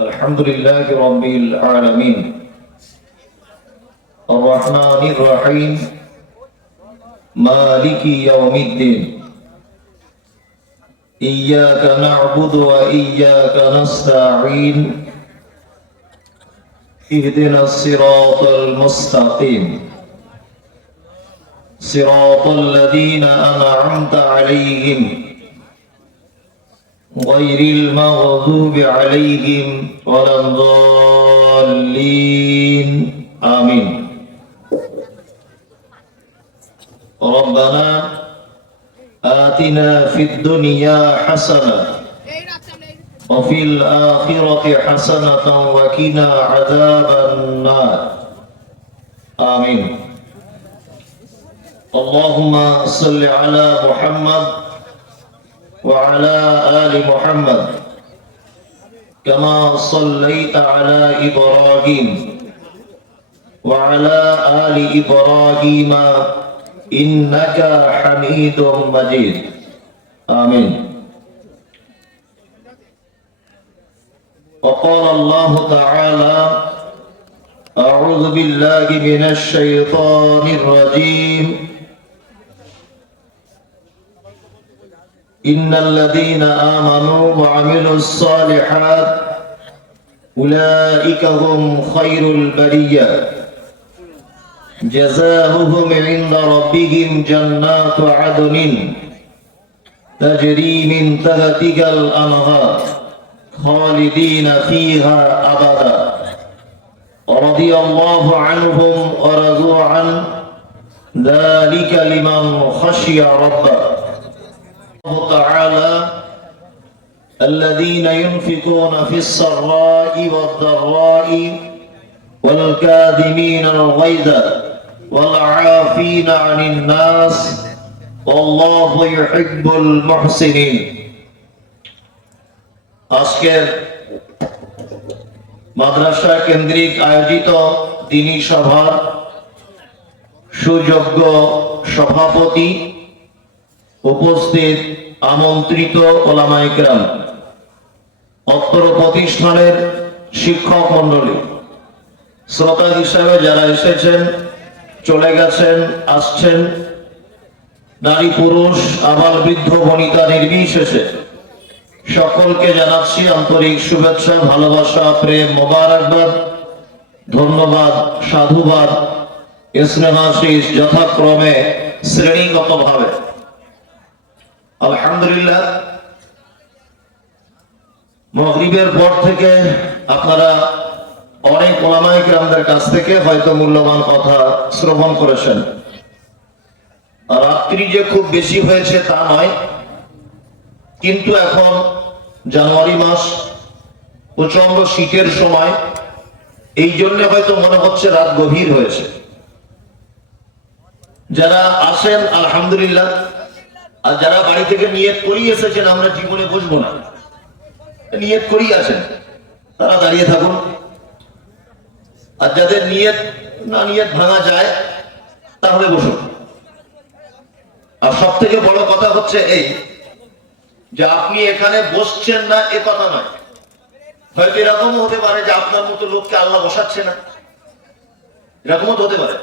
الحمد لله رب العالمين الرحمن الرحيم مالك يوم الدين إياك نعبد وإياك نستعين اهدنا الصراط المستقيم صراط الذين أنعمت عليهم غير المغضوب عليهم ولا الضالين آمين. ربنا آتنا في الدنيا حسنة وفي الآخرة حسنة وقنا عذاب النار آمين. اللهم صل على محمد وعلى آل محمد كما صليت على إبراهيم وعلى آل إبراهيم إنك حميد مجيد آمين. وقال الله تعالى أعوذ بالله من الشيطان الرجيم إن الذين آمنوا وعملوا الصالحات أولئك هم خير البرية جزاؤهم عند ربهم جنات عدن تجري من تحتها الأنهار خالدين فيها أبدا رضي الله عنهم ورضوا عنه ذلك لمن خشي ربه. الله تعالى الذين ينفقون في السراء والضراء والكاظمين الغيظ والعافين عن الناس والله يحب المحسنين. আজকের মাদ্রাসা কেন্দ্রিক আয়োজিত দ্বীনি সভার সুযোগ্য সভাপতি, উপস্থিত আমন্ত্রিত ওলামায়ে কেরাম, অত্র প্রতিষ্ঠানের শিক্ষক মণ্ডলী, শ্রোতা হিসাবে যারা এসেছেন, চলে গেছেন, আসছেন, নারী পুরুষ আবাল বৃদ্ধ বনিতা নির্বিশেষে সকলকে জানাচ্ছি আন্তরিক শুভেচ্ছা, ভালোবাসা, প্রেম, মোবারকবাদ, ধন্যবাদ, সাধুবাদ, স্নেহাশিস যথাক্রমে শ্রেণীগত ভাবে। আলহামদুলিল্লাহ, মাগরিবের পর থেকে আপনারা অনেক ওলামায়ে কেরামদের কাছ থেকে হয়তো মূল্যবান কথা শ্রবণ করেছেন। রাত্রি যে খুব বেশি হয়েছে তা নয়, কিন্তু এখন জানুয়ারি মাস, প্রচন্ড শীতের সময়, এই জন্য হয়তো মনে হচ্ছে রাত গভীর হয়েছে। যারা আসেন আলহামদুলিল্লাহ, আর যারা বাড়ি থেকে নিয়ত করিয়ে এসেছেন আমরা জীবনে বসবো না, নিয়ত করিয়ে আছেন, তারা দাঁড়িয়ে থাকুন। আর যাদের নিয়ত ভাঙা যায় তাহলে বসুন। আর সব থেকে বড় কথা হচ্ছে এই যে আপনি এখানে বসছেন না এ কথা নয়, হয়তো এরকমও হতে পারে যে আপনার মতো লোককে আল্লাহ বসাচ্ছে না, এরকমও হতে পারে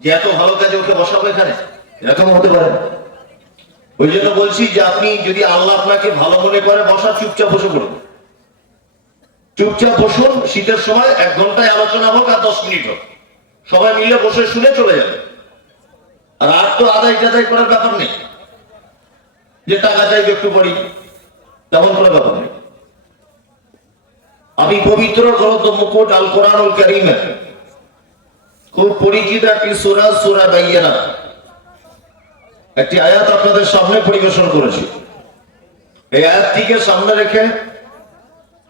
যে এত ভালো কাজে ওকে বসাবো এখানে, এরকমও হতে পারে। ওই জন্য বলছি যে আপনি যদি আল্লাহ আপনাকে ভালো মনে করে বসা, চুপচাপ বসে পড়ুন, চুপচাপ বসুন। শীতের সময় 1 ঘন্টায় আলোচনা হোক আর 10 মিনিট হোক, সবাই মিলে বসে শুনে চলে যাবে। আর তো আদায় টাদায় করার ব্যাপার নেই যে টাকা চাইবে একটু পড়ি, তেমন কোনো ব্যাপার নেই। আমি পবিত্র গ্রন্থ মুকুট আল কোরআনুল কারীমের খুব পরিচিত একটি সূরা, সূরা বাইয়িনা, একটি আয়াত আপনাদের সামনে পরিবেশন করেছি। এই আয়াতটিকে সামনে রেখে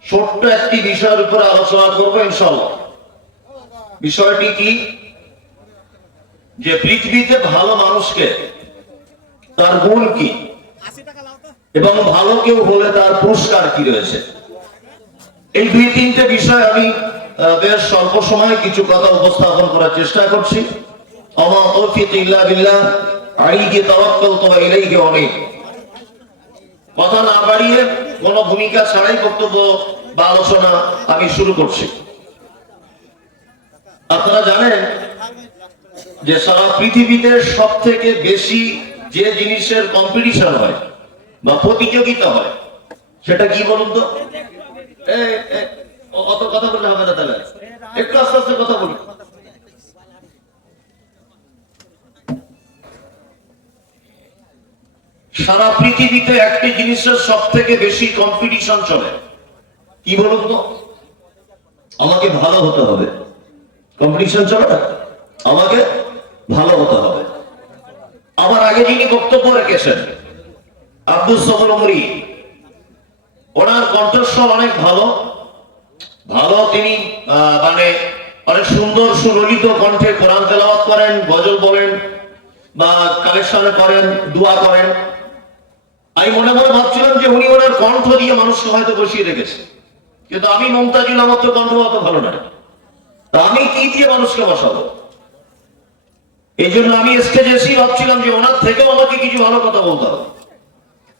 ছোট্ট একটি বিষয়ের উপর আলোচনা করব ইনশাআল্লাহ। বিষয়টি কি? যে পৃথিবীতে ভালো মানুষকে তার গুণ কি, এবং ভালো কেউ হলে তার পুরস্কার কি রয়েছে। এই 2-3টে বিষয় আমি বেশ স্বল্প সময়ে কিছু কথা উপস্থাপন করার চেষ্টা করছি। আমা তৌফিক ইল্লা বিল্লাহ, আলাইহি তাওয়াক্কালতু ওয়া ইলাইহি উনীব। কথা না বাড়িয়ে কোন ভূমিকা ছাড়াই বক্তব্য বা আলোচনা আমি শুরু করছি। আপনারা জানেন যে সারা পৃথিবীতে সব থেকে বেশি যে জিনিসের কম্পিটিশন হয় বা প্রতিযোগিতা হয় সেটা কি বলুন তো? অত কথা বললে হবে না, তাহলে একটু আস্তে আস্তে কথা বলুন। সারা পৃথিবীতে একটি জিনিসের সব থেকে বেশি কম্পিটিশন চলে, কি বলুন তো? আমাকে ভালো হতে হবে। কম্পিটিশন চলে না, আমাকে ভালো হতে হবে। আমার আগে যিনি বক্তব্য রেখেছেন আব্দুল সবর উমরি, ওনার কণ্ঠস্বর অনেক ভালো ভালো তিনি মানে অনেক সুন্দর সুললিত কণ্ঠে কোরআন তেলাওয়াত করেন, গজল বলেন বা কালেকশনে করেন, দোয়া করেন। আমি মনে মনে ভাবছিলাম যে উনি ওনার কণ্ঠ দিয়ে মানুষকে হয়তো বসিয়ে রেখেছে, কিন্তু আমি মমতাজুল আমার তো কণ্ঠ অত ভালো না, তা আমি কি দিয়ে মানুষকে বসাবো? এই জন্য আমি স্টেজে এসেই ভাবছিলাম যে ওনার থেকেও আমাকে কিছু ভালো কথা বলতে হবে।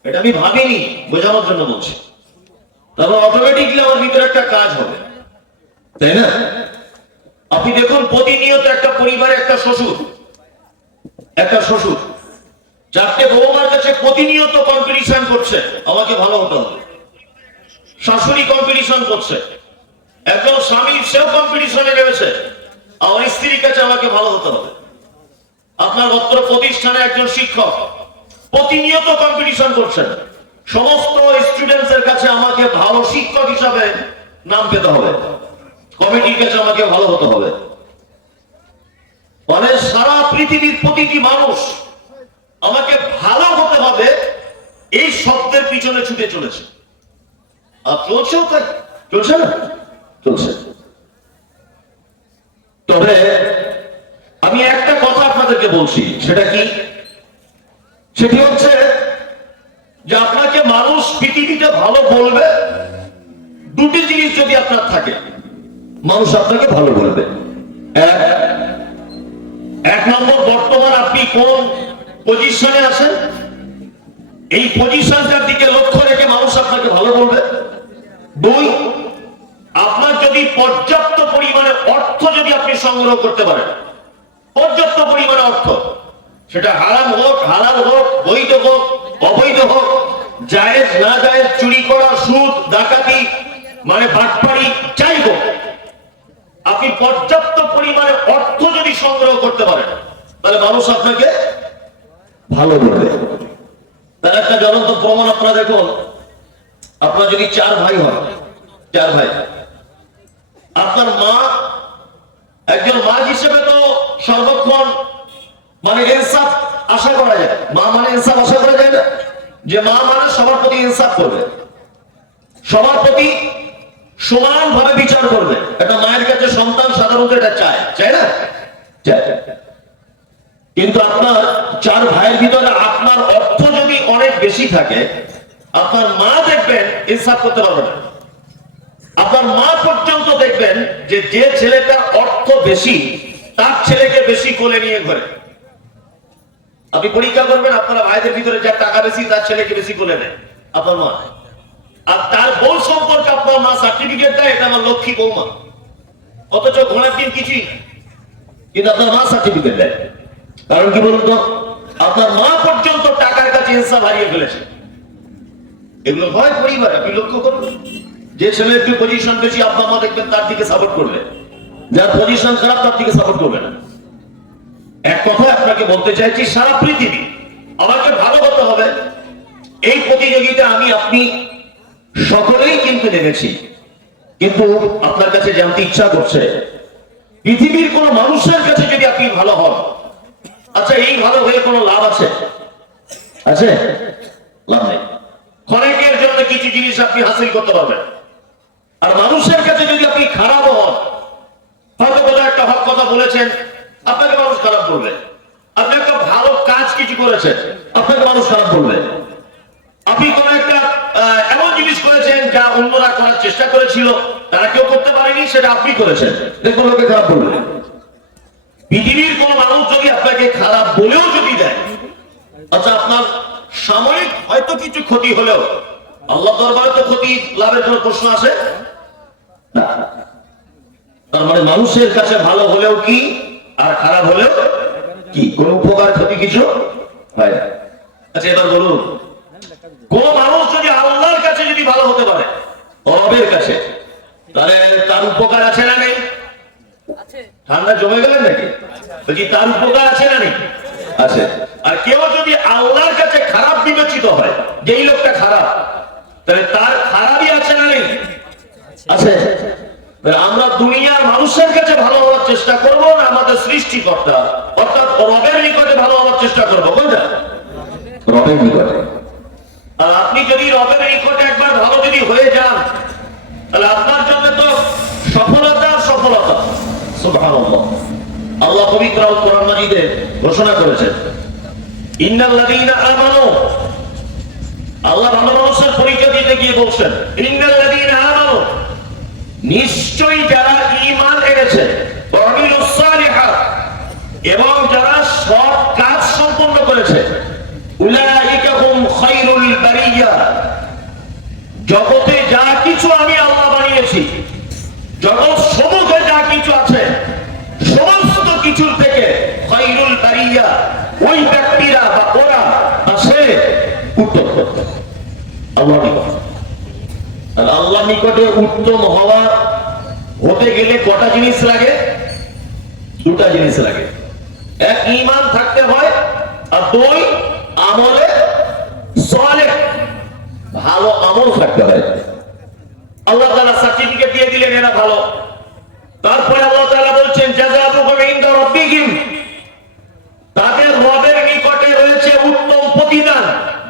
এটা আমি ভাবিনি, বোঝানোর জন্য বলছি। তারপর অটোমেটিকলি আমার ভিতরে একটা কাজ হবে, তাই না? আপনি দেখুন প্রতিনিয়ত একটা পরিবারে একটা শ্বশুর চারটে বৌমার কাছে প্রতিনিয়ত কম্পিটিশন করছে, আমাকে ভালো হতে হবে। শাশুড়ি কম্পিটিশন করছে, একজন স্বামী সেও কম্পিটিশনে নেমেছে, আমার স্ত্রীর কাছে আমাকে ভালো হতে হবে। আপনার বস্ত্র প্রতিষ্ঠানে একজন শিক্ষক প্রতিনিয়ত কম্পিটিশন করছেন, সমস্ত স্টুডেন্টসের কাছে আমাকে ভালো শিক্ষক হিসাবে নাম পেতে হবে, কমিটির কাছে আমাকে ভালো হতে হবে। মানে সারা পৃথিবীর প্রতিটি মানুষ আমাকে ভালো হতে হবে এই শব্দের পিছনে ছুটে চলেছে। আর চলছেও তাই, চলছে না? চলছে। তবে আমি একটা কথা আপনাদেরকে বলছি, সেটা কি? সেটি হচ্ছে যে আপনাকে মানুষ পৃথিবীতে ভালো বলবে দুটি জিনিস যদি আপনার থাকে, মানুষ আপনাকে ভালো বলবে। এক নম্বর, বর্তমান আপনি কোন পজিশনে আছেন, এই পজিশনটার দিকে লক্ষ্য রেখে মানুষ আপনাকে ভালো বলবে। দুই, আপনার যদি পর্যাপ্ত পরিমাণে অর্থ যদি আপনি সংগ্রহ করতে পারেন, পর্যাপ্ত পরিমাণে অর্থ, সেটা হারাম হোক, হালাল হোক, বৈধ হোক, অবৈধ হোক, জায়েজ না জায়েজ, চুরি করা, সুদ, ডাকাতি, মানে বাটপাড়ি, যাই হোক, আপনি পর্যাপ্ত পরিমাণে অর্থ যদি সংগ্রহ করতে পারেন তাহলে মানুষ আপনাকে ভালো বলবে। তার একটা জ্বলন্ত প্রমাণ আপনারা দেখুন, আপনার যদি চার ভাই হন, চার ভাই, আপনার মা, একজন মা হিসেবে তো সর্বক্ষণ মানে ইনসাফ আশা করা যায়। মা মানে ইনসাফ আশা করা যায় না, যে মা মানে সবার প্রতি ইনসাফ করবে, সবার প্রতি সমান ভাবে বিচার করবে। একটা মায়ের কাছে সন্তান সাধারণত এটা চায় না? চায়। কিন্তু আপনার চার ভাইয়ের ভিতরে আপনার অর্থ যদি অনেক বেশি থাকে, আপনার মা দেখবেন ইনসাফ করতে পারবে না। আপনার মা পর্যন্ত দেখবেন যে ছেলেটার অর্থ বেশি তার ছেলেকে বেশি কোলে নিয়ে ঘরে। আপনি পরীক্ষা করবেন, আপনারা ভাইদের ভিতরে যার টাকা বেশি তার ছেলেকে বেশি কোলে নেয় আপনার মা। আর তার বউ সম্পর্কে আপনার মা সার্টিফিকেট দেয়, এটা আমার লক্ষ্মী বৌমা, অথচ ঘোড়ার দিন কিছুই না, কিন্তু আপনার মা সার্টিফিকেট দেয়। কারণ কি বলুন তো? আপনার মা পর্যন্ত টাকার কাছে ইনসাফ হারিয়ে ফেলেছে। এগুলো হয় পরিবার। আপনি লক্ষ্য করুন, যে ছেলে একটু পজিশন বেশি, আব্বা মা দেখবেন তার দিকে সাপোর্ট করবে, যার পজিশন খারাপ তার দিকে সাপোর্ট করবে না। এক কথায় আপনাকে বলতে চাইছি, সারা পৃথিবী আমাকে ভালো হতে হবে, এই প্রতিযোগিতা আমি আপনি সকলেই কিন্তু নেমেছি। কিন্তু আপনার কাছে জানতে ইচ্ছা করছে, পৃথিবীর কোন মানুষের কাছে যদি আপনি ভালো হন, আচ্ছা এই ভালো হয়ে কোনো লাভ আছে? আছে? লাভ নেই। ক্ষণিকের জন্য কিছু জিনিস আপনি হাসিল করতে পারবেন। আর মানুষের কাছে যদি আপনি খারাপ হন, হয়তো কোথাও একটা হক কথা বলেছেন, আপনাকে মানুষ খারাপ বলবে। আপনি একটা ভালো কাজ কিছু করেছেন, আপনাকে মানুষ খারাপ বলবে। আপনি কোন একটা এমন জিনিস করেছেন যা অন্যরা করার চেষ্টা করেছিল, তারা কেউ করতে পারেনি, সেটা আপনি করেছেন, দেখুন লোকে খারাপ বলবে। পৃথিবীর কোন মানুষ যদি আপনাকে খারাপ বলেও যদি দেয়, আচ্ছা আপনার সাময়িক হয়তো কিছু ক্ষতি হলেও আল্লাহ দরবারে তো ক্ষতি লাভের কোনো প্রশ্ন আসে না। তার মানে মানুষের কাছে ভালো হলেও কি আর খারাপ হলেও কি, কোন উপকার ক্ষতি কিছু হয় না। আচ্ছা এবার বলুন, কোন মানুষ যদি আল্লাহর কাছে যদি ভালো হতে পারে রবের কাছে, তাহলে তার উপকার আছে না নেই? ঠান্ডা জমে গেলেন নাকি? বলছি তার উপকার আছে না নেই? আছে। আর কেউ যদি আল্লাহর কাছে খারাপ বিবেচিত হয়, যেই লোকটা খারাপ, তাহলে তার খারাপই আছে না নেই? আছে। আমরা দুনিয়ার মানুষের কাছে ভালো হওয়ার চেষ্টা করবো না আমাদের সৃষ্টিকর্তা অর্থাৎ রবের নিকটে ভালো হওয়ার চেষ্টা করবো? কোনটা? রবের নিকটে। আর আপনি যদি রবের নিকটে একবার ভালো যদি হয়ে যান, তাহলে আপনার জন্য তো সফলতা সফলতা। সুবহানাল্লাহ। আল্লাহ পবিত্র আল কোরআন মাজিদে ঘোষণা করেছেন, ইন্নাল্লাযীনা আমানু, আল্লাহ ভালো মানুষের পরিচয় দিতে গিয়ে বলছেন ইন্নাল্লাযীনা আমানু, নিশ্চয়ই যারা ঈমান এনেছে, ওয়া আমিলুস সালিহাত, এবং যারা সৎ কাজ সম্পন্ন করেছে, উলাইকা হুম খায়রুল বারিয়া, জগতে যা কিছু আমি আল্লাহ বানিয়েছি, জগৎ সমূহে যা কিছু আছে সমস্ত কিছুর থেকে খায়রুল বারিয়া, ওই ব্যক্তিরা বা ওরা আছে উত্তম। আল্লাহ নিকটে, আর আল্লাহ নিকটে উত্তম হওয়া হতে গেলে কটা জিনিস লাগে? দুটা জিনিস লাগে। এক, ঈমান থাকতে হয়, আর দুই, আমলে সালেহ, ভালো আমল থাকতে হয়। আল্লাহ তাআলা সার্টিফিকেট দিয়ে দিলেন এরা ভালো। তারপরে আল্লাহ তাআলা বলছেন জাযাতুহুম ইনদা রাব্বিহিম, তাদের রবের নিকটে রয়েছে উত্তম প্রতিদান,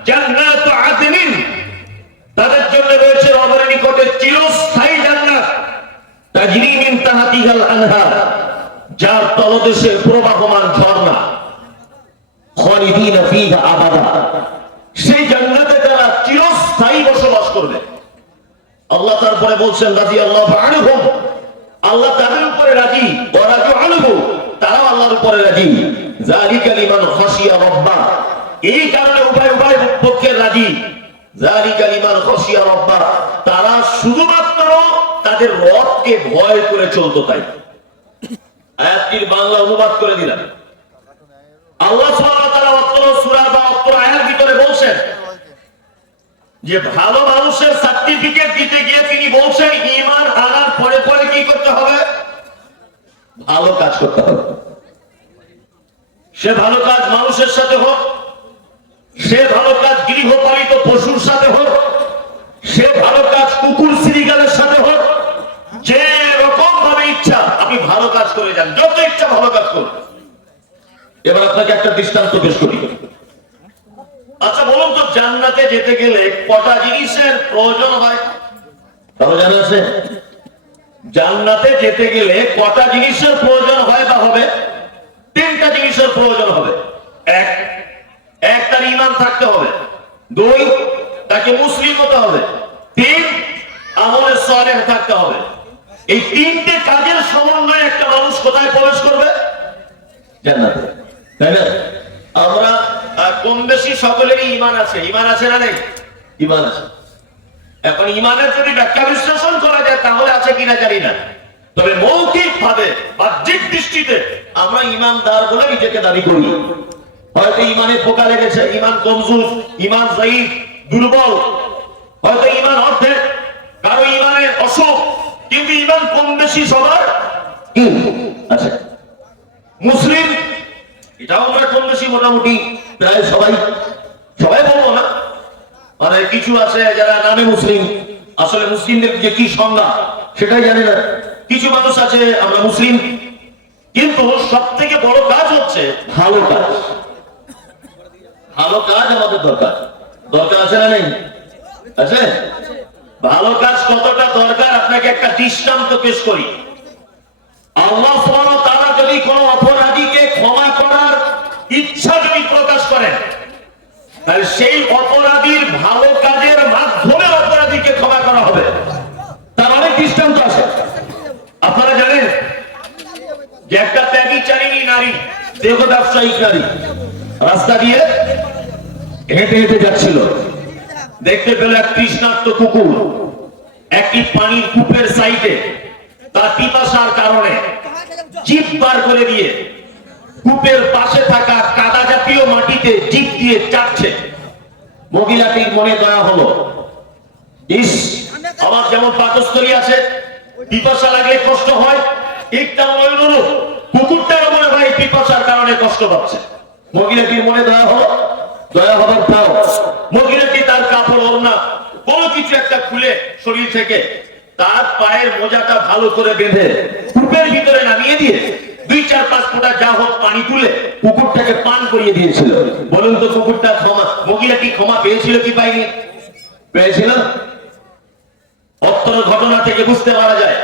জান্নাতু আদনিন, তাদের জন্য রয়েছে রবের নিকটে চিরস্থায়ী জান্নাত, তাজরি মিন তাহতিহাল আনহার, যার তলদেশে প্রবাহমান ঝর্ণা, খালিদিনা ফিহা আবাদা, সেই জান্নাতে তারা চিরস্থায়ী বসবাস করবে। আল্লাহ তারপরে বলছেন রাদিয়াল্লাহু আনহুম, আল্লাহ তাদের উপরে রাজি, ওয়া রাজু আনহু, তারাও আল্লাহর উপরে রাজি। যালিকা লিমান খাশিয়া রাব্বা, এই কারণে উভয় পক্ষের রাজি। যালিকা লিমান খাশিয়া রাব্বা, তারা শুধুমাত্র তাদের রবকে ভয় করে চলতো। তাই আয়াতটির বাংলা অনুবাদ করে দিলাম। আল্লাহ সুবহানাহু ওয়া তাআলা অত্র সূরা বা অত্র আয়াতের ভিতরে বলছেন যে ভালো মানুষের সার্টিফিকেট দিতে গিয়ে তিনি বলছেন ঈমান আনার পরে পরে কি করতে হবে? ভালো কাজ করতে হবে। সে ভালো কাজ মানুষের সাথে হোক, সে ভালো কাজ গৃহপালিত পশুর সাথে হোক, সে ভালো কাজ কুকুর শ্রীগালের সাথে হোক, যে রকম ভাবে ইচ্ছা আপনি ভালো কাজ করে যান, যত ইচ্ছা ভালো কাজ করুন। এবার আপনাকে একটা দৃষ্টান্ত পেশ করি। আচ্ছা বলুন তো, জান্নাতে যেতে গেলে কটা জিনিসের প্রয়োজন হয়? তাহলে জানা আছে জান্নাতে যেতে গেলে কটা জিনিসের প্রয়োজন হয় বা হবে? তিনটা জিনিসের প্রয়োজন হবে। এক, তার ঈমান থাকতে হবে। দুই, তাকে মুসলিম হতে হবে। তিন, আমলে সালেহ থাকতে হবে। এই তিনটে কাজের সমন্বয়ে একটা মানুষ কোথায় প্রবেশ করবে? জান্নাতে, তাই না? আমরা কম বেশি সকলেরই ঈমান আছে। ঈমান আছে না নেই? ঈমান আছে। এখন ঈমানের যদি ব্যাখ্যা বিশ্লেষণ করা যায় তাহলে আছে কিনা জানি না, তবে মৌখিক ভাবে বাহ্যিক দৃষ্টিতে আমরা ঈমানদার বলে নিজেকে দাবি করি। হয়তো ঈমানে পোকা লেগেছে, ঈমান কমজোর, ঈমান যায়ীফ, দুর্বল, হয়তো ঈমান অর্ধেক, কারো ঈমানে অসুখ, কিন্তু ঈমান কম বেশি সবার আছে। মুসলিম, এটাও আমরা কম বেশি মোটামুটি প্রায় সবাই বলবো না, মানে কিছু আছে যারা নামে মুসলিম, আসলে মুসলিমদের যে কি সংজ্ঞা সেটাই জানে না। কিছু মানুষ আছে আমরা মুসলিম, কিন্তু সব থেকে বড় কাজ হচ্ছে ভালো কাজ। ভালো কাজ আমাদের দরকার আছে না নেই? আছে। ভালো কাজ কতটা দরকার আপনাকে একটা দৃষ্টান্ত পেশ করি। আল্লাহ সুবহানাহু ওয়া তাআলা যদি কোনো অপরাধীকে ক্ষমা করার ইচ্ছা যদি প্রকাশ করেন, তাহলে সেই অপরাধীর ভালো কাজের মাধ্যমে অপরাধীকে ক্ষমা করা হবে। তার অনেক দৃষ্টান্ত আছে। আপনারা জানেন যে একটা ত্যাগী নারী, দেহ ব্যবসায়িক নারী, রাস্তা দিয়ে হেঁটে হেঁটে যাচ্ছিল। দেখতে পেল এক তৃষ্ণার্ত কুকুর একটি পানির কূপের সাইডে তার পিপাসার কারণে জিভ বার করে দিয়ে কূপের পাশে থাকা কাদা জাতীয় মাটিতে জিভ দিয়ে চাটছে। মহিলাটির মনে দয়া হলো, ইস, আমার যেমন পাকস্থলী আছে, পিপাসা লাগলে কষ্ট হয়, ঠিক তেমন অনুরূপ কুকুরটারও মনে হয় পিপাসার কারণে কষ্ট পাচ্ছে। মহিলাটির মনে দয়া হলো, দয়া হবার পর মহিলাটি তার কাপড় ওড়না কোনো কিছু একটা খুলে শরীর থেকে তার পায়ের মোজাটা ভালো করে বেঁধে কূপের ভিতরে নামিয়ে দিয়ে 2-4-5 ফোঁটা যা হোক পানি তুলে কুকুরটাকে পান করিয়ে দিয়েছিল। বলুন তো কুকুরটা মহিলাটি ক্ষমা পেয়েছিল কি পায়নি? পেয়েছিল। অত্তর ঘটনা থেকে বুঝতে পারা যায়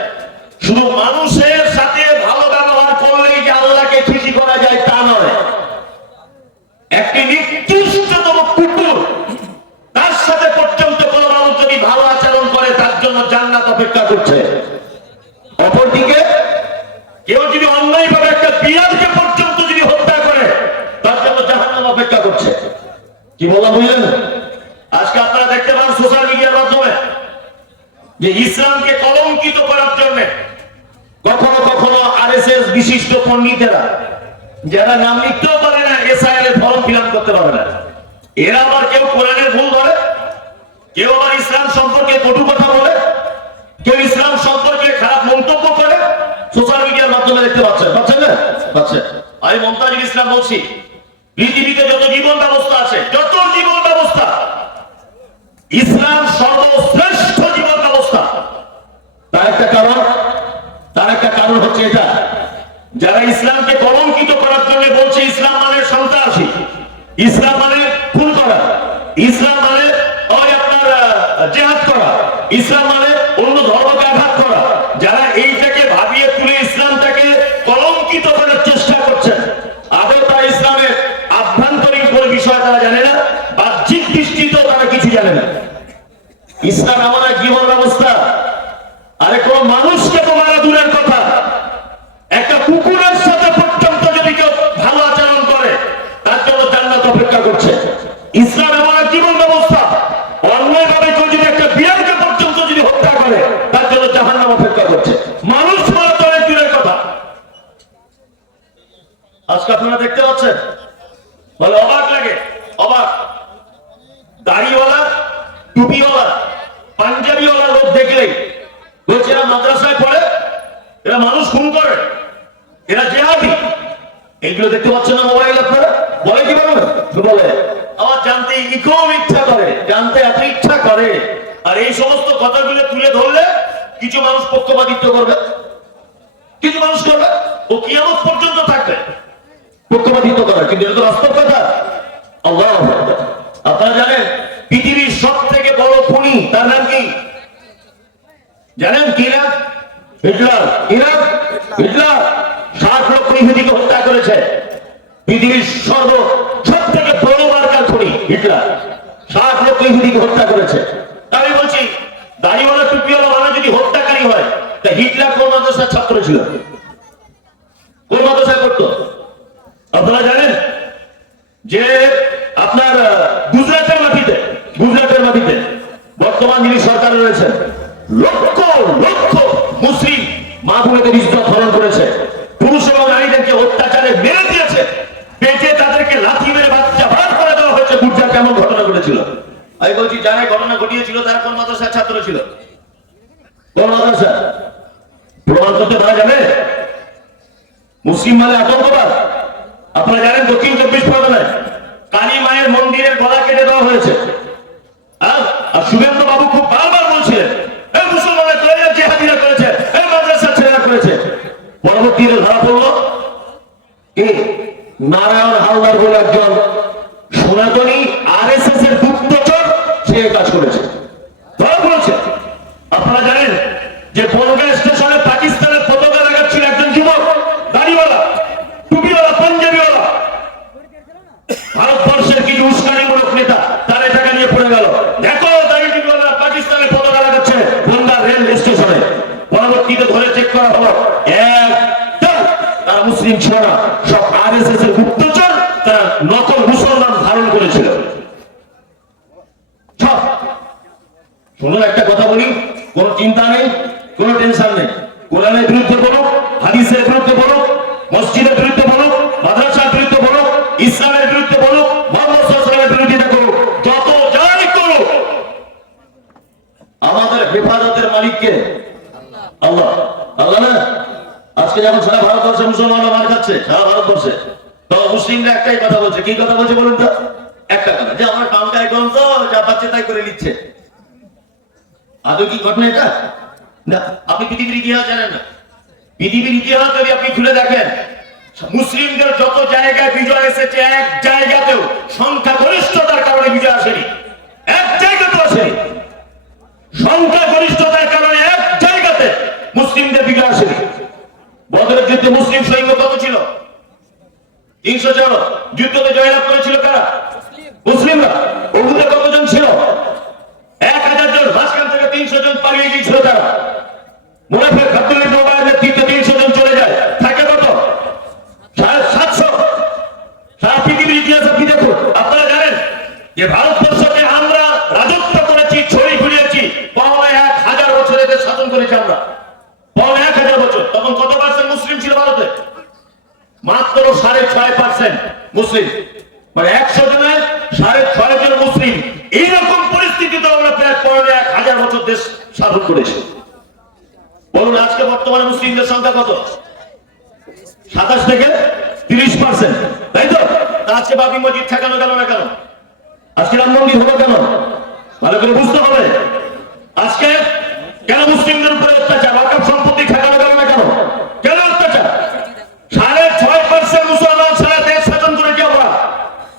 শুধু মানুষের সাথে ভালো ব্যবহার করলেই যে আল্লাহকে খুশি করা যায় তা নয়। একটি নিকৃষ্টতম কুকুর, তার সাথে পর্যন্ত কোন মানুষ যদি ভালো আচরণ করে তার জন্য জান্নাত অপেক্ষা করছে। অপরদিকে কেউ যদি অন্যায়ভাবে একটা বিড়ালকে পর্যন্ত যদি হত্যা করে তার জন্য জাহান্নাম অপেক্ষা করছে। কি বললাম বুঝলেন? আজকে আপনারা দেখতে পান সোশ্যাল মিডিয়ার মাধ্যমে যে ইসলামকে কলঙ্কিত করার জন্য কখনো কখনো আরএসএস বিশিষ্ট পণ্ডিতেরা, যারা নাম লিখতেও পারে না, এসআইআর এর ফর্ম ফিল আপ করতে পারে না, এরা আবার কেউ কোরআনের ভুল ধরে, কেউ আবার ইসলাম সম্পর্কে কটু কথা বলে, কেউ ইসলাম সম্পর্কে খারাপ মন্তব্য করে সোশ্যাল মিডিয়ার মাধ্যমে দেখতে পাচ্ছেন না? পাচ্ছেন। আমি মমতাজুল ইসলাম বলছি, পৃথিবীতে যত জীবন ব্যবস্থা আছে, যত জীবন ব্যবস্থা, ইসলাম সর্বশ্রেষ্ঠ জীবন ব্যবস্থা। তার একটা কারণ হচ্ছে এটা, যারা ইসলামকে কলঙ্কিত করার জন্য বলছে ইসলাম মানে সন্ত্রাসী, ইসলাম মানে খুন করা, ইসলাম মানে আপনার জিহাদ করা, ইসলাম মানে অন্য ধর্মকে আঘাত করা, যারা এইটাকে ভাবিয়ে তুলে ইসলামটাকে কলঙ্কিত করার চেষ্টা করছেন, আদৌ তারা ইসলামের আভ্যন্তরীণ কোন বিষয় তারা জানে না, বাহ্যিক দৃষ্টিতেও তারা কিছু জানে না। ইসলাম এমন এক জীবন ব্যবস্থা, আরে কোন মানুষকে তো মারা দূরের কথা, একটা কুকুরের সাথে পর্যন্ত যদি কেউ ভালো আচরণ করে তার জন্য জান্নাত অপেক্ষা করছে। ইসলাম এমন এক জীবন ব্যবস্থা, অন্যায়ভাবে কেউ যদি একটা বিড়ালকে পর্যন্ত যদি হত্যা করে তার জন্য জাহান্নাম অপেক্ষা করছে। মানুষ মারা তো অনেক দূরের কথা। আজকে আপনারা দেখতে পাচ্ছেন, বলে অবাক লাগে, অবাক, দাড়িওয়ালা, টুপিওয়ালা, পাঞ্জাবিওয়ালা লোক দেখলেই বলছে এরা মাদ্রাসায় পড়ে, এরা মানুষ খুন করে, এরা জিহাদি। এইগুলো দেখতে পাচ্ছেন না মোবাইল আপনারা? বলে কি বলে? বলে। আবার জানতে খুব ইচ্ছা করে, জানতে এত ইচ্ছা করে, আর এই সমস্ত কথাগুলো তুলে ধরলে কিছু মানুষ পক্ষপাতিত্ব করবে, কিছু মানুষ করবে, ও কিয়ামত পর্যন্ত থাকবে পক্ষপাতিত্ব করা। কিন্তু এটা তো বাস্তব কথা। আল্লাহ, আপনারা জানেন পৃথিবীর সব থেকে বড় খুনি তার নাম কি জানেন? কি নাম? হিটলার। ইরাক হিটলার 60 লক্ষ ইহুদিকে হত্যা করেছে। পৃথিবীর সব থেকে বড় মার্কার খুনি হিটলার, 60 লক্ষ ইহুদিকে হত্যা করেছে। আমি বলছি, দাড়িওয়ালা টুপিওয়ালা মানুষ যদি হত্যাকারী হয়, তা হিটলার কোন মাদ্রাসার ছাত্র ছিল? কোন মাদ্রাসায় পড়তো? আপনারা জানেন যে আপনার গুজরাটের মাটিতে বর্তমান যিনি সরকারে রয়েছেন, লক্ষ লক্ষ মুসলিম মা বোনেদের ইজ্জত হরণ করেছে, পুরুষ এবং নারীদেরকে অত্যাচারে মেরে দিয়েছে, পেটে তাদেরকে লাথি মেরে বাচ্চা বার করে দেওয়া হয়েছে। গুজরাট কেমন ঘটনা ঘটেছিল? আমি বলছি, যারা ঘটনা ঘটিয়েছিল তারা কোন মাদ্রাসার ছাত্র ছিল? কোন মাদ্রাসা? প্রমাণ করতে পারা যাবে? মুসলিম মানে আতঙ্কবাদ। আপনারা জানেন দক্ষিণ 24 পরগনায় কালী মায়ের মন্দিরের গলা কেটে দেওয়া হয়েছে, আর শুভেন্দু বাবু খুব বারবার বলছিলেন মুসলমানরা করেছে, জিহাদিরা করেছে, মাদ্রাসার ছেলেরা করেছে। পরবর্তীতে ধরা পড়লো কি নারায়ণ হালদার বলে একজন সনাতনী আরএসএস এর গুপ্তচর, সে কাজ করেছে, ধরা পড়েছে। আপনারা জানেন যে বনগাঁ স্টেশনে পাকিস্তানের পতাকা লাগাচ্ছিল একজন যুবক, দাড়িওয়ালা, টুপিওয়ালা, পাঞ্জাবিওয়ালা। ভারতবর্ষের কিছু উস্কানিমূলক নেতা তার টাকা নিয়ে পড়ে গেল, দেখো দাড়ি টুপিওয়ালা পাকিস্তানের পতাকা লাগাচ্ছে বনগাঁ রেল স্টেশনে। পরবর্তীতে ধরে চেক করা হলো, তারা মুসলিম ছিল না, সব আরএসএস এর গুপ্তচর, তারা নকল মুসলমান ধারণ করেছিল। সব শুনুন, একটা কথা বলি, কোনো চিন্তা নেই, কোনো টেনশন নেই। কোরআনের বিরুদ্ধে বলো, হাদিসের বিরুদ্ধে বলো, মসজিদের বিরুদ্ধে বলো, মাদ্রাসার বিরুদ্ধে বলো, ইসলামের বিরুদ্ধে বলো, মুহাম্মদ সাল্লাল্লাহু আলাইহি ওয়াসাল্লামের বিরুদ্ধে করো, যত যাই করো, আমাদের হেফাজতের মালিক কে? আল্লাহ। আল্লাহ না? আজকে যখন সারা ভারতবর্ষে মুসলমানরা মার খাচ্ছে, সারা ভারতবর্ষে, তো মুসলিমরা একটাই কথা বলছে। কি কথা বলছে বলুন তো? একটা কথা, যে আমার কামটা এখন তো যা পাচ্ছে তাই করে নিচ্ছে। আদৌ কি ঘটনা এটা? না। আপনি পৃথিবীর ইতিহাস জানেন না? পৃথিবীর ইতিহাস যদি আপনি খুলে দেখেন, মুসলিমদের যত জায়গায় বিজয় এসেছে, এক জায়গাতেও সংখ্যাগরিষ্ঠতার কারণে বিজয় আসেনি, এক জায়গাতেও আসেনি। সংখ্যাগরিষ্ঠতার কারণে এক জায়গাতে মুসলিমদের বিজয় আসেনি। বদরের যুদ্ধে মুসলিম সৈন্য কত ছিল? 300 জন। যুদ্ধতে জয়লাভ করেছিল কারা? মুসলিমরা। উহুদে কতজন ছিল? 1000 জন। মাঝখান থেকে 300 জন পালিয়ে গিয়েছিল। তারা মুনাফিক আব্দুল্লাহ ইবনে উবাইয়ের নেতৃত্বে 300 জন চলে যায়। থাকে কত? 750। সারা পৃথিবীর ইতিহাস আপনি দেখুন, আপনারা জানেন যে ভারতবর্ষকে আমরা রাজত্ব করেছি, ছড়ি ঘুরিয়েছি, 1000 বছর এদের শাসন করেছি আমরা। 1000 বছর। তখন কত পার্সেন্ট মুসলিম ছিল ভারতে? মাত্র 6.5% মুসলিম। মানে 100 জনের 6.5 জন মুসলিম। এইরকম পরিস্থিতিতে আমরা প্রায় 1000 বছর দেশ শাসন করেছি। বলুন আজকে বর্তমানে মুসলিমদের সংখ্যা কত? 27 থেকে 30%, তাই তো? আজকে বাবরি মসজিদ ঠেকানো গেল না কেন? আজকে রাম মন্দির হলো কেন? ভালো করে বুঝতে হবে। আজকে কেন মুসলিমদের উপরে অত্যাচার? ওয়াকফ সম্পত্তি ঠেকানো গেল না কেন? কেন অত্যাচার? 6.5% মুসলমান সারা দেশ শাসন করেছে আমরা,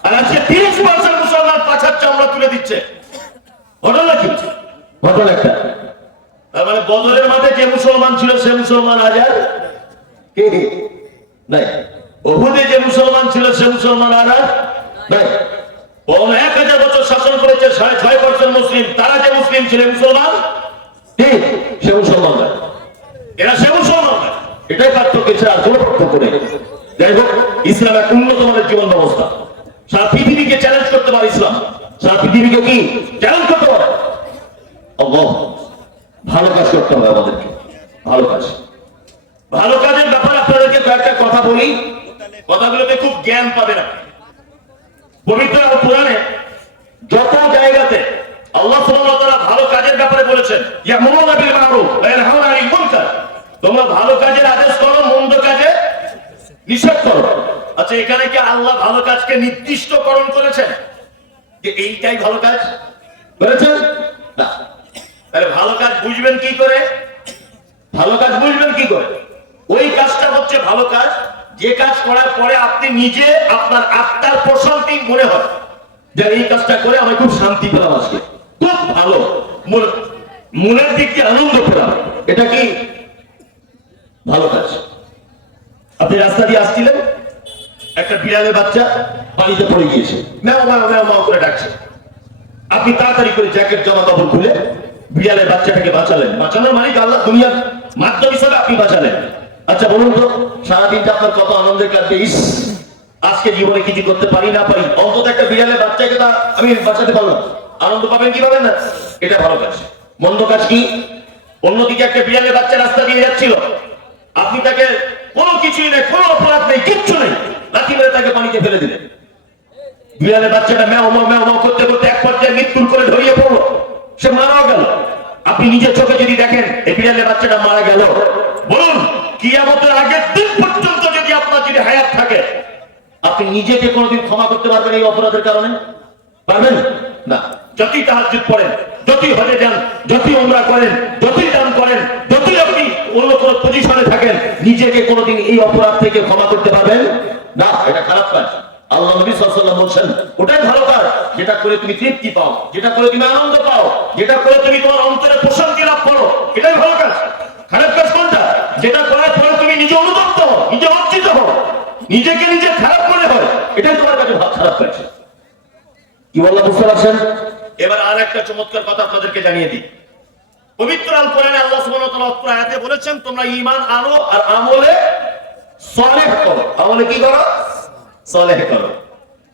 আর আজকে 30% মুসলমান পাছার চামড়া তুলে দিচ্ছে। ঘটনা কি? ঘটনা একটা। তার মানে বদরের মাঠে যে মুসলমান ছিল সে মুসলমান আজ আর কে নাই। উহুদে যে মুসলমান ছিল সে মুসলমান আর নাই। 1000 বছর শাসন করেছে 6.5% মুসলিম। তারা যে মুসলিম ছিল মুসলমান ঠিক সে মুসলমান না, এরা সে মুসলমান না। এটাই পার্থক্য, ছাড়া আর কোনো পার্থক্য নেই। যাই হোক, ইসলাম এক উন্নত মানের জীবন ব্যবস্থা। সারা পৃথিবীকে চ্যালেঞ্জ করতে পারে ইসলাম। সারা পৃথিবীকে কি চ্যালেঞ্জ করতে পারে? আল্লাহ। ভালো কাজ করতে হবে আমাদেরকে, ভালো কাজ। ভালো কাজের ব্যাপারে আপনাদেরকে কয়েকটা কথা বলি, কথাগুলোতে খুব জ্ঞান পাবেন। পবিত্র কোরআনে যত জায়গাতে আল্লাহ সুবহানাহু ওয়া তাআলা ভালো কাজের ব্যাপারে বলেছেন, ইয়ামুরুনা বিল মারুফ ওয়া ইয়ানহাউনা আনিল মুনকার, তোমরা ভালো কাজের আদেশ করো, মন্দ কাজে নিষেধ করো। আচ্ছা, এখানে কি আল্লাহ ভালো কাজকে নির্দিষ্টকরণ করেছেন যে এইটাই ভালো কাজ করেছেন? না। তাহলে ভালো কাজ বুঝবেন কি করে? ভালো কাজ বুঝবেন কি করে? ওই কাজটা হচ্ছে ভালো কাজ যে কাজ করার পরে আপনি নিজে আপনার আত্মার প্রশান্তি মনে হয় যে এই কাজটা করে আমি খুব শান্তি পেলাম, আজকে খুব ভালো, মনের দিক দিয়ে আনন্দ পেলাম। এটা কি ভালো কাজ? আপনি রাস্তা দিয়ে আসছিলেন, একটা বিড়ালের বাচ্চা পানিতে পড়ে গিয়েছে, ম্যাও ম্যাও ম্যাও ম্যাও করে ডাকছে। আপনি তাড়াতাড়ি করে জ্যাকেট জামা কাপড় খুলে বিড়ালের বাচ্চাটাকে বাঁচালেন। বাঁচানোর মালিক আল্লাহ, দুনিয়ার মাধ্যম হিসাবে আপনি বাঁচালেন। আচ্ছা বলুন তো, সারাদিনটা আপনার কত আনন্দের কাটবে। ইস, আজকে জীবনে কিছু করতে পারি না পারি, অন্তত একটা বিড়ালের বাচ্চাকে তা আমি বাঁচাতে পারলাম। আনন্দ পাবেন কি পাবেন না? এটা ভালো কাজ। মন্দ কাজ কি? অন্যদিকে একটা বিড়ালের বাচ্চা রাস্তা দিয়ে যাচ্ছিল, আপনি তাকে কোনো কিছুই নেই, কোনো অপরাধ নেই, কিচ্ছু নেই, লাঠি মেরে তাকে পানিতে ফেলে দিলেন। বিড়ালের বাচ্চাটা ম্যাও ম্যাও ম্যাও ম্যাও করতে করতে এক পর্যায়ে মৃত্যুর করে ধরিয়ে পড়লো, সে মারাও গেল। আপনি নিজের চোখে যদি দেখেন এই বিড়ালের বাচ্চাটা মারা গেল, বলুন কিয়ামতের আগের দিন পর্যন্ত যদি আপনার যদি হায়াত থাকে, আপনি নিজেকে কোনোদিন ক্ষমা করতে পারবেন এই অপরাধের কারণে? পারবেন না। যতই তাহাজ্জুদ পড়েন, যতই হজে যান, যতই উমরা করেন, যতই দান করেন, যতই আপনি অন্য কোনো পজিশনে থাকেন, নিজেকে কোনোদিন এই অপরাধ থেকে ক্ষমা করতে পারবেন না। এটা খারাপ কাজ। আল্লাহ নবী সাল্লাল্লাহু আলাইহি ওয়াসাল্লাম বলেন, ওটাই ভালো কাজ যেটা করে তুমি তৃপ্তি পাও, যেটা করে তুমি আনন্দ পাও, যেটা করে তুমি তোমার অন্তরে প্রশান্তি লাভ করো, এটাই ভালো কাজ। খারাপ কাজ কোনটা? যেটা করার পরে তুমি নিজে অনুতপ্ত হও, নিজে লজ্জিত হও, নিজেকে নিজে খারাপ মনে হয়, এটাই তোমার কাছে খারাপ কাজ। কি বললাম বুঝতে পারছেন? এবার আর একটা চমৎকার কথা আপনাদেরকে জানিয়ে দিই। পবিত্র আল কোরআনে আল্লাহ সুবহানাহু ওয়া তাআলা অত্র আয়াতে বলেছেন, তোমরা ঈমান আনো আর আমলে সালেহ করো। আমলে কি করো? সালেহ করো।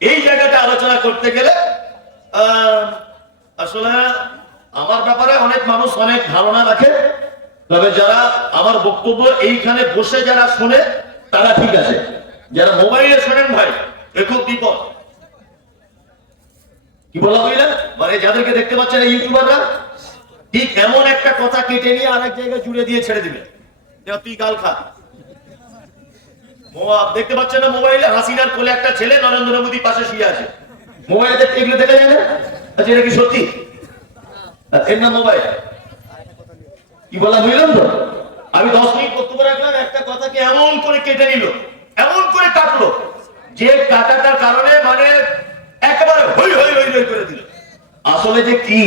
এই জায়গাটা আলোচনা করতে গেলে আসলে আমার ব্যাপারে অনেক মানুষ অনেক ধারণা রাখে, তবে যারা আমার বক্তব্য এইখানে বসে যারা শুনে তারা ঠিক আছে, যারা মোবাইলে শোনেন ভাই এ খুব বিপদ। কি বলা বুঝলেন, মানে যাদেরকে দেখতে পাচ্ছেন এই ইউটিউবাররা ঠিক এমন একটা কথা কেটে নিয়ে আরেক জায়গায় জুড়ে দিয়ে ছেড়ে দিবে, তুই গাল খা। দেখতে পাচ্ছেন না মোবাইলে হাসিনার কোলে একটা ছেলে নরেন্দ্র মোদী পাশে শুয়ে আছে, মোবাইলে দেখতে এগুলো দেখা যায় না? আচ্ছা এটা কি সত্যি? এর নাম মোবাইল। কি বলা বুঝলাম তো, আমি 10 মিনিট বক্তব্য রাখলাম, একটা কথাকে এমন করে কেটে নিল, এমন করে কাটলো যে কাটাটার কারণে মানে একেবারে হই হই হই হই করে দিল। আসলে যে কি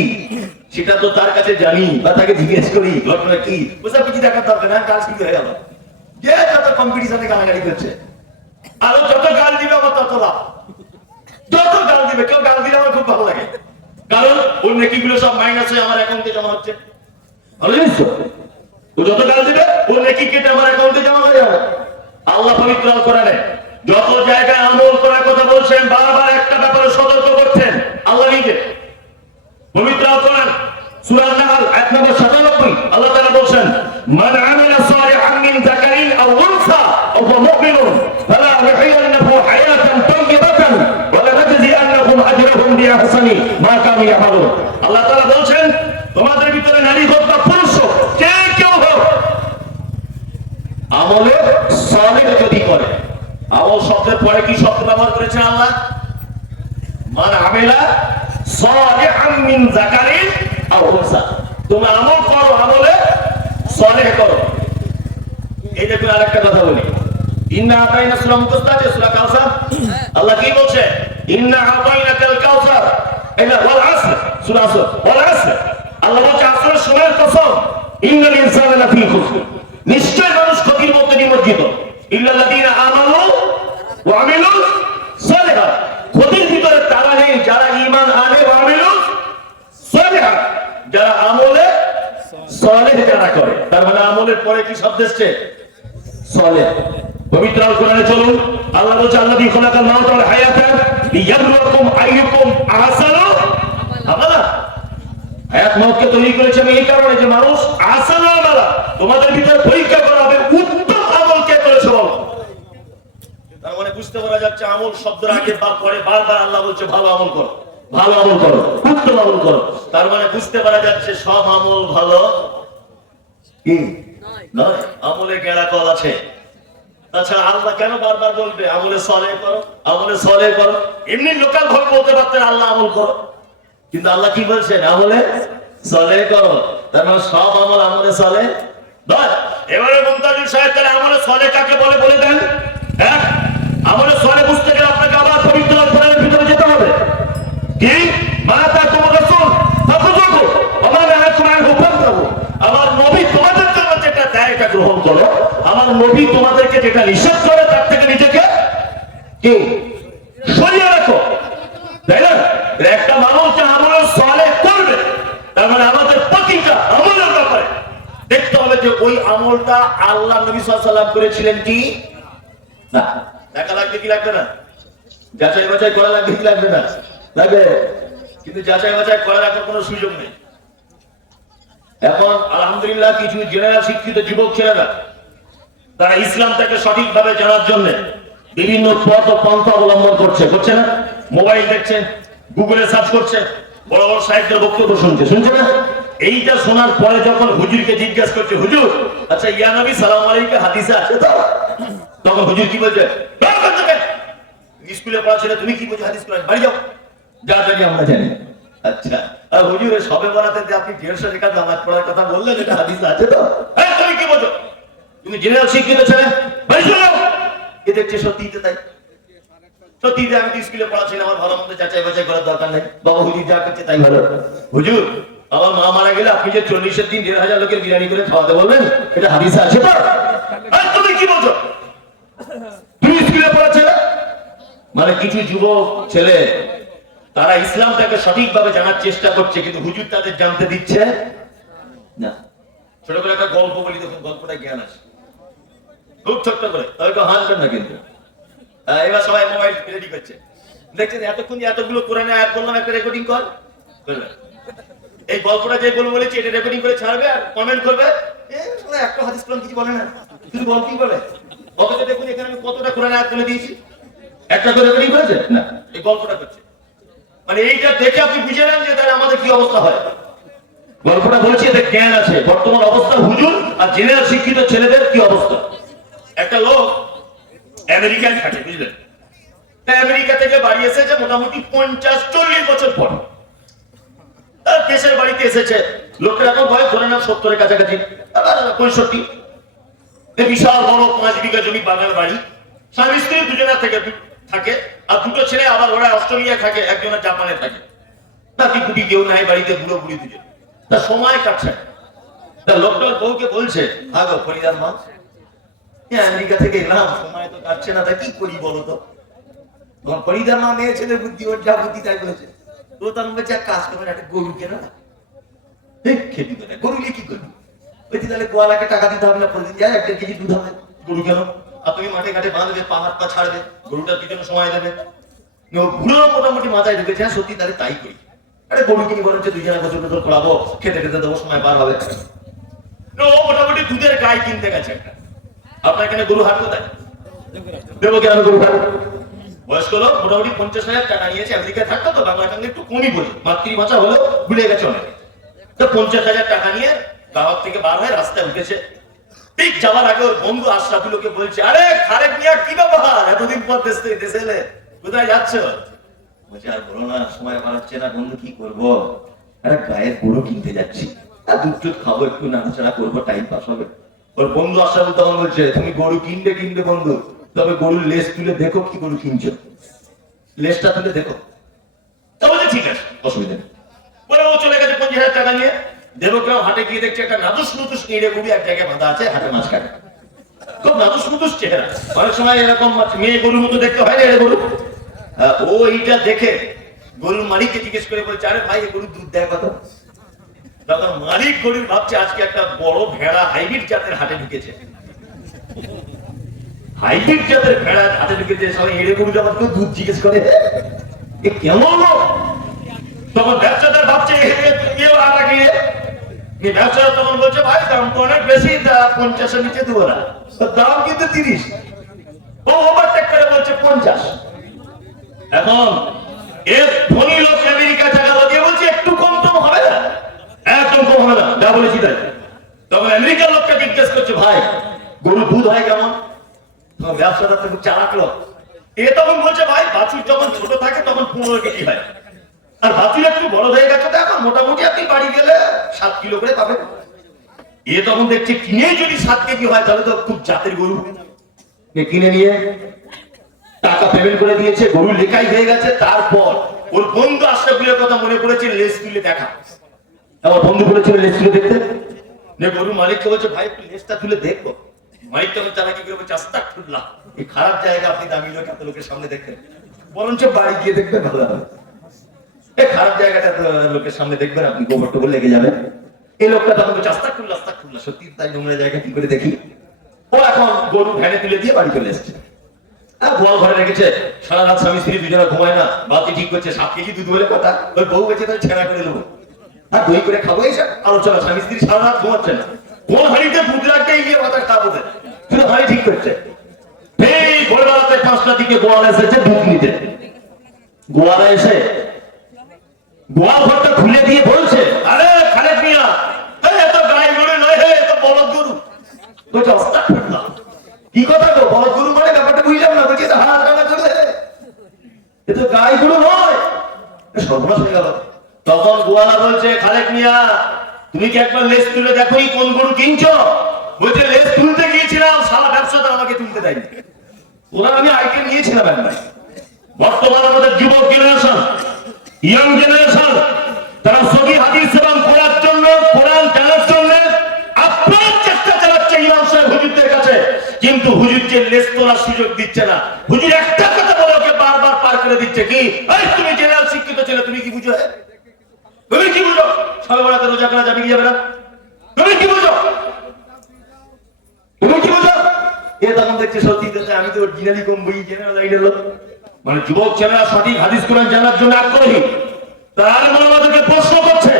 সেটা তো তার কাছে জানি বা তাকে জিজ্ঞেস করি ঘটনা কি, ওসব কিছু দেখার দরকার না, কাজ কি হয়ে গেল। যে যত কম্পিটিশনে গালাগালি করছে, আরো যত গাল দিবে আমার তত লাভ, যত গাল দিবে। কেউ গাল দিলে আমার খুব ভালো লাগে, কারণ ওর নেকিগুলো সব মাইনাস হয়ে আমার অ্যাকাউন্টে জমা হচ্ছে। ভালো জিনিস তো, ও যত গাল দিবে ওর নেকি কেটে আমার অ্যাকাউন্টে জমা হয়ে যাবে। আল্লাহ পবিত্র আল কোরআনে যত জায়গায় আমল করার কথা বলছেন, বারবার একটা ব্যাপারে সতর্ক করছেন আল্লাহ নিজে। পবিত্র আল কোরআন সূরা আন-নাহল আয়াত নম্বর 97 আল্লাহ তাআলা বলছেন, মান আমিলা সালিহান মিন যাকারিন আও উনসা আও হুয়া মুমিনুন ফালা নুহয়িন্নাহু হায়াতান তাইয়্যিবাতান ওয়া লানাজজিয়ান্নাহুম আজরাহুম বিআহসানি মা কানু ইয়ামালুন। আল্লাহ তাআলা বলছেন, তোমাদের ভিতরে নারী হোক বা পুরুষ হোক, যে কেউ হোক, আমলে সালেহ যদি করে, আমল শব্দের পরে কি শব্দ ব্যবহার করেছেন আল্লাহ? মান আমিলা সালিহান মিন যাকারিন আও উনসা, তোমরা আমল করো, আমলে সালেহ করো। এই দেখুন আরেকটা কথা বলি, ইন্না আতাইনা সূরা মুফাসসাল সূরা কাউসার, আল্লাহ কি বলছে? ইন্না আতাইনাকাল কাউসার, এটা ওয়াল আসর, সূরা আসর, ওয়াল আসর। আল্লাহ বলছে আসরের সময়ের কসম, ইন্নাল ইনসানা লাফি খুসর, নিশ্চয় মানুষ ক্ষতির মধ্যে নিমজ্জিত, ইল্লাল্লাযীনা আমানু ওয়া আমিলুস সালিহাত, ক্ষতির ভিতরে তারা নেই যারা ঈমান আনে ওয়া আমিলুস সালিহাত, যারা আমলে সালেহ যারা করে। তার মানে আমলের পরে কি শব্দ এসেছে? সালেহ। পবিত্র আল কোরআনে চলুন, আল্লাহ বলছে আল্লাযী খালাকাল মাউতা ওয়াল হায়াতা লিয়াবলুয়াকুম আইয়ুকুম আহসানু আমালা। হায়াত মাউতকে তৈরি করেছে আমি এই কারণে যে মানুষ আহসানু আমালা, তোমাদের ভিতরে পরীক্ষা করা হবে উত্তম আমল কে করেছে বলো। তার মানে বুঝতে পারা যাচ্ছে আমল শব্দের আগে বা পরে বারবার আল্লাহ বলছে ভালো আমল করো, ভালো আমল করো, উত্তম আমল করো। তার মানে বুঝতে পারা যাচ্ছে সব আমল ভালো কি নয়, আমলে গেড়াকল আছে। তাছাড়া আল্লাহ কেন বারবার বলবে আমলে সালেহ করো, আমলে সালেহ করো? এমনি লোকাল ভাবে বলতে পারতেন আল্লাহ আমল করো, কিন্তু আল্লাহ কি বলছেন? আমলে সালেহ করো। তার মানে সব আমল আমলে সালেহ নয়। এবারে মুমতাজুল সাহেব তাহলে আমলে সালেহ কাকে বলে বলে দেন। হ্যাঁ, আমলে সালেহ বুঝতে গেলে আপনাকে আবার পবিত্র কোরআনের ভিতরে যেতে হবে। কি মাতা তোমার রাসূল ফাকুযুকু ওয়া মা নাহাকুম আনহু ফান্তাহু, আমার নবী তোমাদের জন্য যেটা দেয় এটা গ্রহণ করো, আমার নবী তোমাদেরকে যেটা নিষেধ করে তার থেকে নিজেকে কি সরিয়ে রাখো, তাই না? একটা মানুষ যে আমলে সালেহ করবে, তার মানে আমাদের প্রতিটা আমলের ব্যাপারে দেখতে হবে যে ওই আমলটা আল্লাহ নবী সাল্লাল্লাহু আলাইহি ওয়াসাল্লাম করেছিলেন কি না। দেখা লাগবে কি লাগবে না? যাচাই বাছাই করা লাগবে কি লাগবে না? লাগবে, কিন্তু যাচাই বাছাই করার এখন কোনো সুযোগ নেই। এখন আলহামদুলিল্লাহ কিছু জেনারেল শিক্ষিত যুবক ছেলেরা তারা ইসলামটাকে সঠিকভাবে জানার জন্য বিভিন্ন পথ ও পন্থা অবলম্বন করছে না? মোবাইল দেখছে, গুগলে সার্চ করছে, বড় বড় সাহিত্যের বক্তব্য শুনছে না? এইটা শোনার পরে যখন হুজুরকে জিজ্ঞাসা করছে, হুজুর আচ্ছা ইয়া নবী সালাম আলাইকুম হাদিসে আছে তো? তখন হুজুর কি বলছে? স্কুলে পড়া ছিল, তুমি কি বলছো হাদিস কোরআন, বাড়ি যাও, যা জানি আমরা জানি। আচ্ছা, আর হুজুর সবে বরাতে যে আপনি 150 টাকা নামাজ পড়ার কথা বললেন, এটা হাদিসে আছে তো? হ্যাঁ, তুমি কি বলছো? তুমি জেনারেল শিক্ষিত ছেলে, বাড়ি চলে যাও। এ দেখছে সত্যিই তাই, সত্যিই আমি তো স্কুলে পড়া ছিল, আমার ভালো মন্দ যাচাই বাছাই করার দরকার নেই, বাবা হুজুর যা করছে তাই ভালো। হুজুর আমার মা মারা গেলে আপনি যে 40 দিন 1500 লোকের বিরিয়ানি করে খাওয়াতে বললেন, এটা হাদিসে আছে তো? তুমি কি বলছো? তুমি স্কুলে পড়া ছেলে। মানে কিছু যুবক ছেলে তারা ইসলামটাকে সঠিকভাবে জানার চেষ্টা করছে, কিন্তু হুজুর তাদের জানতে দিচ্ছে না। ছোট করে একটা গল্প বলি, দেখুন গল্পটা জ্ঞান আছে, খুব ছোট্ট করে, তবে কেউ হাসবেন না কিন্তু। এবার সবাই মোবাইল রেডি করছে, দেখছেন এতক্ষণ এতগুলো কোরআনে আয়াত বললাম, একটা রেকর্ডিং কর, এই গল্পটা যে বলেছি এটা রেকর্ডিং করে ছাড়বে আর কমেন্ট করবে একটা হাদিস কোরআন কিছু বলে না, শুধু গল্পই বলে। অথচ দেখুন এখানে আমি কতটা কোরআন আয়াত বলে দিয়েছি, একটা করে রেকর্ডিং করেছে না, এই গল্পটা করছে। মানে এইটা দেখে আপনি বুঝে নেন যে তাহলে আমাদের কি অবস্থা হয়। গল্পটা বলছি এতে জ্ঞান আছে, বর্তমান অবস্থা হুজুর আর জেনারেল শিক্ষিত ছেলেদের কি অবস্থা। একটা লোক আমেরিকায় থাকে, বুঝলেন, আমেরিকা থেকে বাড়ি এসেছে মোটামুটি 50-40 বছর পর। তার দেশের বাড়িতে এসেছে, লোকটা এখন বয়স ধরে না 70-এর কাছাকাছি, 65। বিশাল বড় 5 বিঘা জমি বাগান বাড়ি, স্বামী স্ত্রী দুজনা থেকে থাকে, আর দুটো ছেলে আবার ওরা অস্ট্রেলিয়ায় থাকে, একজনের জাপানে থাকে। নাতি কুটি কেউ নাই বাড়িতে, বুড়ো বুড়ি দুজন। তার সময় কাটছে, তার লোকটার বউকে বলছে, আগো ফরিদার মা, আমেরিকা থেকে এলাম, সময় তো কাটছে না, তা কি করি বলো তো। তখন ফরিদার মা মেয়ে ছেলে বুদ্ধি, ওর যা বুদ্ধি তাই বলেছে। তো তার বলছে এক কাজ করবেন, একটা গরু কেন না, খেতে করে গরু নিয়ে কি করবি, বলছি তাহলে গোয়ালাকে টাকা দিতে হবে না, প্রতিদিন যায় 1.5 কেজি দুধ হবে, গরু কেন, আর তুমি মাঠে ঘাটে বাঁধবে, পা হাত পা ছাড়বে, গরুটার পিছনে সময় দেবে। বুড়ো মোটামুটি মাথায় ঢুকেছে, হ্যাঁ সত্যি তাহলে তাই করি, আরে গরু কিনি বরঞ্চ দুজনে বছর বছর পড়াবো, খেতে খেতে দেবো, সময় পার হবে। ও মোটামুটি দুধের গাই কিনতে গেছে একটা। আপনার এখানে গরু হাট কোথায় দেবো, কেন গরু হাট। বয়স্ক লোক, মোটামুটি 50,000 টাকা নিয়েছে, আমেরিকায় থাকতো তো, বাংলা সঙ্গে একটু কমই বোঝে, মাতৃভাষা হলেও ভুলে গেছে অনেক। তো 50,000 টাকা নিয়ে গাঁও থেকে বার হয়ে রাস্তায় উঠেছে। ঠিক যাওয়ার আগে ওর বন্ধু আশরাফুলকে বলছে, আরে খালেক মিয়া কি ব্যাপার, এতদিন পর দেশে এলে, কোথায় যাচ্ছ। বলছে আর বলো না, সময় পালাচ্ছে না বন্ধু, কি করবো, আরে গায়ের গরু কিনতে যাচ্ছি, আর দুধ টুধ খাবো, একটু নাড়াচাড়া করবো, টাইম পাস হবে। ওর বন্ধু আশরাফুল তখন বলছে, তুমি গরু কিনবে বন্ধু, তবে গরুর লেজ তুলে দেখো কি গরু কিনছো, লেজটা তুলে দেখো। তা বলছে ঠিক আছে, অসুবিধা নেই। বলে ও চলে গেছে 50,000 টাকা নিয়ে। দেবগ্রাম হাটে গিয়ে দেখছে একটা নাদুস নুদুস নিড়ে গরু এক জায়গায় বাঁধা আছে, হাটের মাঝখানে, খুব নাদুস নুদুস চেহারা, অনেক সময় এরকম মেয়ে গরুর মতো দেখতে হয় না এর গরু। ও এইটা দেখে গরুর মালিককে জিজ্ঞেস করে বলছে, আরে ভাই গরুর দুধ দেয় কত। তখন মালিক গরুর ভাবছে আজকে একটা বড় ভেড়া হাইব্রিড জাতের হাটে ঢুকেছে, হাইব্রিড জাতের ভেড়া হাটে ঢুকেছে, সবাই এড়ে গরু যখন কেউ দুধ জিজ্ঞেস করে, এ কেমন লোক। তখন ব্যবসাদার ভাবছে ব্যবসাদার তখন বলছে, ভাই দাম তো অনেক বেশি, 50-এর নিচে দেবো না, দাম কিন্তু 30। ও ওভারটেক করে বলছে 50। এখন এর ধনী লোক আমেরিকা টাকা লাগিয়ে বলছে একটু কম টম হবে না, একদম কম হবে না, যা বলেছি তাই। তখন আমেরিকার লোকটা জিজ্ঞেস করছে, ভাই গরু দুধ হয় কেমন। তখন ব্যবসাদার তো চালাক লোক, এ তখন বলছে, ভাই বাছুর যখন ছোট থাকে তখন 15 কেজি হয়, আর বাছুর একটু বড় হয়ে গেছে, দেখো মোটামুটি আপনি বাড়ি গেলে 7 কিলো করে পাবেন। এ তখন দেখছে কিনে যদি 7 কেজি হয় তাহলে তো খুব জাতের গরু। কিনে নিয়ে টাকা পেমেন্ট করে দিয়েছে, গরু লেখাই হয়ে গেছে। তারপর ওর বন্ধু আশরাফুলের কথা মনে পড়েছে, লেজ তুলে দেখা। আমার বন্ধু বলেছিল লেজ তুলে দেখতে, গরু মালিককে বলছে, ভাই একটু লেজটা তুলে দেখবো। মালিক তখন তারা কি করে বলছে, আস্তাগফিরুল্লাহ, এই খারাপ জায়গা আপনি দামি লোক এত লোকের সামনে দেখবেন, বরঞ্চ বাড়ি গিয়ে দেখবেন ভালো হবে। এই খারাপ জায়গাটা লোকের সামনে দেখবেন, আপনি গোবর টোবর লেগে যাবেন। এই লোকটা তখন বলছে, আস্তাগফিরুল্লাহ, সত্যি তাই নোংরা জায়গা কি করে দেখি। ও এখন গরু ভ্যানে তুলে দিয়ে বাড়ি চলে এসেছে। গোয়াল ঘরে রেখেছে, সারা রাত স্বামী স্ত্রী দুজনে ঘুমায় না, বাতি ঠিক করছে, 7 কেজি দুধ বলে কথা, ওই বউ বেঁচে তাই ছেঁড়া করে নেবো আর দই করে খাবো, এইসব আলোচনা। স্বামী স্ত্রী সারা রাত ঘুমাচ্ছে না, কোন হাড়িতে দুধ রাখতে গিয়ে মাথা খাবো, শুধু হাড়ি ঠিক করছে। এই ভোরবেলাতে 5টার দিকে গোয়াল এসেছে দুধ নিতে। গোয়ালে এসে গোয়াল ঘরটা খুলে দিয়ে বলছে, আরে খালেক মিয়া, এত গাই গরু নয়, এত বলদ গরু। বলছে আস্তাগফিরুল্লাহ, কি কথা গো, বলদ গরু মানে ব্যাপারটা বুঝলাম না। বলছি হাত টানা করে, এ তো গাই গরু নয়, সর্বনাশ হয়ে গেল। তখন গোয়ালা বলছে, খালেক মিয়া তুমি কি একবার লেজ তুলে দেখো কোন গরু কিনছো। বলছে লেজ তুলতে গিয়েছিলাম, সারা ব্যবসাদার আমাকে তুলতে দেয়নি, ওরা আমি আইটেম নিয়েছিলাম একবার। বর্তমান আমাদের যুবক জেনারেশন, ইয়াং জেনারেশন, তারা সহি হাদিস এবং কোরআন জন্য, কোরআন জানার জন্য আপনার চেষ্টা চালাচ্ছে ইমাম সাহেব হুজুরদের কাছে, কিন্তু হুজুর যে লেজ তোলার সুযোগ দিচ্ছে না। হুজুর একটা কথা বলে ওকে বারবার পার করে দিচ্ছে, কি এই তুমি জেনারেল শিক্ষিত ছেলে, তুমি কি বুঝো, তুমি কি বুঝো, সবে বরাতে রোজা করা যাবে কি যাবে না, তুমি কি বুঝো, তুমি কি বুঝো। এ তখন দেখছে সত্যি আমি তো অরিজিনালি কম বই, জেনারেল লাইনের লোক। মানে যুবক ছেলেরা সঠিক হাদিস কোরআন জানার জন্য আগ্রহী, তারা আমাদেরকে প্রশ্ন করছে,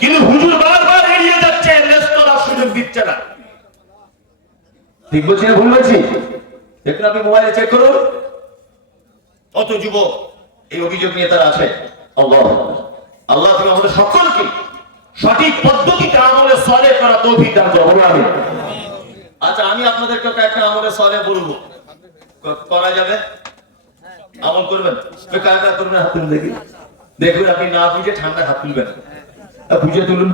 কিন্তু হুজুর বারবার এড়িয়ে যাচ্ছে, রেস্তোরাঁ সুযোগ দিচ্ছে না। ঠিক বলছি না ভুল বলছি? দেখুন আপনি মোবাইলে চেক করুন, কত যুবক এই অভিযোগ নিয়ে তারা আছে। আল্লাহ আল্লাহ তুমি আমাদের সকলকে সঠিক পদ্ধতিতে আমলে সলে করা তৌফিক দান করো, বলুন আমিন। আচ্ছা, আমি আপনাদেরকে একটা আমলে সলে বলবো, করা যাবে? আমল করবেন? কারা কারা করবেন হাত তুলুন দেখি। দেখবেন আপনি না বুঝে ঠান্ডা হাত তুলবেন, বুঝে তুলুন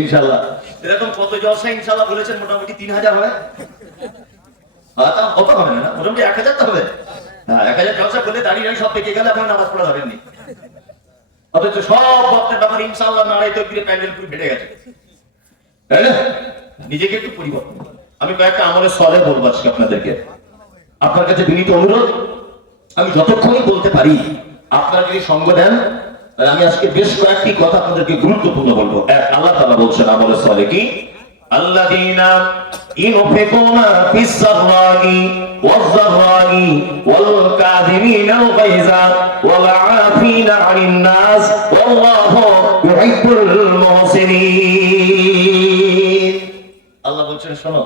ইনশাআল্লাহ। এরকম কত জলসা ইনশাআল্লাহ বলেছেন? মোটামুটি 3000 হবে। কত হবে না, মোটামুটি 1000 তো হবে। হ্যাঁ, 1000 জলসা করলে দাঁড়িয়ে সব পেকে গেলে আপনার নামাজ পড়া যাবেন না। অথচ সব ভক্তের ব্যাপার ইনশাআল্লাহ নারাই তকবীরে প্যান্ডেল পুরো ফেটে গেছে, তাই না? নিজেকে একটু পরিবর্তন। আমি কয়েকটা আমলের সলে বলবো আজকে আপনাদেরকে। আপনার কাছে বিনীত অনুরোধ, আমি যতক্ষণই বলতে পারি আপনারা যদি সঙ্গ দেন, আমি আজকে বেশ কয়েকটি কথা আপনাদেরকে গুরুত্বপূর্ণ বলবো। এক, আল্লাহ তাআলা বলছেন আমলের সলে কি, আল্লাযীনা ইউনফিকুনা ফিস সাররাই ওয়াজ যাররাই ওয়াল কাযিমিনাল গায়যা ওয়াল আফিনা আনিন নাস ওয়াল্লাহু ইউহিব্বুল মুহসিনিন। আল্লাহ বলছেন শোনো,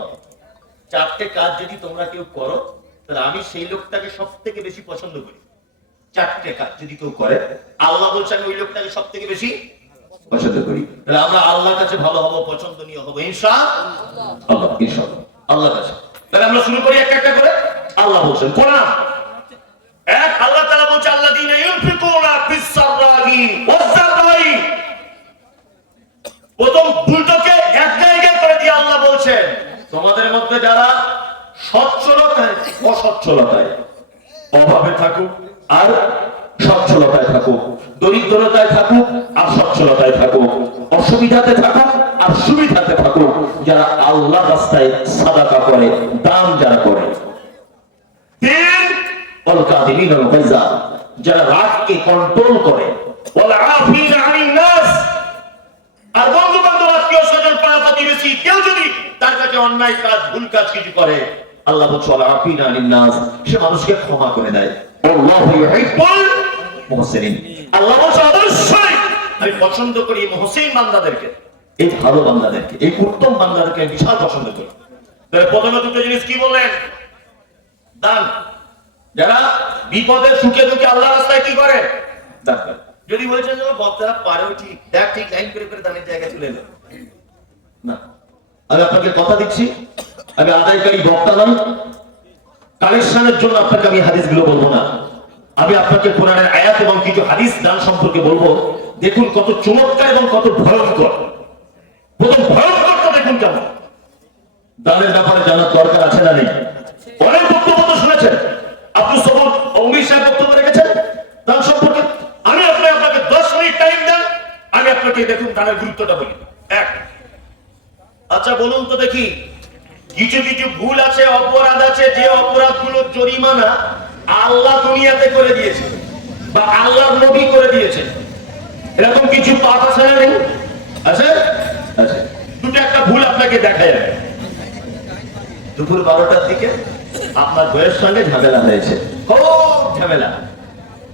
চারটে কাজ যদি তোমরা কেউ করো তাহলে আমি সেই লোকটাকে সবথেকে বেশি পছন্দ করি। চারটে কাজ যদি কেউ করে, আল্লাহ বলছেন ওই লোকটাকে সবথেকে বেশি পছন্দ করি। তাহলে আমরা আল্লাহর কাছে ভালো হব, পছন্দনীয় হব ইনশাআল্লাহ, ইনশাআল্লাহ আল্লাহর কাছে। তাহলে আমরা শুরু করি একটা একটা করে। আল্লাহ বলছেন কোরআন এক, আল্লাহ তাআলা বলছে আল্লাযীনা ইউনফিকুনা ফিস সাররাই ওয়াজ যাররাই। প্রথম দুটোকে এক জায়গায় করে দিয়ে আল্লাহ বলছেন তোমাদের মধ্যে যারা সচ্ছলতায় অসচ্ছলতায়, অভাবে থাকুক আর সচ্ছলতায় থাকুক, দরিদ্রতায় থাকুক আর সচ্ছলতায় থাকুক, অসুবিধাতে থাকুক আর সুবিধাতে থাকুক, যারা আল্লাহর রাস্তায় সাদাকা করে, দান যারা করে। তিন, ওয়াল কাযিমিনাল গায়যা, যারা রাগকে কন্ট্রোল করে, ওয়াল আফিনা আনিন নাস, আর বন্ধু বান্ধব আত্মীয় স্বজন পাড়া প্রতিবেশী কেউ যদি তার কাছে অন্যায় কাজ ভুল কাজ কিছু করে, আল্লাহ বলছে ওয়াল আফিনা আনিন নাস, সে মানুষকে ক্ষমা করে দেয়। আল্লাহু ইউহিব্বুল মুহসিনিন, আল্লাহ বলছে অবশ্যই আমি পছন্দ করি এই মুহসিন বান্দাদেরকে, এই ভালো বান্দাদেরকে, এই উত্তম বান্দাদেরকে আমি বিশাল পছন্দ করি। তাহলে প্রথমে দুটো জিনিস কি বললেন? দান। যারা বিপদে সুখে দুঃখে আল্লাহর রাস্তায় কি করে? দান করে। যদি বলেছেন যে বক্তারা পারেও ঠিক, দেখ ঠিক লাইন করে করে দানের জায়গায় চলে এলো না। আমি আপনাকে কথা দিচ্ছি, আমি আদায়কারী বক্তা নই, কালেকশনের জন্য আপনাকে আমি হাদিসগুলো বলবো না। আমি আপনাকে কোরআনের আয়াত এবং কিছু হাদিস দান সম্পর্কে বলবো। দেখুন কত চমৎকার এবং কত ভয়ঙ্কর। প্রথম ভয়ঙ্করটা দেখুন কেমন। দানের ব্যাপারে জানার দরকার আছে না নেই? অনেক বক্তব্য তো শুনেছেন, আব্দুল সবুর অমির সাহেব বক্তব্য রেখেছেন দান সম্পর্কে। আমি আপনাকে 10 মিনিট টাইম দেন, আমি আপনাকে দেখুন দানের গুরুত্বটা বলি। এক, আচ্ছা বলুন তো দেখি, কিছু কিছু ভুল আছে, অপরাধ আছে, যে অপরাধগুলোর জরিমানা আল্লাহ দুনিয়াতে করে দিয়েছে বা আল্লাহর নবী করে দিয়েছে, এরকম কিছু পাপ আছে না নেই? আছে, আছে। দুটো একটা ভুল আপনাকে দেখা যাবে। দুপুর 12টার দিকে আপনার বইয়ের সঙ্গে ঝামেলা হয়েছে, খুব ঝামেলা।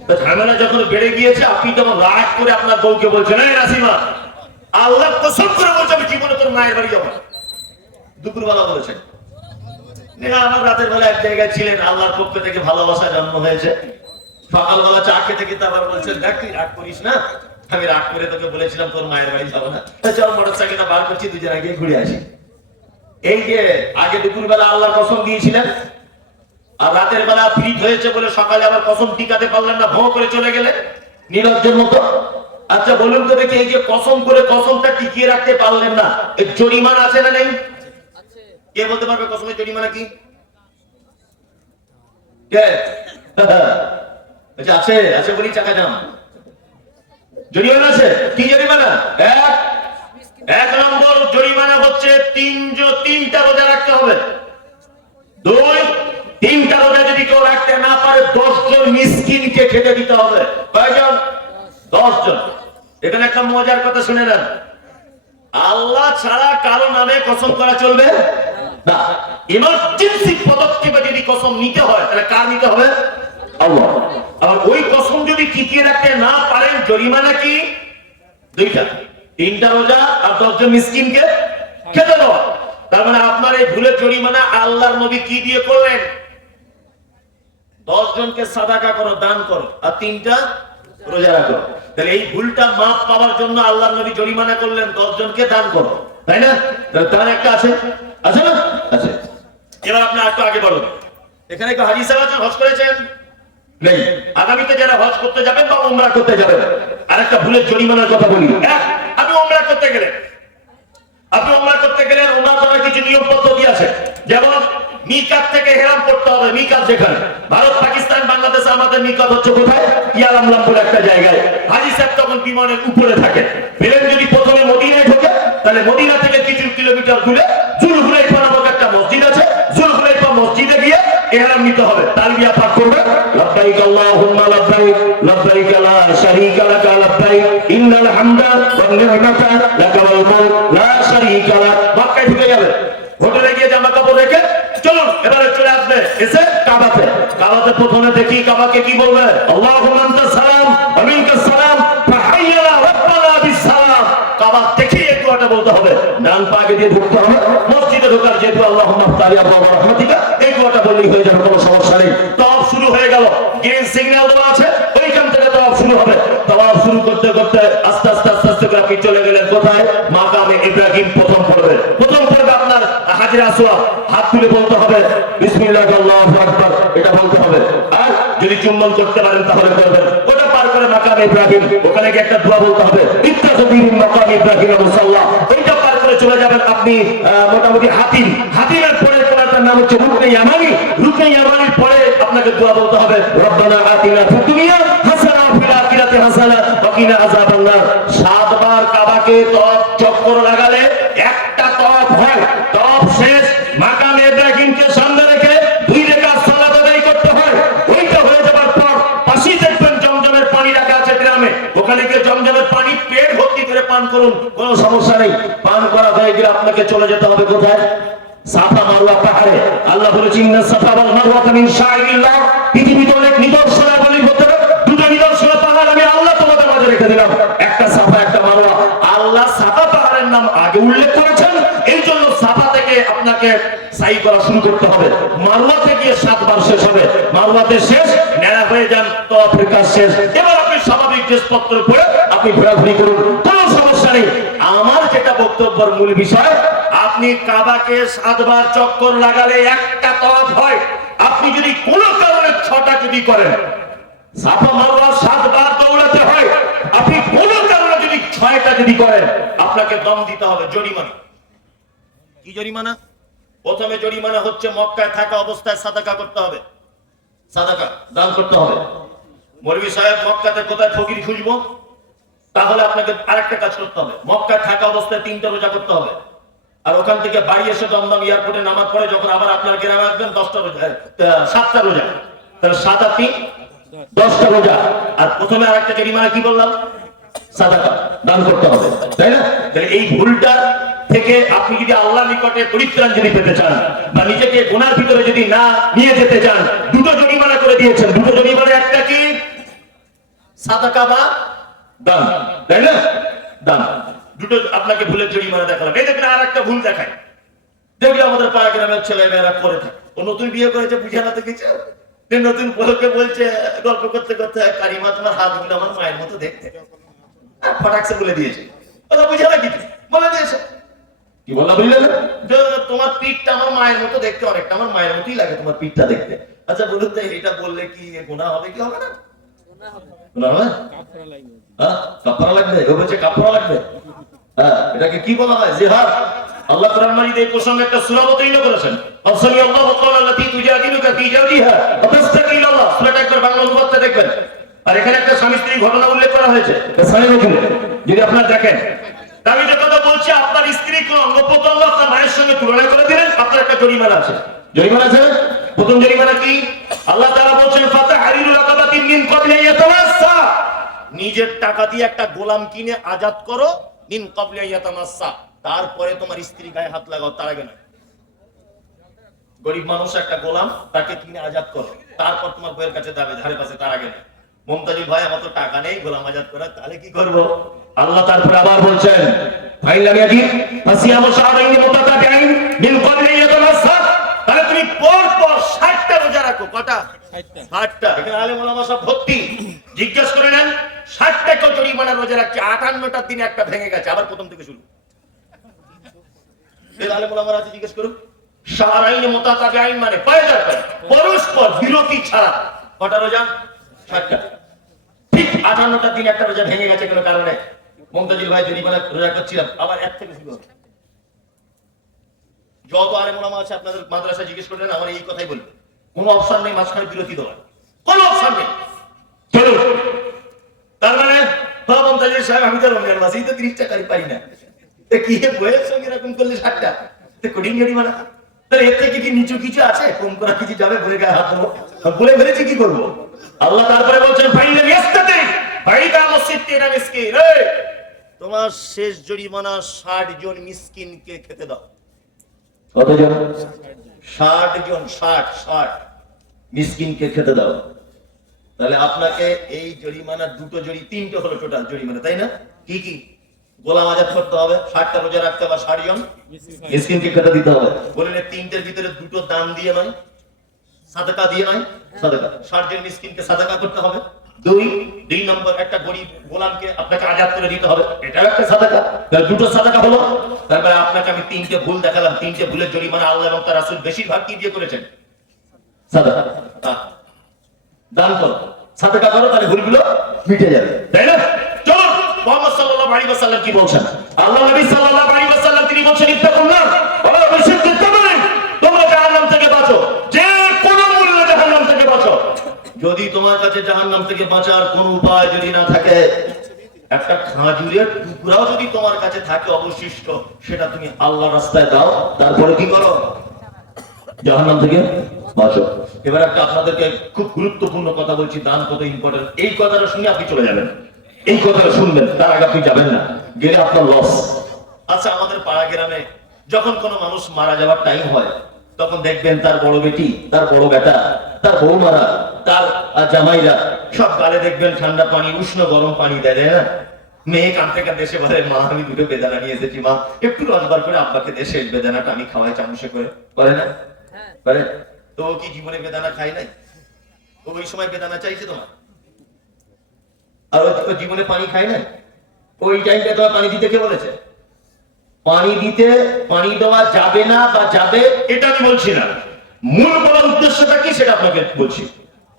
তো ঝামেলা যখন বেড়ে গিয়েছে, আপনি তখন রাগ করে আপনার বউকে বলছেন, এই রাসিমা, আল্লাহ কসম করে বলছে আমি জীবনে তোর মায়ের বাড়ি যাবো। দুপুরবেলা বলেছেন, আমার রাতের বেলা এক জায়গায় ছিলেন, আল্লাহর পক্ষ থেকে ভালোবাসা জন্ম হয়েছে। সকালবেলা চা খেতে খেতে আবার বলছেন, দেখ তুই রাগ করিস না, আমি রাগ করে তোকে বলেছিলাম তোর মায়ের বাড়ি যাবো না, চল মোটরসাইকেলটা বার করছি, দুজন আগে ঘুরে আসি। এই যে আগে দুপুরবেলা আল্লাহর কসম দিয়েছিলেন, আর রাতের বেলা ফিট হয়েছে বলে সকালে আবার কসম টিকাতে পারলেন না, ভোঁ করে চলে গেলে নিরজ্জের মতো। আচ্ছা বলুন তো দেখি, এই যে কসম করে কসমটা টিকিয়ে রাখতে পারলেন না, এর জরিমানা আছে না নেই? কে বলতে পারবে কসমের জরিমানা কি? কে? আছে, আছে বলি চাকা জাম। জরিমানা আছে। কি জরিমানা? এক নম্বর জরিমানা হচ্ছে তিনটা রোজা রাখতে হবে। 2, 3টা রোজা যদি কেউ রাখতে না পারে 10 জন মিসকিনকে খেতে দিতে হবে। কয়জন? 10 জন। এখানে একটা মজার কথা শুনে নেন, আল্লাহ ছাড়া কারো নামে কসম করা চলবে না। ইমার্জেন্সি পদক্ষেপে যদি কসম নিতে হয় তাহলে কার নিতে হবে? আল্লাহ। আর ওই কসম যদি টিকিয়ে রাখতে না পারেন, জরিমানা কি? 2টা। 3টা রোজা আর 10 জন মিসকিনকে খেতে দেওয়া। তার মানে আপনার এই ভুলের জরিমানা আল্লাহর নবী কি দিয়ে করলেন? 10 জনকে সাদাকা করো, দান করো, আর 3টা রোজা রাখো। তাহলে এই ভুলটা মাফ পাওয়ার জন্য আল্লাহর নবী জরিমানা করলেন 10 জনকে দান করো, তাই না? দান একটা আছে, আছে না? আছে। এবার আপনি একটু আগে বলুন, এখানে কি হাজী সাহেব আছেন, হজ করেছেন? নেই। আগামীতে যারা হজ করতে যাবেন বা উমরা করতে যাবেন, আরেকটা ভুলের জরিমানার কথা বলি। আপনি উমরা করতে গেলেন, উমরা করার কিছু নিয়ম পদ্ধতি আছে। যেমন মিকাত থেকে হেরাম করতে হবে। মিকাত যেখানে ভারত, পাকিস্তান, বাংলাদেশ, আমাদের মিকাত হচ্ছে কোথায়? ইয়ালামলাম বলে একটা জায়গায়। হাজী সাহেব তখন বিমানের উপরে থাকে। প্লেন যদি প্রথমে মদিনায় ঢোকে, তাহলে মদিনা থেকে কিছু কিলোমিটার দূরে জুলহুলাইফা নামক একটা মসজিদ আছে। জুলহুলাইফা মসজিদে গিয়ে ইহরাম নিতে হবে, তালবিয়া পাঠ করবে, লাব্বাইক আল্লাহুম্মা লাব্বাইক, লাব্বাইক লা শারীকা লাকা লাব্বাইক, ইন্নাল হামদা ওয়ান নি'মাতা লাকা ওয়াল মুলক লা শারীকা লাক। মক্কায় ঢুকে যাবে। হোটেলে গিয়ে জামা কাপড় রেখে চলুন, এবারে চলে আসবে এসে কাবাতে। কাবাতে প্রথমে দেখি কাবাকে কি বলবে? আল্লাহুম্মা আনতাস সালাম ওয়া মিনকাস সালাম ফাহাইয়া রাব্বানা বিসসালাম। কাবা দেখি এই দোয়াটা বলতে হবে, ডান পা আগে দিয়ে ঢুকতে হবে। মসজিদে ঢোকার যেহেতু আল্লাহুম্মা আফতারি আবওয়াব রাহমাতিকা, এই দোয়াটা বললেই হয়ে যাবে, কোনো সমস্যা নেই। তাওয়াফ শুরু হয়ে গেল, গ্রিন সিগন্যাল দেওয়া আছে, ওইখান থেকে তাওয়াফ শুরু হবে। তাওয়াফ শুরু করতে করতে আস্তে আস্তে আস্তে আস্তে করে আপনি চলে গেলেন কোথায়? মাকামে ইব্রাহিম প্রথম পড়বে। প্রথম পড়বে আপনার হাজরে আসওয়াদ, হাত তুলে বলতে হবে বিসমিল্লাহ আল্লাহু আকবার, এটা বলতে হবে। আর যদি চুম্বন করতে পারেন তাহলে করবেন। ওটা পার করে মাকামে ইব্রাহিম, ওখানে গিয়ে একটা দোয়া বলতে হবে, ইত্তাযবির মাকামে ইব্রাহিম মুসাল্লা। ওইটা পার করে চলে যাবেন আপনি মোটামুটি হাতিম। হাতিমের পরে কোনটার নাম হচ্ছে রুকনে ইয়ামানি। রুকনে ইয়ামানির পরে আপনাকে দোয়া বলতে হবে রব্বানা আতিনা ফিদ দুনিয়া হাসানা ওয়া ফিল আখিরাতি হাসানা ওয়া কিনা আযাবান নার। 7 বার কাবাকে তওয়াফ চক্কর লাগালে একটা তওয়াফ হয়। তওয়াফ শেষ, মাকামে ইব্রাহিমকে সামনে রেখে 2 রাকাত সালাত আদায় করতে হয়। ওইটা হয়ে যাবার পর পাশেই দেখবেন জমজমের পানি রাখা আছে গ্রামে, ওখানে গিয়ে জমজমের পানি পেট ভর্তি করে পান করুন, কোনো সমস্যা নেই। পান করা হয়ে গেলে আপনাকে চলে যেতে হবে কোথায়? সাফা মারওয়া পাহাড়ে। আল্লাহ বলেছেন ইন্নাস সাফা ওয়াল মারওয়া মিন শাআইরিল্লাহ। পৃথিবীতে অনেক নিদর্শনাবলীর ভিতরে 2টা নিদর্শন পাহাড় আমি আল্লাহ তোমাদের মাঝে রেখে দিলাম, একটা সাফা একটা মারওয়া। আল্লাহ সাফা পাহাড়ের নাম আগে উল্লেখ করেছেন, এই জন্য সাফা থেকে আপনাকে সাই করা শুরু করতে হবে। মারওয়া থেকে 7 বার শেষ হবে। মারওয়াতে শেষ, নেড়া হয়ে যান, তওয়াফের কাজ শেষ। এবার আপনি স্বাভাবিক ড্রেসপত্র পরে আপনি ঘোরাঘুরি করুন, কোনো সমস্যা নেই। আমার যেটা বক্তব্যের মূল বিষয়, আপনি কাবাকে 7 বার চক্কর লাগালে একটা তওয়াফ হয়। আপনি যদি কোনো কারণে 6টা যদি করেন, সাফা মারওয়া 7 বার দৌড়াতে হয়। আপনি কোনো কারণে যদি 6টা যদি করেন, আপনাকে দম দিতে হবে, জরিমানা। কি জরিমানা? প্রথমে জরিমানা হচ্ছে মক্কায় থাকা অবস্থায় সাদাকা করতে হবে, সাদাকা দান করতে হবে। মৌলভী সাহেব মক্কাতে কোথায় ফকির খুঁজবো? তাহলে আপনাকে আরেকটা কাজ করতে হবে, মক্কায় থাকা অবস্থায় 3টা রোজা করতে হবে। আর ওখান থেকে বাড়ি এসে দমদম এয়ারপোর্টে নামাজ পড়ে যখন আবার আপনার গ্রামে আসবেন 10টা রোজা, 7টা রোজা, তাহলে 7 আর 3 10টা রোজা। আর প্রথমে আরেকটা জরিমানা কি বললাম? সাদাকা দান করতে হবে, তাই না? তাহলে এই ভুলটা থেকে আপনি যদি আল্লাহর নিকটে পরিত্রাণ যদি পেতে চান বা নিজেকে গুনার ভিতরে যদি না নিয়ে যেতে চান, 2টো জরিমানা করে দিয়েছেন। 2টো জরিমানা, একটা কি? সাদাকা বা দান, তাই না? দান, 2টো আপনাকে ভুলের জরিমানা দেখালাম। এই দেখেন আর একটা ভুল দেখায়, দেখলে আমাদের পাড়া গ্রামের ছেলে মেয়েরা করে থাকে। ও নতুন বিয়ে করেছে, বুঝে না তো কিছু, নতুন বউকে বলছে গল্প করতে করতে, কারিমা তোমার হাতগুলো আমার মায়ের মতো দেখতে, ফটাকসে বলে দিয়েছে। ওরা বুঝে না কিছু, বলে দিয়েছে। কি বললা বুঝলে না? তোমার পিঠটা আমার মায়ের মতো দেখতে, অনেকটা আমার মায়ের মতোই লাগে তোমার পিঠটা দেখতে। আচ্ছা বলুন তো, এটা বললে কি গুনাহ হবে কি হবে না? গুনাহ হবে? হ্যাঁ, কাফারা লাগবে। ও বলছে কাফারা লাগবে। হ্যাঁ, এটাকে কি বলা হয়? জিহাদ। আল্লাহ কোরআন মাজিদে এই প্রসঙ্গে একটা সূরা অবতীর্ণ করেছেন। আসামি আল্লাহু ক্বালা লাতী তুজাদিলুকা ফী জাওজিহা ওয়া তাসতাকি ইলাল্লাহ। সূরাটা একবার বাংলা অনুবাদটা দেখবেন। আর এখানে একটা স্বামী স্ত্রীর ঘটনা উল্লেখ করা হয়েছে, সহিহ মুসলিমে, যদি আপনারা দেখেন। আমি যে কথা বলছি, আপনার স্ত্রী কোন অঙ্গ প্রত্যঙ্গ আপনার মায়ের সঙ্গে তুলনা করে দিলেন, আপনার একটা জরিমানা আছে। জরিমানা আছে। প্রথম জরিমানা কি? আল্লাহ তাআলা বলেন ফাতাহরিরু রাকাবাতিন মিন ক্বাবলি ইয়াতামাসসা। নিজের টাকা দিয়ে একটা গোলাম কিনে আজাদ করো, মিন ক্বাবলি ইয়াতামাসসা, তারপরে তোমার স্ত্রী গায়ে হাত লাগাও, তার আগে না। গরিব মানুষ একটা গোলাম, তাকে কিনে আজাদ করো, তারপর তোমার বউয়ের কাছে যাবে, ধারে পাশে, তার আগে না। মুমতাজুল ভাই, আমার তো টাকা নেই গোলাম আজাদ করার, তাহলে কি করবো? আল্লাহ তারপরে আবার বলছেন ফাইলাম ইয়াজিদ ফাসিয়ামু শাহরাইন মুতাতাবিআইন মিন ক্বাবলি ইয়াতামাসসাক, তাহলে তুমি পর পর 60টা রোজা রাখো। কটা? 60টা। এখানে আলেম ওলামা সব ভর্তি। জিজ্ঞেস করে নেন 60টা কত জরিমানা রোজা রাখছে, 58টার দিনে একটা ভেঙে গেছে, আবার প্রথম থেকে শুরু। এই আলেম ওলামারা আছে, জিজ্ঞেস করুন। শাহরাইন মুতাতাবিআইন মানে পয়দার পর পরস্পর বিরতি ছাড়া কটা রোজা? 60টা। ঠিক 58টার দিনে একটা রোজা ভেঙে গেছে কোনো কারণে, মুমতাজিল ভাই জরিমানা রোজা করছিলাম, আবার এক থেকে শুরু হবে। যত আলেম ওলামা আছে আপনাদের মাদ্রাসা জিজ্ঞেস করলেন, আমার এই কথাই বলবো, কোনো অপশন নেই মাঝখানে বিরতি দেওয়ার, কোনো অপশন নেই। চলো, তার মানে মুমতাজিল সাহেব আমি তো রমজান মাসেই তো 30 টাকা পাই না, কি বইয়ের সঙ্গে এরকম করলে 60টা কঠিন জরিমানা। তাহলে এর থেকে কি নিচু কিছু আছে? কম করা কিছু যাবে? বলে গায়ে হাত দেবো, বলে ফেলেছি, কি করবো? আল্লাহ তারপরে বলছেন ফাইলাম ইয়াস্তাতি ফাইদা মুসিত্তিনা মিসকিন, তোমার শেষ জরিমানা 60 জন মিসকিনকে খেতে দাও। কতজন? 60 জন। 60 মিসকিনকে খেতে দাও। তাহলে আপনাকে এই জরিমানা দুটো তিনটে হলো টোটাল জরিমানা, তাই না? কি কি? গোলাম আজাদ করতে হবে, 60টা রোজা রাখতে হবে, 60 জন মিসকিনকে খেতে দিতে হবে। বলেন তিনটের ভিতরে দুটো দান দিয়ে নয়, সাদাকা দিয়ে নয়, সাদাকা 60 জন মিসকিনকে সাদাকা করতে হবে। দুই নম্বর একটা গরিব গোলামকে আপনাকে আজাদ করে দিতে হবে, এটাও একটা সাদাকা। তাহলে দুটো সাদাকা হলো। তারপরে আপনাকে আমি তিনটে ভুল দেখালাম, তিনটে ভুলের জরিমানা আল্লাহ এবং তার রাসূল বেশিরভাগ কি দিয়ে করেছেন? সাদাকা। দান করো, সাদাকা করো, তাহলে ভুলগুলো মিটে যাবে, তাই না? চলো, মুহাম্মদ সাল্লাল্লাহু আলাইহি ওয়াসাল্লাম কি বলছেন? আল্লাহ নবী সাল্লাল্লাহু আলাইহি ওয়াসাল্লাম তিনি বলছেন ইত্তাকুল্লাহ ওয়া বিশিদ্দাতিল তামান, তোমরা জাহান্নাম থেকে বাঁচো, যে কোনো মূল্যে জাহান্নাম থেকে বাঁচো। যদি তোমার কাছে জাহান্নাম থেকে বাঁচার কোনো উপায় যদি না থাকে, একটা খাজুরের টুকরাও যদি তোমার কাছে থাকে অবশিষ্ট, সেটা তুমি আল্লাহর রাস্তায় দাও, তারপরে কি করো? জাহান্নাম থেকে বাঁচো। এবার একটা আপনাদেরকে খুব গুরুত্বপূর্ণ কথা বলছি, দান কত ইম্পর্টেন্ট। এই কথাটা শুনে আপনি চলে যাবেন, এই কথাটা শুনবেন, তার আগে আপনি যাবেন না, গেলে আপনার লস। আচ্ছা, আমাদের পাড়া গ্রামে যখন কোনো মানুষ মারা যাওয়ার টাইম হয়, তখন দেখবেন তার বড় বেটি, তার বড় বেটা, তার বৌমারা, তার জামাইরা সব গালে দেখবেন ঠান্ডা পানি, উষ্ণ গরম পানি দেয় না? মেয়ে কাঁদতে কাঁদতে এসে বলে, মা আমি দুটো বেদানা নিয়ে এসেছি, মা একটু রসবার করে আব্বাকে দিয়ে শেষ বেদানাটা আমি খাওয়াই চামচে করে। করে না? করে। তো কি জীবনে বেদানা খাই নাই? ওই সময় বেদানা চাইছে তোমার? আর ও জীবনে পানি খায় না? ওই টাইমটা তোমার পানি দিতে কে বলেছে? পানি দিতে, পানি দেওয়া যাবে না বা যাবে এটা আমি বলছি না, মূল বলার উদ্দেশ্যটা কি সেটা আপনাকে বলছি।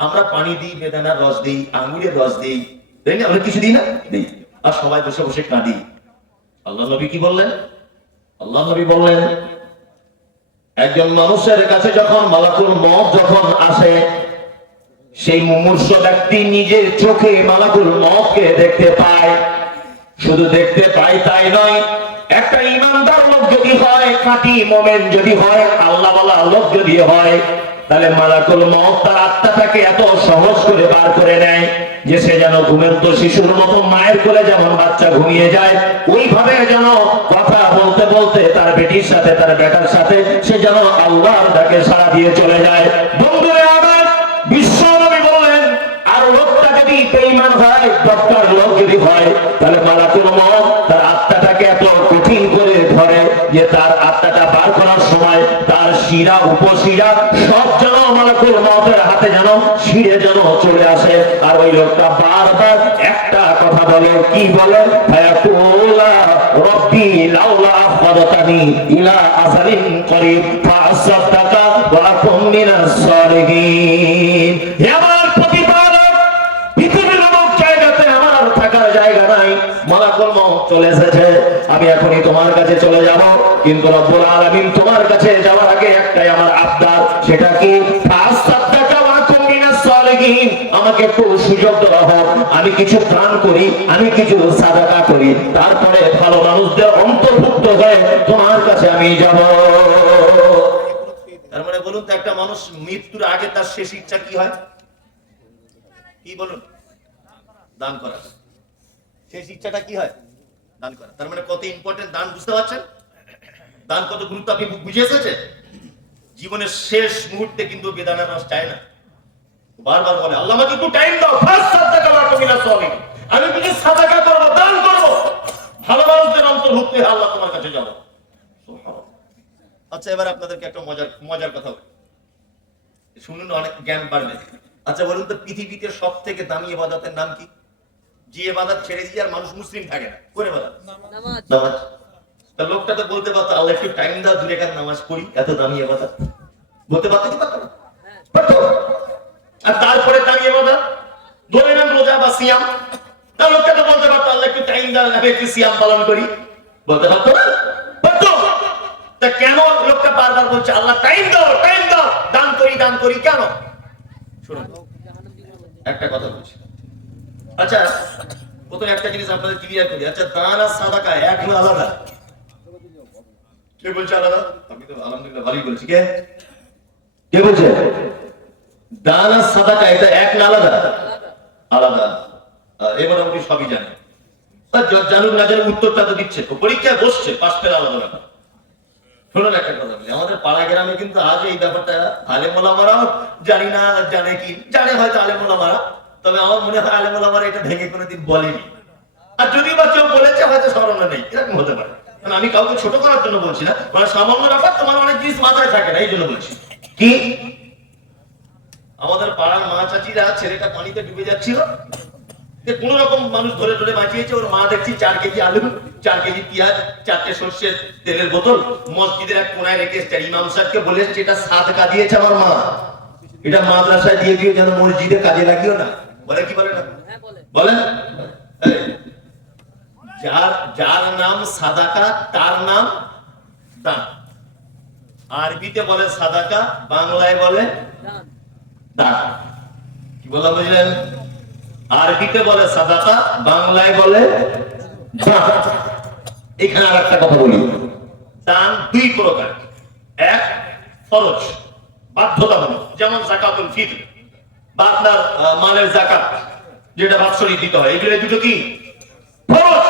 আমরা পানি দিই, বেদানার রস দিই, আঙ্গুরের রস দিই, তাই না? আমরা কিছু দিই না? দিই। আর সবাই বসে বসে কাঁদি। আল্লাহ নবী কি বললেন? আল্লাহ নবী বললেন, একজন মানুষের কাছে যখন মালাকুল মউত যখন আসে, সেই মুমূর্ষ ব্যক্তি নিজের চোখে মালাকুল মউতকে দেখতে পায়। শুধু দেখতে পায় তাই নয়, একটা ঈমানদার লোক যদি হয়, খাঁটি মুমিন যদি হয়, আল্লাহ ওয়ালা লোক যদি হয়, তাহলে মালাকুল মউত তার আত্মাটাকে এত সহজ করে বার করে নেয় যে সে যেন ঘুমন্ত শিশুর মতো মায়ের কোলে যেমন বাচ্চা ঘুমিয়ে যায়, ওইভাবে যেন কথা বলতে বলতে তার বেটির সাথে, তার বেটার সাথে সে যেন আল্লাহর ডাকে সাড়া দিয়ে চলে যায়। বন্ধুরা আমার, বিশ্ব নবী বললেন, আর লোকটা যদি বেঈমান হয়, ডক্টর লোক যদি হয়, তাহলে মালাকুল মউত তার আত্মাটাকে এত কঠিন করে ধরে যে তার আত্মাটা বার করার সময় তার শিরা উপশিরা সব যেন মালাকুল মউতের হাতে যেন ছিঁড়ে যেন চলে আসে। আর ওই লোকটা বারবার একটা কথা বলে, কি বলে? ফায়াকুলা রব্বি লাউলা আখরাতানি ইলা আজালিন করিব ফাআসাদদাকা ওয়া আকুম মিনাস সালিহিন। হে আমার প্রতিপালক, পৃথিবীর অনেক জায়গাতে আমার আর থাকার জায়গা নাই, মালাকুল মউত চলে এসেছে, আমি এখনই তোমার কাছে চলে যাব, কিন্তু রব্বুল আলামিন তোমার কাছে যাওয়ার আগে একটাই আমার আবদার, সেটা কি? ফাআসাদদাকা ওয়া আকুম মিনাস সালিহিন। আমাকে একটু সুযোগ দেওয়া হোক, আমি কিছু দান করি, আমি কিছু সাদাকা করি, তারপরে ভালো মানুষদের অন্তর্ভুক্ত হয়ে তোমার কাছে আমি যাব। তার মানে বলুন তো, একটা মানুষ মৃত্যুর আগে তার শেষ ইচ্ছা কি হয়? কি বলুন? দান করা। শেষ ইচ্ছাটা কি হয়? দান করা। তার মানে কত ইম্পর্টেন্ট দান, বুঝতে পারছেন? দান কত গুরুত্ব আপনি বুঝে এসেছেন? জীবনের শেষ মুহূর্তে কিন্তু বেদানার রস চায় না, বারবার বলে, আল্লাহ আমাকে একটু টাইম দাও, ফার্স্ট সাদাকা ওয়া আকুম মিনাস সালিহিন, আমি কিছু সাদাকা করব, দান করব, ভালো মানুষদের অন্তর্ভুক্ত হয়ে আল্লাহ তোমার কাছে যাবো। আচ্ছা, এবার আপনাদেরকে একটা মজার কথা বলি, শুনুন, অনেক জ্ঞান বাড়বে। আচ্ছা বলুন তো, পৃথিবীতে সব থেকে দামি ইবাদতের নাম কি? যে ইবাদত ছেড়ে দিয়ে আর মানুষ মুসলিম থাকে না, কোন ইবাদত? নামাজ। তা লোকটা তো বলতে পারতো, আল্লাহ একটু টাইম দাও, 2 রাকাত নামাজ পড়ি, এত দামি ইবাদত। বলতে পারতো কি পারতো না? পারতো। আর তারপরে দামি ইবাদত ধরে নেন রোজা বা সিয়াম। তা লোকটা তো বলতে পারতো, আল্লাহ একটু টাইম দাও, আমি একটু সিয়াম পালন করি। বলতে পারতো না? পারতো। তা কেন লোকটা বারবার বলছে আল্লাহ টাইম দাও, টাইম দাও, দান করি কেন? শুনুন, একটা কথা বলছি। আচ্ছা, প্রথমে একটা জিনিস আপনাদের ক্লিয়ার করি। আচ্ছা, দান আর সাদাকা এক না আলাদা? কে বলছে আলাদা? আমি তো আলহামদুলিল্লাহ ভালোই বলছি। কে বলছে দান আর সাদাকা এটা এক না আলাদা? আলাদা। এবার আমি সবই জানি, জানুক না জানুক উত্তরটা তো দিচ্ছে, পরীক্ষায় বসছে, পাস ফেল আলাদা ব্যাপার। শুনুন একটা কথা বলি, আমাদের পাড়া গ্রামে কিন্তু আজ এই ব্যাপারটা আলেম ওলামারাও জানি না, জানে কি জানে হয়তো আলেম ওলামারা, তবে আমার মনে হয় আলেম ওলামারা এটা ভেঙে কোনোদিন বলেনি। আর যদি বা কেউ বলেছে হয়তো স্মরণে নেই, এরকম হতে পারে। কারণ আমি কাউকে ছোট করার জন্য বলছি না, মানে সামান্য ব্যাপার, তোমার অনেক জিনিস মাথায় থাকে না, এই জন্য বলছি। কি আমাদের পাড়ার মা চাচিরা ছেলেটা পানিতে ডুবে যাচ্ছিল, কোন রকম মানুষ ধরে ধরে বাঁচিয়েছে। ওর মা দেখছি 4 কেজি আলু, 4 কেজি পেঁয়াজ, 4টে সর্ষের তেলের বোতল মসজিদের এক কোনায় রেখে এসছে। ইমাম সাহেবকে বলেছে এটা সাদকা দিয়েছে আমার মা, এটা মাদ্রাসায় দিয়ে দিও, যেন মসজিদে কাজে লাগিও না। বলে কি বলে না? বলেন। যার নাম সাদাকা তার নাম দান। আরবিতে বলে সাদাকা, বাংলায় বলে দান। কি বলা বুঝলেন? আরবিতে বলে সাদাকা, বাংলায় বলে দান। এখানে আর একটা কথা বলি, দান 2 প্রকার। এক ফরজ, বাধ্যতামূলক, যেমন যাকাতুল ফিতর বা আপনার মালের যাকাত, যেটা বাৎসরিক দিতে হয়, এগুলো দুটো কি ফরজ।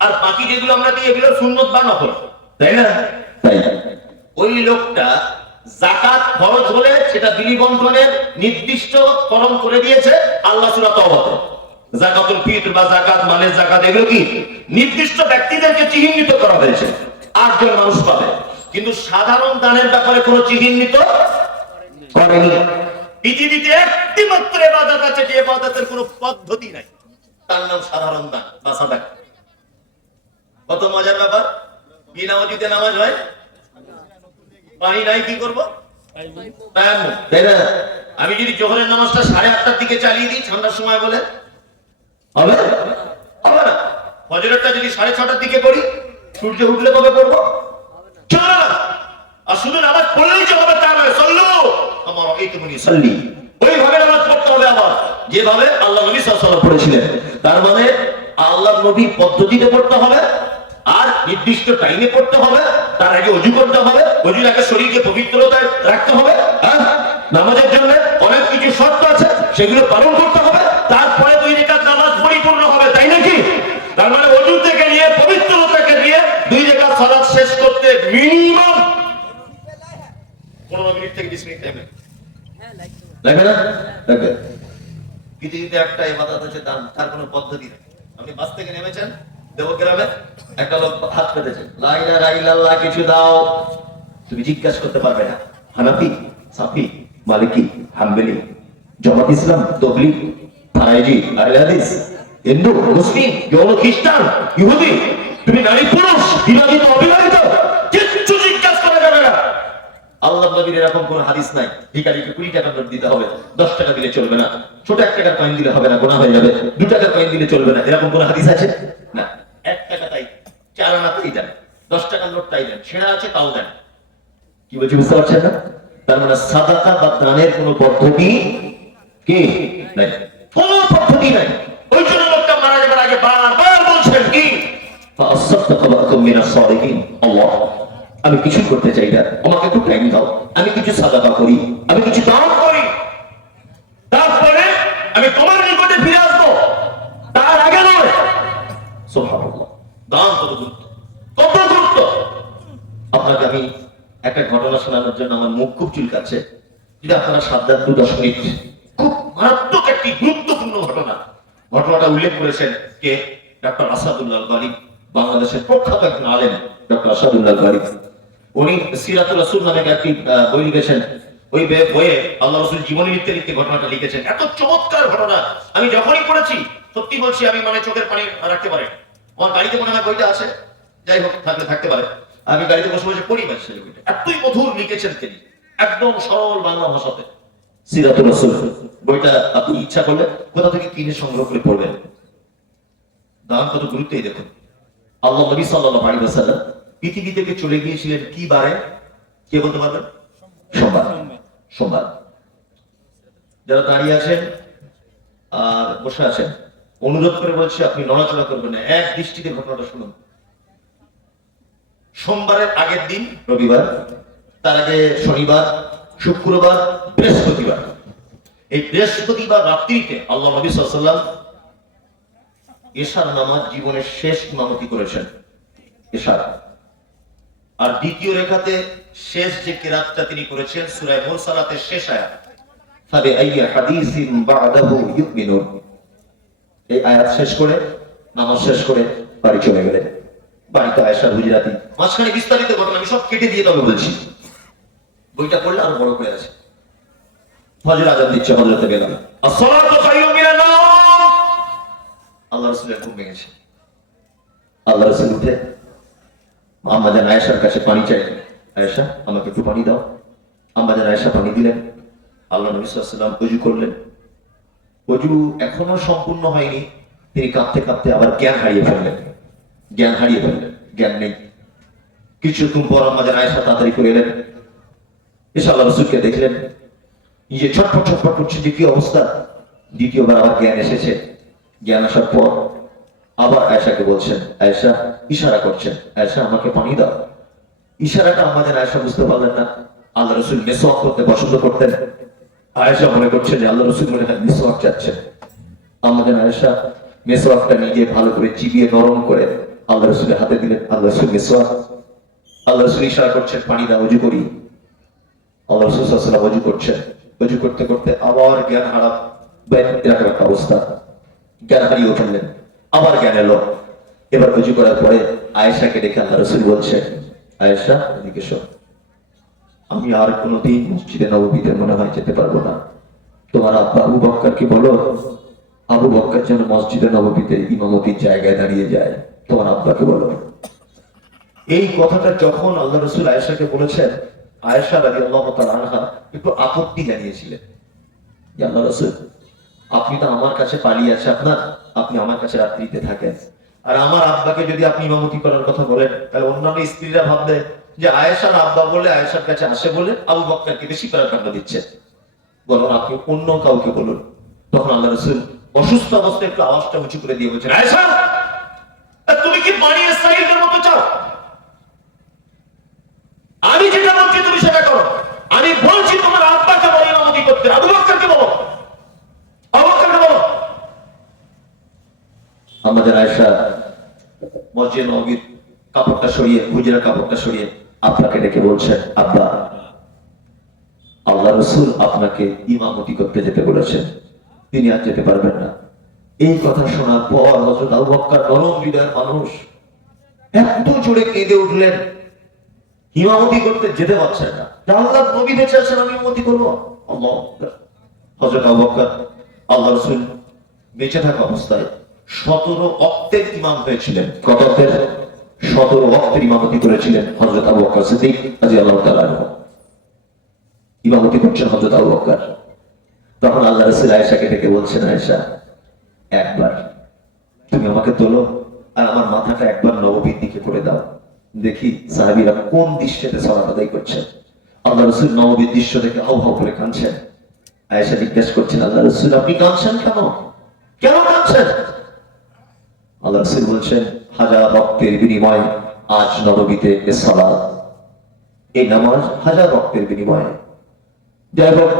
আর বাকি যেগুলো আমরা দিই এগুলো সুন্নত বা নফল, তাই না? তাই ওই লোকটা যাকাত ফরজ হলে সেটা বিলি বন্টনের নির্দিষ্ট করণ করে দিয়েছে আল্লাহ সূরা তাওবাতে। যাকাতুল ফিতর বা যাকাত, মালের যাকাত, এগুলো কি নির্দিষ্ট ব্যক্তিদেরকে চিহ্নিত করা হয়েছে, 8 জন মানুষ পাবে। কিন্তু সাধারণ দানের ব্যাপারে কোনো চিহ্নিত করেনি। পৃথিবীতে একটি মাত্র ইবাদত আছে যে ইবাদতের কোনো পদ্ধতি নাই, তার নাম সাধারণ দান বা সাদাকা। কত মজার ব্যাপার! বিনা ওযুতে নামাজ হয়, পানি নাই, কি করবো? তাই না? আমি যদি জোহরের নামাজটা 8:30টার দিকে চালিয়ে দিই ঠান্ডার সময় বলে, হবে? হবে না। ফজরেরটা যদি 6:30টার দিকে করি, সূর্য উঠলে কবে করবো? চলো না। আর শুধু নামাজ পড়লেই যে হবে তা নয়, সল্লু আমার রাআইতুমুনি সাল্লি, ওইভাবে নামাজ পড়তে হবে আবার যেভাবে আল্লাহ নবী সাল্লাল্লাহু আলাইহি ওয়াসাল্লাম পড়েছিলেন। তার মানে আল্লাহ নবীর পদ্ধতিতে পড়তে হবে, আর নির্দিষ্ট টাইমে পড়তে হবে। তার আগে ওযু করতে হবে, ওযুর আগে শরীরকে পবিত্রতায় রাখতে হবে। নামাজের জন্য অনেক কিছু শর্ত আছে, সেগুলো পালন করতে হবে, তারপরে 2 রাকাত নামাজ পরিপূর্ণ হবে, তাই নাকি? তার মানে ওযু থেকে নিয়ে পবিত্রতাকে নিয়ে 2 রাকাত সালাত শেষ করতে মিনিমাম 15 মিনিট থেকে 20 মিনিট টাইম লাগে না? লাগে। পৃথিবীতে একটা ইবাদত আছে দান, তার কোনো পদ্ধতি নেই। আপনি বাস থেকে নেমেছেন, দেবগ্রামে একটা লোক হাত পেতেছে, লা ইলাহা ইল্লাল্লাহ কিছু দাও, তুমি জিজ্ঞাসা করতে পারবে না হানাফি, সাফি, মালিকি, হাম্বলি, জামাত ইসলাম, তবলিগ, ফারাইজি, আহলে হাদিস, হিন্দু, মুসলিম, ইহুদি, খ্রিস্টান, ইহুদি, তুমি নারী পুরুষ, বিবাহিত অবিবাহিত, কিচ্ছু জিজ্ঞাসা করা যাবে না। আল্লাহ নবীর এরকম কোন হাদিস নাই ভিখারিকে 20 টাকা নোট দিতে হবে, 10 টাকা দিলে চলবে না, ছোট 1 টাকার কয়েন দিলে হবে না, গুনাহ হয়ে যাবে, 2 টাকার কয়েন দিলে চলবে না, এরকম কোন হাদিস আছে? না। 1 টাকা তাই, 4 আনা তাই দেন, 10 টাকার নোট তাই দেন, ছেঁড়া আছে তাও দেন। কি বলছি বুঝতে পারছেন না? তার মানে সাদাকা বা দানের কোন পদ্ধতি কি নাই, কোন পদ্ধতি নাই। ওই জন্য লোকটা মারা যাবার আগে বারবার বলছেন কি, ফাসাদাকাকুম মিনাস সাদিকিন, আল্লাহ আমি কিছু করতে চাই না, আমাকে একটু টাইম দাও, আমি কিছু সাদাকা করি, আমি কিছু দান করি, তারপরে আমি তোমার নিকটে ফিরে আসবো, তার আগে নয়। সুবহানাল্লাহ, দান কত গুরুত্ব, কত গুরুত্ব! আপনাকে আমি একটা ঘটনা শোনানোর জন্য আমার মুখ খুব চুলকাচ্ছে, যদি আপনারা 7-10 মিনিট, খুব মারাত্মক একটি গুরুত্বপূর্ণ ঘটনা, ঘটনাটা উল্লেখ করেছেন কে? ডক্টর আসাদুল্লাহ গালিব, বাংলাদেশের প্রখ্যাত একজন আলেম ডক্টর আসাদুল্লাহ গালিব। উনি সিরাতুর রাসূল নামে একটি বই লিখেছেন। ওই বইয়ে আল্লাহ রাসূল জীবনী লিখতে লিখতে ঘটনাটা লিখেছেন। এত চমৎকার ঘটনা, আমি যখনই পড়েছি সত্যি বলছি আমি মানে চোখের পানি রাখতে পারি। আমার গাড়িতে মনে হয় বইটা আছে, যাই হোক থাকতে পারে, আমি গাড়িতে বসে বসে পড়ি পাচ্ছি বইটা। এতই মধুর লিখেছেন তিনি, একদম সরল বাংলা ভাষাতে সিরাতুর রাসূল। বইটা আপনি ইচ্ছা করলে কোথা থেকে কিনে সংগ্রহ করে পড়বেন। দাম কত গুরুত্বই দেখুন। আল্লাহ নবী সাল্লাল্লাহু আলাইহি ওয়াসাল্লাম পৃথিবী থেকে চলে গিয়েছিলেন কি বারে? কে বলতে পারবেন? সোমবার। সোমবার। যারা দাঁড়িয়ে আছেন আর বসে আছেন, অনুরোধ করে বলছি আপনি নড়াচড়া করবেন না, এক দৃষ্টিতে ঘটনাটা শুনুন। সোমবারের আগের দিন রবিবার, তার আগে শনিবার, শুক্রবার, বৃহস্পতিবার। এই বৃহস্পতিবার রাত্রিতে আল্লাহ নবী সাল্লাল্লাহু আলাইহি ওয়াসাল্লাম এশার নামাজ জীবনের শেষ ইমামতি করেছেন। এশার। আর দ্বিতীয় রেখাতে শেষ যে কিরাতটা তিনি করেছেন সূরা মুরসালাতের শেষ আয়াত, ফাবি আইয়ি হাদিসিন বা'দাহু ইউমিনুন। এই আয়াত শেষ করে নামাজ শেষ করে বাড়ি চলে গেলেন। বাড়িতে আয়েশা হুজরাতি। মাঝখানে বিস্তারিত ঘটনা আমি সব কেটে দিয়ে তবে বলছি, বইটা পড়লে আরো বড় করে আছে। ফজর আযান দিচ্ছে হযরতে বেলাল, আসসালাতু খায়রুম মিনান নাওম। আল্লাহ রাসূলের ঘুম ভেঙেছে। আল্লাহ রাসূল উঠে আম্মা জান আয়েশার কাছে পানি চাইলেন, আয়েশা আমাকে একটু পানি দাও। আম্মা জান আয়েশা পানি দিলেন। আল্লাহ নবী সাল্লাল্লাহু আলাইহি ওয়াসাল্লাম ওযু করলেন। ওযু এখনো সম্পূর্ণ হয়নি, তিনি কাঁপতে কাঁপতে আবার জ্ঞান হারিয়ে ফেললেন। জ্ঞান নেই। কিছুক্ষণ পর আম্মা জান আয়েশা তাড়াতাড়ি করে এলেন, এসে আল্লাহ রাসূলকে দেখলেন নিজে ছটফট করছে যে কি অবস্থা। দ্বিতীয়বার আবার জ্ঞান এসেছে। জ্ঞান আসার পর আবার আয়েশাকে বলছেন, আয়েশা ইশারা করছেন, আয়েশা আমাকে পানি দাও। ইশারাটা আম্মা জান আয়েশা বুঝতে পারলেন না। আল্লাহ রাসূল মিসওয়াক করতে পছন্দ করতেন। আয়েশা মনে করছেন যে আল্লাহ রাসূল মনে হয় মিসওয়াক চাচ্ছেন। আম্মা জান আয়েশা মিসওয়াকটা নিজে ভালো করে চিবিয়ে নরম করে আল্লাহ রাসূলের হাতে দিলেন। আল্লাহ রাসূল মিসওয়াক। আল্লাহ রাসূল ইশারা করছেন পানি দাও, ওযু করি। আল্লাহ রাসূল সাল্লাল্লাহু আলাইহি ওয়াসাল্লাম ওযু করছেন। ওযু করতে করতে আবার জ্ঞান এরকম একটা অবস্থা। জ্ঞান হারিয়ে ফেললেন। আবার জ্ঞান এলো। এবার ওযু করার পরে আয়েশাকে দেখে আল্লাহ রাসূল বলছেন, আয়েশা এদিকে এসো, আমি আর কোনোদিন মসজিদে নববীতে মনে হয় যেতে পারবো না। তোমার আব্বা আবু বকরকে বলো আবু বকর যেন মসজিদে নববীতে ইমামতির জায়গায় দাঁড়িয়ে যায়। তোমার আব্বাকে বলো। এই কথাটা যখন আল্লাহ রাসূল আয়েশাকে বলেছেন, আয়েশা রাদিয়াল্লাহু তাআলা আনহা একটু আপত্তি জানিয়েছিলেন যে আল্লাহ রাসূল আপনি তো আমার কাছে পালিয়ে আছে আপনার, আপনি আমার কাছে রাত্রিতে থাকেন, আর আমার আব্বাকে যদি আপনি ইমামতি করার কথা বলেন তাহলে অন্যান্য স্ত্রীরা ভাববে যে আয়েশার আব্বা বলে আয়েশার কাছে আসে বলে আবু বকরকে বেশি প্রাধান্য দিচ্ছেন, বলুন আপনি অন্য কাউকে বলুন। তখন আল্লাহ রাসূল অসুস্থ অবস্থায় একটু আওয়াজটা উঁচু করে দিয়ে বলছেন, আয়েশা তুমি কি বানি ইসরাঈলের মতো চাও? আমি যেটা বলছি তুমি সেটা করো। আমি বলছি তোমার আব্বাকে বলো ইমামতি করতে, আবু বকরকে বলো, আবু বকরকে বলো। আম্মা জান আয়েশা মসজিদে নববীর কাপড়টা সরিয়ে, হুজরার কাপড়টা সরিয়ে আব্বাকে ডেকে বলছেন, আব্বা আল্লাহ রাসূল আপনাকে ইমামতি করতে যেতে বলেছেন, তিনি আর যেতে পারবেন না। এই কথা শোনার পর হযরত আবু বকর নরম হৃদয়ের মানুষ এত জোরে কেঁদে উঠলেন, ইমামতি করতে যেতে পারছেন না। আল্লাহর নবী বেঁচে আছেন, আমি ইমামতি করবো? আল্লাহু আকবার। হযরত আবু বকর আল্লাহ রাসূল বেঁচে থাকা অবস্থায় 17 ওয়াক্তের ইমাম হয়েছিলেন। কত ওয়াক্তের? 17 ওয়াক্তের ইমামতি করেছিলেন হযরত আবু বকর সিদ্দিক রাদিয়াল্লাহু তাআলা আনহু। ইমামতি করছেন হযরত আবু বকর। তখন আল্লাহ রাসূল আয়েশাকে ডেকে বলছেন, আয়েশা একবার তুমি আমাকে তোলো আর আমার মাথাটা একবার নববীর দিকে করে দাও, দেখি সাহাবীরা কোন দৃশ্যেতে সালাত আদায় করছেন। আল্লাহ রাসূল নববীর দৃশ্য দেখে হাউ হাউ করে কাঁদছেন। আয়েশা জিজ্ঞেস করছেন, আল্লাহ রাসূল আপনি কাঁদছেন কেন? কেন কাঁদছেন? আল্লাহ রাসূল বলছেন, হাজার রক্তের বিনিময়ে আজ নববীতে এ সালাত, এই নামাজ হাজার রক্তের বিনিময়ে। যাই হোক,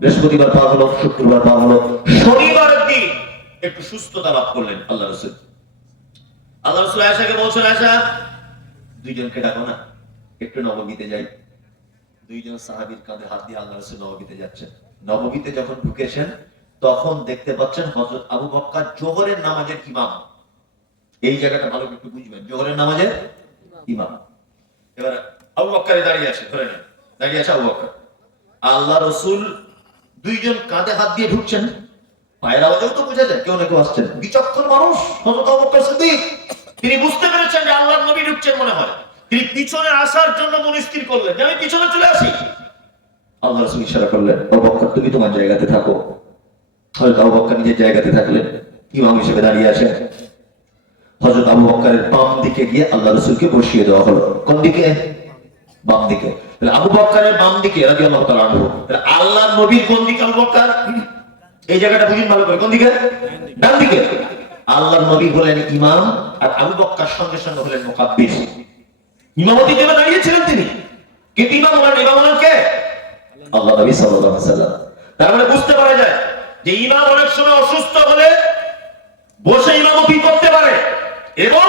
বৃহস্পতিবার পার হলো, শুক্রবার পার হলো, শনিবারের দিন একটু সুস্থতা লাভ করলেন আল্লাহ রাসূল। আল্লাহ রাসূল আয়েশাকে বলছেন, আয়েশা দুইজনকে ডাকো না, একটু নববীতে যাই। দুইজন সাহাবীর কাঁধে হাত দিয়ে আল্লাহ রাসূল নববীতে যাচ্ছেন। নববীতে যখন ঢুকেছেন তখন দেখতে পাচ্ছেন হযরত আবু বকর জোহরের নামাজের ইমাম। এই জায়গাটা ভালো একটু বুঝবেন। জোহরের নামাজের ইমাম। এবার আবু বকর দাঁড়িয়ে আছে, ধরে নেন দাঁড়িয়ে আছে আবু বকর। আল্লাহ রসুল দুইজন কাঁধে হাত দিয়ে ঢুকছেন, পায়ের আওয়াজেও তো বোঝা যায় কেউ না কেউ আসছেন। বিচক্ষণ মানুষ হযরত আবু বকর সিদ্দিক, তিনি বুঝতে পেরেছেন যে আল্লাহর নবী ঢুকছেন মনে হয়। তিনি পিছনে আসার জন্য মনস্থির করলেন যে আমি পিছনে চলে আসি। আল্লাহ রাসূল ইশারা করলেন, আবু বকর তুমি তোমার জায়গাতে থাকো। হযরত আবু বকর নিজের জায়গাতে থাকলেন, ইমাম হিসেবে দাঁড়িয়ে আছেন। হযরত আবু বকরের বাম দিকে গিয়ে আল্লাহ রাসূলকে বসিয়ে দেওয়া হলো। কোন দিকে? বাম দিকে। তাহলে আবু বকরের বাম দিকে রাদিয়াল্লাহু তাআলা আনহু। তাহলে আল্লাহর নবীর কোন দিকে আবু বকর? এই জায়গাটা বুঝুন ভালো করে, কোন দিকে? ডান দিকে। আল্লাহর নবী হলেন ইমাম, আর আবু বকর সঙ্গে সঙ্গে হলেন মুকাব্বির। ইমামতি জন্য দাঁড়িয়েছিলেন তিনি, কিন্তু ইমাম হলেন কে? আল্লাহ নবী সাল্লাল্লাহু আলাইহি ওয়াসাল্লাম। তার মানে বুঝতে পারা যায় যে ইমাম অনেক সময় অসুস্থ হলে বসে ইমামতি করতে পারে, এবং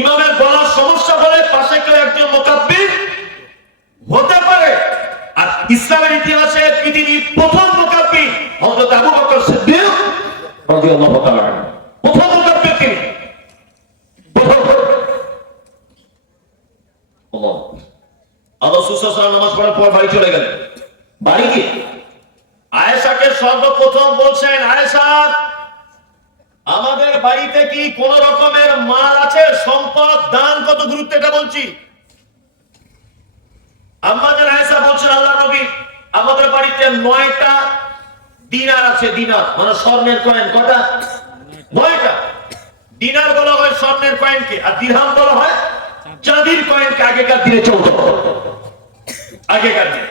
ইমামের গলার সমস্যা হলে পাশে কেউ একজন মুকাব্বির হতে পারে। আর ইসলামের ইতিহাসে পৃথিবীর প্রথম মুকাব্বির হযরত আবু বকর সিদ্দিক রাদিয়াল্লাহু তাআলা আনহু। প্রথম মুকাব্বির তিনি। আল্লাহ রাসূল সাল্লাল্লাহু আলাইহি ওয়াসাল্লাম নামাজ পড়ার পর বাড়ি চলে গেলেন। বাড়ি গিয়ে আয়েশাকে সর্বপ্রথম বলছেন, আয়েশা আমাদের বাড়িতে কি কোন রকমের মাল আছে, সম্পদ, দান, কত গুরুত্ব এটা বলছি। আম্মা জান আয়েশা বলছেন, আল্লাহর নবী আমাদের বাড়িতে 9টা দিনার আছে। দিনার মানে স্বর্ণের কয়েন। কটা? 9টা। দিনার বলা হয় স্বর্ণের কয়েনকে, আর দিরহাম বলা হয় চাঁদির কয়েনকে। আগেকার দিনে 14, আগেকার দিনে।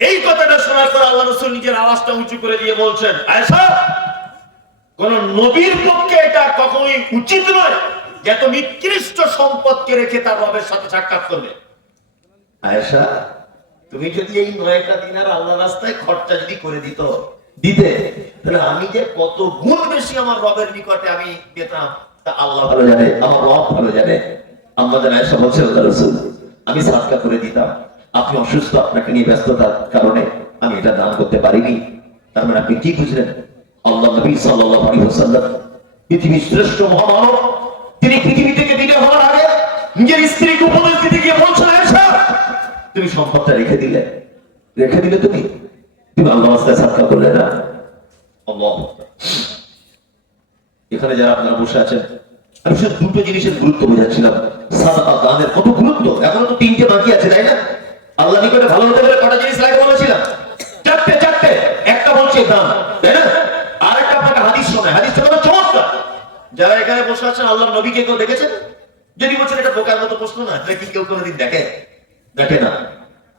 এই কথাটা শোনার পর আল্লাহ রাসূল নিজের আওয়াজটা উঁচু করে দিয়ে বলছেন, আয়েশা কোন নবীর পক্ষে এটা কখনোই উচিত নয় যে এত নিকৃষ্ট সম্পদকে রেখে তার রবের সাথে সাক্ষাৎ করবে। আয়েশা তুমি যদি এই 9টা দিনার আল্লাহর রাস্তায় খরচা যদি করে দিতে, তাহলে আমি যে কত গুণ বেশি আমার রবের নিকটে আমি পেতাম তা আল্লাহ ভালো জানে, আমার রব ভালো জানে। আমাদের আয়েশা বলছেন, আল্লাহ রাসূল আমি সাদকা করে দিতাম, আপনি অসুস্থ, আপনাকে নিয়ে ব্যস্ততার কারণে আমি এটা দান করতে পারিনি। তার মানে আপনি কি বুঝলেন? আল্লাহ নবী সাল্লাল্লাহু আলাইহি ওয়াসাল্লাম পৃথিবীর শ্রেষ্ঠ মহামানব, তিনি পৃথিবী থেকে বিদায় হওয়ার আগে নিজের স্ত্রীকে উপদেশ দিতে গিয়ে বলছেন, আয়েশা তুমি সম্পদটা রেখে দিলে তুমি আল্লাহর রাস্তায় সাদকা করলে না। আল্লাহু আকবার। এখানে যারা আপনারা বসে আছেন, আমি শুধু দুটো জিনিসের গুরুত্ব বোঝাচ্ছিলাম। সাদাকা দানের কত গুরুত্ব, এখনো তো 3টে বাকি আছে, তাই না? আল্লাহ নিকটে ভালো হতে গেলে কটা জিনিস লাগে বলেছিলাম? 4টে। একটা বলছে দান, তাই না? আরেকটা আপনাকে হাদিস শোনায়। হাদিসটা কত চমৎকার। যারা এখানে বসে আছেন আল্লাহর নবীকে কেউ দেখেছেন? যদি বলছেন এটা বোকার মতো প্রশ্ন না, এটা কি কেউ কোনোদিন দেখে না?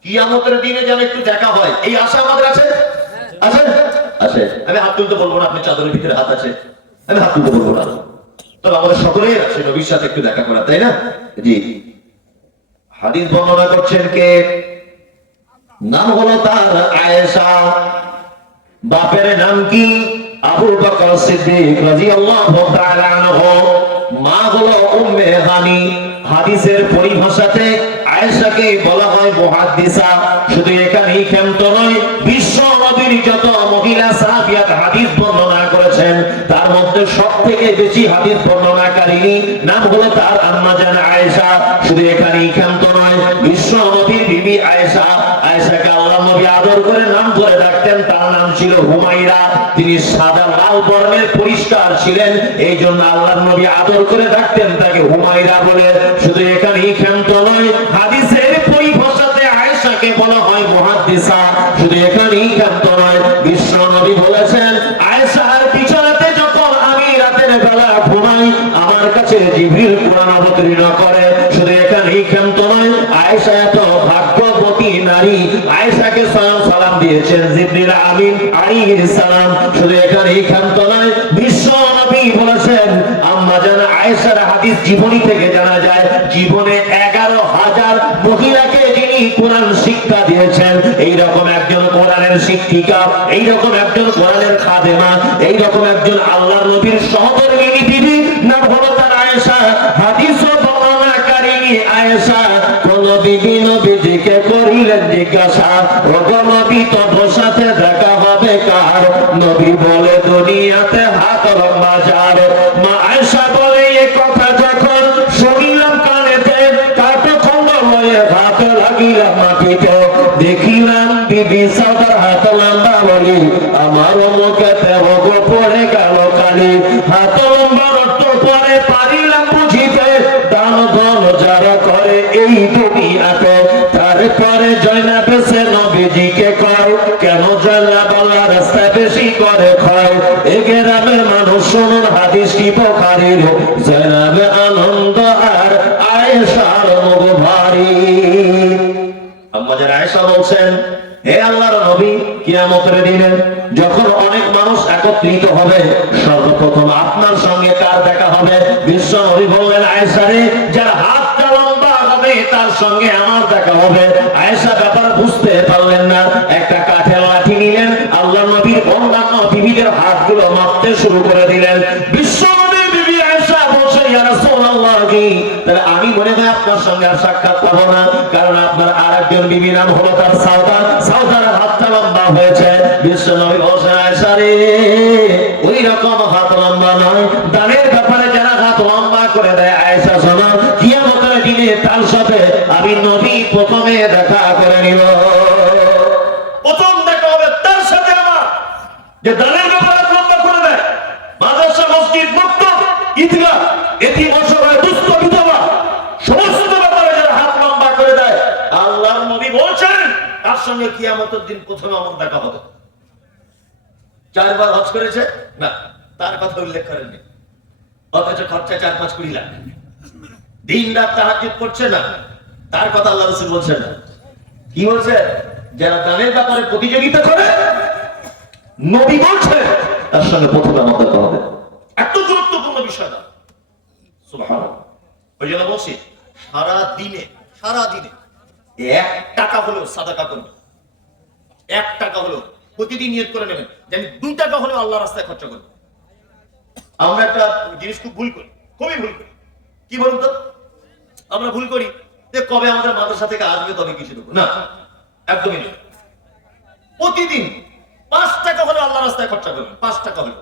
কিয়ামতের দিনে যেন একটু দেখা হয়, এই আশা আমাদের আছে। আমি হাত তুলতে বলবো না, আপনি চাদরের ভিতরে হাত আছে, আমি হাত তুলতে বলবো না, তবে আমাদের সকলেই আছে নবীর সাথে একটু দেখা করা, তাই না? জি। হাদিস বর্ণনা করছেন কে? নাম হলো তার আয়েশা, বাপের নাম কি? আবু বকর সিদ্দিক রাদিয়াল্লাহু তাআলা আনহু। মা হলো উম্মে হানি। হাদিসের পরিভাষাতে আয়েশাকে বলা হয় মুহাদ্দিসা। শুধু এখানেই ক্ষান্ত নয়, বিশ্ব নবীর যত মহিলা সাহাবিয়াত হাদিস বর্ণনা করেছেন তার মধ্যে সবথেকে বেশি হাদিস বর্ণনাকারিনী নাম হলো তার আম্মা জান আয়েশা। শুধু এখানেই ক্ষান্ত নয়, বিশ্ব নবীর বিবি আয়েশা। আয়েশাকে আল্লাহর নবী আদর করে নাম ধরে ডাকতেন, তার নাম ছিল হুমায়রা। তিনি সাদা লাল বর্ণের পরিষ্কার ছিলেন, এই জন্য আল্লাহর নবী আদর করে ডাকতেন তাকে হুমায়রা বলে। শুধু এখানেই ক্ষান্ত নয়, হাদিসের পরিভাষাতে আয়েশাকে বলা হয় মুহাদ্দিসা। শুধু এখানেই ক্ষান্ত নয়, বিশ্ব নবী বলেছেন আয়েশার বিছানাতে যখন আমি রাতের বেলা ঘুমাই আমার কাছে জিবরিল কুরআন অবতীর্ণ করে। শুধু এখানেই ক্ষান্ত নয়, আয়েশা এত ভাগ্যবতী নারী, আয়েশাকে সালাম দিয়েছেন জিবরিল আমিন আলাইহিস সালাম। শুধু এখানেই ক্ষান্ত নয়, বিশ্ব নবী বলেছেন আম্মা জান আয়েশার হাদিস জীবনী থেকে জানা যায় জীবনে 11,000 মহিলাকে যিনি কোরআন শিক্ষা দিয়েছেন। এইরকম একজন কোরআনের শিক্ষিকা, এইরকম একজন কোরআনের খাদেমা, এইরকম একজন আল্লাহর নবীর সহধর্মিণী বিবি নাম হলো তার আয়েশা। হাদিস বর্ণনাকারিণী আয়েশা কোন বিবি নবীজিকে করিলেন জিজ্ঞাসা, ওগো নবী তোর সাথে দেখা হবে কার? নবী বলে দুনিয়াতে হাত লম্বা যার। মা আয়েশা বলে বিবি সাউদার হাত লম্বা বলি আমার মুখেতে হোক পড়ে গেল কালি হাত লম্বা রক্ত পরে পারিলাম বুঝিতে দান ধন যারা করে এই দুনিয়াতে তারপরে জয়নাব সে নবীজিকে কয় কেন জয়নাব আল্লাহর রাস্তায় বেশি করে খায় এ গ্রামের মানুষ শুনুন হাদিস কি বুখারীর জয়নাব আনন্দ আর আয়েশার মুখ ভারী আম্মা জান আয়েশা বলছেন হে আল্লাহর নবী কিয়ামতের দিনে যখন অনেক মানুষ একত্রিত হবে সর্বপ্রথম আপনার সঙ্গে কার দেখা হবে বিশ্ব নবী বললেন আয়েশা রে যার হাতটা লম্বা হবে তার সঙ্গে আমার দেখা হবে আয়েশা ব্যাপার বুঝতে পারলেন না একটা কাঠের লাঠি নিলেন আল্লাহর নবীর অন্যান্য বিবিদের হাতগুলো মাপতে শুরু করে দিলেন বিশ্ব নবীর বিবি আয়েশা বলছে ইয়া রাসূলুল্লাহ কি তাহলে আমি মনে হয় আপনার সঙ্গে আর সাক্ষাৎ পাবো না কারণ আপনার আরেকজন বিবি নাম হলো তার সাউদা সাউদার হাতটা লম্বা হয়েছে বিশ্ব নবী বলছেন আয়েশা রে ওই রকম হাত লম্বা নয় দানের ব্যাপারে যারা হাত লম্বা করে দেয় আয়েশা শোনো কিয়ামতের দিনে তার সাথে আমি নবী প্রথমে দেখা করে নিব প্রথম দেখা হবে তার সাথে আমার যে দানের ব্যাপারে লম্বা করে দেয় মাদ্রাসা মসজিদ মক্তব ঈদগাহ এতিম অসহায় দুস্থ বিধবা সমস্ত ব্যাপারে যারা হাত লম্বা করে দেয় আল্লাহর নবী বলছেন তার সঙ্গে কিয়ামতের দিন প্রথমে আমার দেখা হবে 4 বার হজ করেছে না তার কথা উল্লেখ করেননি অথচ খরচা 4-5 কোটি লাখ দিন রাত তাহাজ্জুদ করছে না তার কথা আল্লাহ রাসূল বলছেন না কি বলছে যারা দানের ব্যাপারে প্রতিযোগিতা করে নবী বলছে তার সঙ্গে প্রথমে আমার দেখা হবে এত গুরুত্বপূর্ণ বিষয় না সুবহানাল্লাহ ওই জন্য বলছি সারা দিনে 1 টাকা হলেও সাদাকা করবে 1 টাকা হলেও প্রতিদিন নিয়ত করে নেবেন যে আমি 2 টাকা হলেও আল্লাহর রাস্তায় খরচ করব আমরা একটা জিনিস খুব ভুল করি খুবই ভুল করি কি বলুন তো আমরা ভুল করি যে কবে আমাদের মাদ্রাসা থেকে আসবে তবে কিছু দেবো না একদমই না প্রতিদিন 5 টাকা হলেও আল্লাহর রাস্তায় খরচ করবেন 5 টাকা হলেও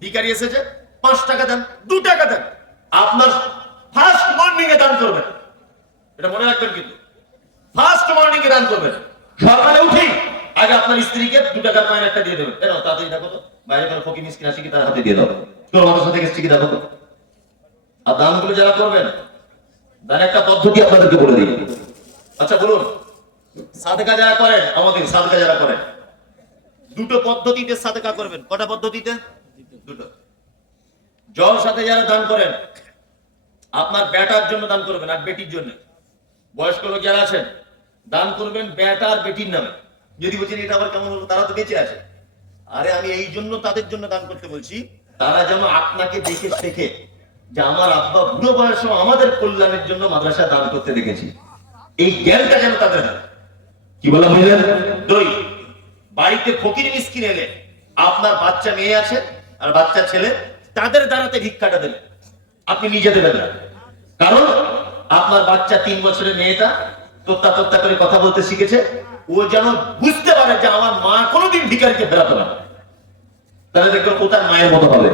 ভিখারি এসেছে 5 টাকা দেন 2 টাকা দেন আপনার ফার্স্ট মর্নিং এ দান করবেন এটা মনে রাখবেন কিন্তু ফার্স্ট মর্নিং এ দান করবেন সকালে উঠি আগে আপনার স্ত্রীকে 2 টাকার কয়েন একটা দিয়ে দেবেন কেন তাড়াতাড়ি দেখো তো বাইরে কোনো ফকির মিসকিন আসে কি তার হাতে দিয়ে দাও তোর মাদ্রাসা থেকে এসেছে কি দেখো তো আর দানগুলো যারা করবেন দান একটা পদ্ধতি আপনাদেরকে বলে দিই আচ্ছা বলুন সাদকা যারা করেন আমাদের সাদকা যারা করেন দুটো পদ্ধতিতে সাদকা করবেন কটা পদ্ধতিতে দুটো জল সাথে যারা দান করেন আপনার বেটার জন্য দান করবেন আর বেটির জন্য বয়স্ক লোক যারা আছেন দান করবেন বেটা আর বেটির নামে যদি বলছেন এটা আবার কেমন হলো তারা তো বেঁচে আছে আরে আমি এই জন্য তাদের জন্য দান করতে বলছি তারা যেন আপনাকে দেখে শেখে যে আমার আব্বা বুড়ো বয়সে আমাদের কল্যাণের জন্য মাদ্রাসা দান করতে দেখেছি এই জ্ঞানটা যেন তাদের হয় কি বলা বুঝলেন দুই বাড়িতে ফকির মিসকিন এলে আপনার বাচ্চা মেয়ে আছে আর বাচ্চা ছেলে তাদের দ্বারাতে ভিক্ষাটা দেবেন আপনি নিজে দেবেন না কারণ আপনার বাচ্চা 3 বছরের মেয়েটা তোত্তা করে কথা বলতে শিখেছে ও যেন বুঝতে পারে যে আমার মা কোনোদিন ভিখারিকে ফেরাতো না তাহলে দেখবেন ও তার মায়ের মতো হবে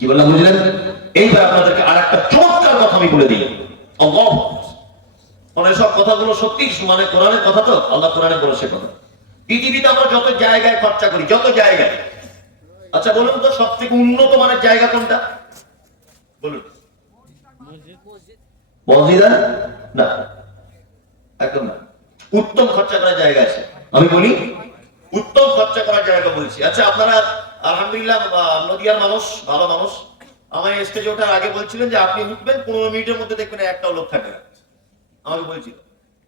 কি বললাম বুঝলেন এইবার আপনাদেরকে আর একটা চমৎকার কথা আমি বলে দিই আল্লাহ মানে সব কথাগুলো সত্যি মানে কোরআনের কথা তো আল্লাহ কোরআনে বলেছে কথা পৃথিবীতে আমরা যত জায়গায় খরচা করি যত জায়গায় আচ্ছা বলুন তো সব থেকে উন্নত মানের জায়গা কোনটা বলুন মসজিদ না একদম না উত্তম খরচা করার জায়গা আছে আমি বলি উত্তম খরচা করার জায়গা বলছি আচ্ছা আপনারা আলহামদুলিল্লাহ নদিয়ার মানুষ ভালো মানুষ আমার স্টেজে ওঠার আগে বলছিলেন যে আপনি উঠবেন 15 মিনিটের মধ্যে দেখবেন একটাও লোক থাকে না আমাকে বলছিল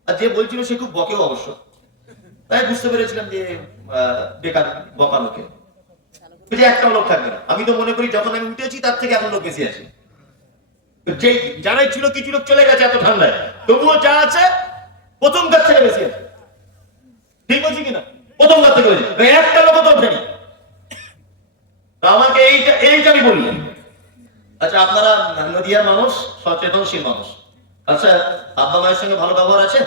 আর যে বলছিল সে খুব বকেও অবশ্য তাই বুঝতে পেরেছিলাম যে বেকার বকা লোকে যে একটাও লোক থাকবে না আমি তো মনে করি যখন আমি উঠেছি তার থেকে এখন লোক বেশি আছে যে যারাই ছিল কিছু লোক চলে গেছে এত ঠান্ডায় তবুও যা আছে প্রথম কাছ থেকে বেশি আছে ঠিক বলছি কিনা প্রথম কাছ থেকে একটা লোক তো ওঠেনি আমাকে এইটা আমি বলি আচ্ছা আপনারা নদিয়ার মানুষ সচেতনশীল মানুষ আচ্ছা আব্বা মায়ের সঙ্গে ভালো ব্যবহার আছে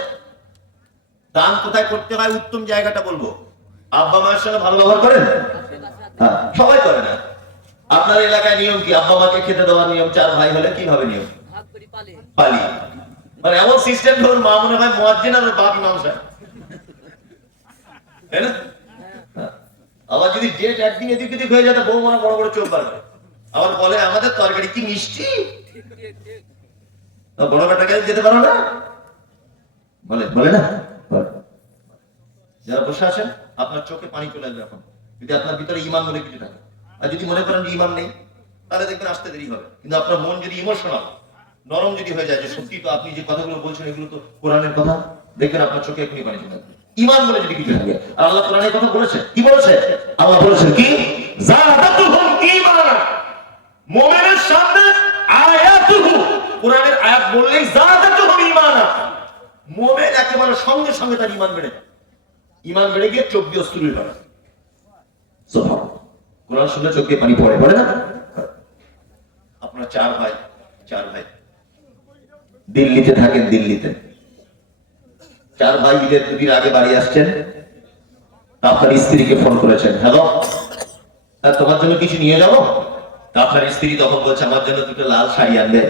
দান কোথায় করতে হয় উত্তম জায়গাটা বলবো আব্বা মায়ের সঙ্গে ভালো ব্যবহার করেন হ্যাঁ সবাই করে না আপনার এলাকায় নিয়ম কি আব্বা মাকে খেতে দেওয়ার নিয়ম 4 ভাই হলে কিভাবে নিয়ম পালি মানে এমন সিস্টেম ধরুন মা মনে হয় মুয়াজ্জিন আর বাপ ইমাম সাহেব তাই না? হ্যাঁ। আবার যদি ডেট একদিন এদিক ওদিক হয়ে যায়, বউ মারা বড় বড় চোখ বাড়বে, আবার বলে আমাদের তরকারি কি মিষ্টি, বড় বেটাকে যেতে পারো না, বলে বলে না? বলে। যারা বসে আছেন আপনার চোখে পানি চলে আসবে এখন, যদি আপনার ভিতরে ইমান বলে কিছু থাকে। আর যদি মনে করেন যে ইমান নেই, তাহলে দেখবেন আসতে দেরি হবে। কিন্তু আপনার মন যদি ইমোশনাল নরম যদি হয়ে যায়, যে সত্যি তো আপনি যে কথাগুলো বলছেন এগুলো তো কোরআনের কথা, দেখবেন আপনার চোখে এখনই পানি চলে আসবে। ইমান বলে যদি কিছু থাকে। আর আল্লাহ কোরআনের কথা বলেছে, কি বলেছে? আল্লাহ বলেছেন কি, যাদাতুহুম ঈমানা, মুমিনের সামনে আয়াতুহু, কোরআনের আয়াত বললেই যাদাতুহুম ঈমানা, মুমিন একেবারে সঙ্গে সঙ্গে তার ঈমান বেড়ে যায়। ঈমান বেড়ে গিয়ে চোখ দিয়ে অশ্রু বের হয়। সুবহানাল্লাহ। কোরআন শুনলে চোখ দিয়ে পানি পড়ে, পড়ে না? আপনার চার ভাই দিল্লিতে থাকেন, দিল্লিতে চার ভাই ঈদের ছুটির আগে বাড়ি আসছেন। আপনার স্ত্রীকে ফোন করেছেন, হ্যালো তোমার জন্য কিছু নিয়ে যাবো? আপনার স্ত্রী তখন বলছে আমার জন্য দুটো লাল শাড়ি আনবে,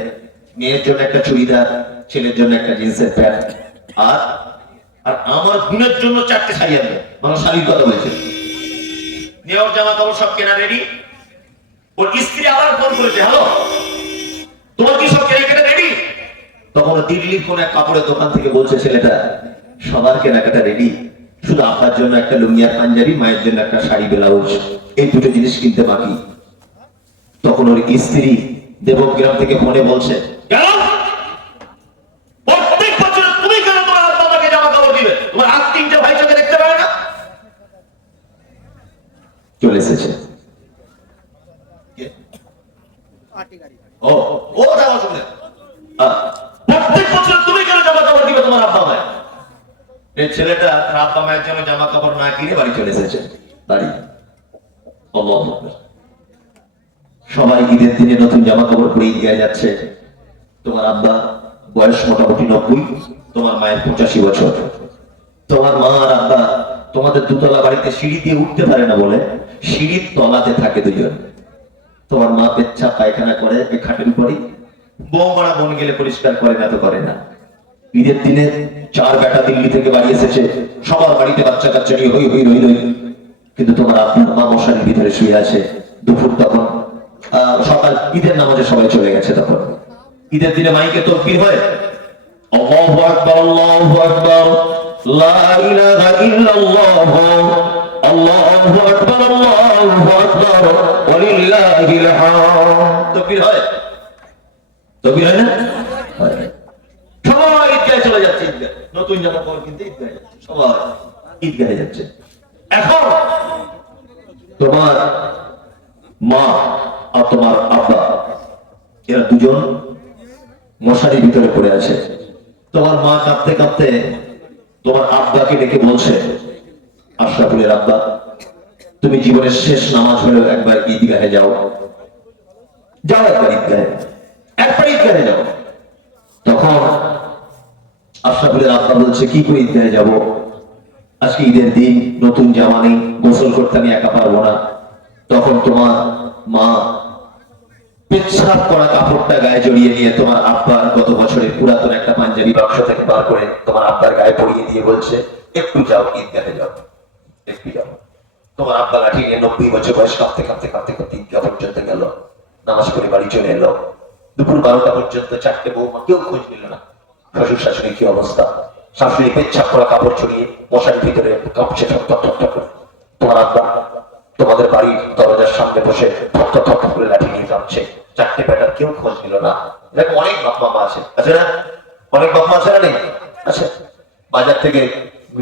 মেয়ের জন্য একটা চুড়িদার, ছেলের জন্য একটা জিন্সের প্যান্ট, আর আর আমার বোনের জন্য 4টে শাড়ি আনবে। মানে শাড়ির কথা বলেছে, নেওয়ার জামা কাপড় সব কেনা রেডি। ওর স্ত্রী আবার ফোন করেছে, হ্যালো তোমার কি সব কেনাকাটা রেডি? তখন দিল্লির কোন এক কাপড়ের দোকান থেকে বলছে ছেলেটা, সবার কেনাকাটা রেডি, শুধু আপনার জন্য একটা লুঙ্গি আর পাঞ্জাবি, মায়ের জন্য একটা শাড়ি ব্লাউজ, এই দুটো জিনিস কিনতে বাকি। তখন ওর স্ত্রী দেবগ্রাম থেকে ফোনে বলছে, প্রত্যেক বছর তুমি কেন তোমার আব্বা আমাকে জামা কাপড় দিবে? তোমার হাত 3টে ভাই চোখে দেখতে পারে না? চলে এসেছে ও ও দাও শুনে, প্রত্যেক বছর তুমি কেন জামা কাপড় দিবে তোমার আব্বা মায়ের? এই ছেলেটা তার আব্বা মায়ের জন্য জামা কাপড় না কিনে বাড়ি চলে এসেছে। বাড়ি আল্লাহু আকবার। সবাই ঈদের দিনে নতুন জামা কাপড় পরে ঈদগাহে যাচ্ছে। তোমার আব্বা বয়স মোটামুটি 90, তোমার মায়ের 85 বছর। তোমার মা আর আব্বা তোমাদের দুতলা বাড়িতে সিঁড়ি দিয়ে উঠতে পারে না বলে সিঁড়ির তলাতে থাকে দুজন। তোমার মা পেচ্ছাপ পায়খানা করে ওই খাটের উপরই, বউ মারা মন গেলে পরিষ্কার করে না তো করে না। ঈদের দিনে 4 বেটা দিল্লি থেকে বাড়ি এসেছে, সবার বাড়িতে বাচ্চা কাচ্চা নিয়ে হই হই রই রই, কিন্তু তোমার আপনার মা মশারির ভিতরে শুয়ে আছে। দুপুর তখন সকাল ঈদের নামাজে সবাই চলে গেছে। তখন ঈদের দিনে মাইকে তাকবীর হয়, আল্লাহু আকবার আল্লাহু আকবার লা ইলাহা ইল্লাল্লাহ আল্লাহু আকবার আল্লাহু আকবার ওয়ালিল্লাহিল হামদ। তাকবীর হয়, তাকবীর হয় না? সবাই ঈদগাহে চলে যাচ্ছে, ঈদগাহে নতুন জামা কাপড় কিনতে ঈদগাহে যাচ্ছে, সবাই ঈদগাহে যাচ্ছে। এখন তোমার মা আর তোমার আব্বা এরা দুজন মশারির ভিতরে পড়ে আছে। তোমার মা কাঁপতে কাঁপতে তোমার আব্বাকে ডেকে বলছে, আশরাফুলের আব্বা তুমি জীবনের শেষ নামাজ হলেও একবার ঈদগাহে যাও, যাও একবার ঈদগাহে, একবার ঈদগাহে যাও। তখন আশরাফুলের আব্বা বলছে, কি করে ঈদগাহে যাব? আজকে ঈদের দিন, নতুন জামা নেই, গোসল করতে আমি একা পারবো না। তখন তোমার মা পেচ্ছাপ করা কাপড়টা গায়ে জড়িয়ে নিয়ে তোমার আব্বার গত বছরের পুরাতন একটা পাঞ্জাবি বাক্স থেকে বার করে তোমার আব্বার গায়ে পরিয়ে দিয়ে বলছে, একটু যাও ঈদগাহে যাও, একটু যাও। তোমার আব্বা লাঠি নিয়ে 90 বছর বয়স কাঁপতে কাঁপতে কাঁপতে কাঁপতে ঈদগাহ পর্যন্ত গেল, নামাজ পড়ে বাড়ি চলে এলো। দুপুর 12টা পর্যন্ত 4টে বৌমা কেউ খোঁজ নিল না। শ্বশুর শাশুড়ির কি অবস্থা? শাশুড়ি পেচ্ছাপ করা কাপড় ছড়িয়ে মশারির ভিতরে কাঁপছে ঠক ঠক ঠক ঠক। তোমার আব্বা তোমাদের বাড়ির দরজার সামনে বসে ঠক ঠক ঠক করে লাঠি নিয়ে যাচ্ছে। 4টে বেটার কেউ খোঁজ নিল না। এরকম অনেক বাপ মা আছে, আছে না? অনেক বাপ মা আছে না? নেই? আচ্ছা, বাজার থেকে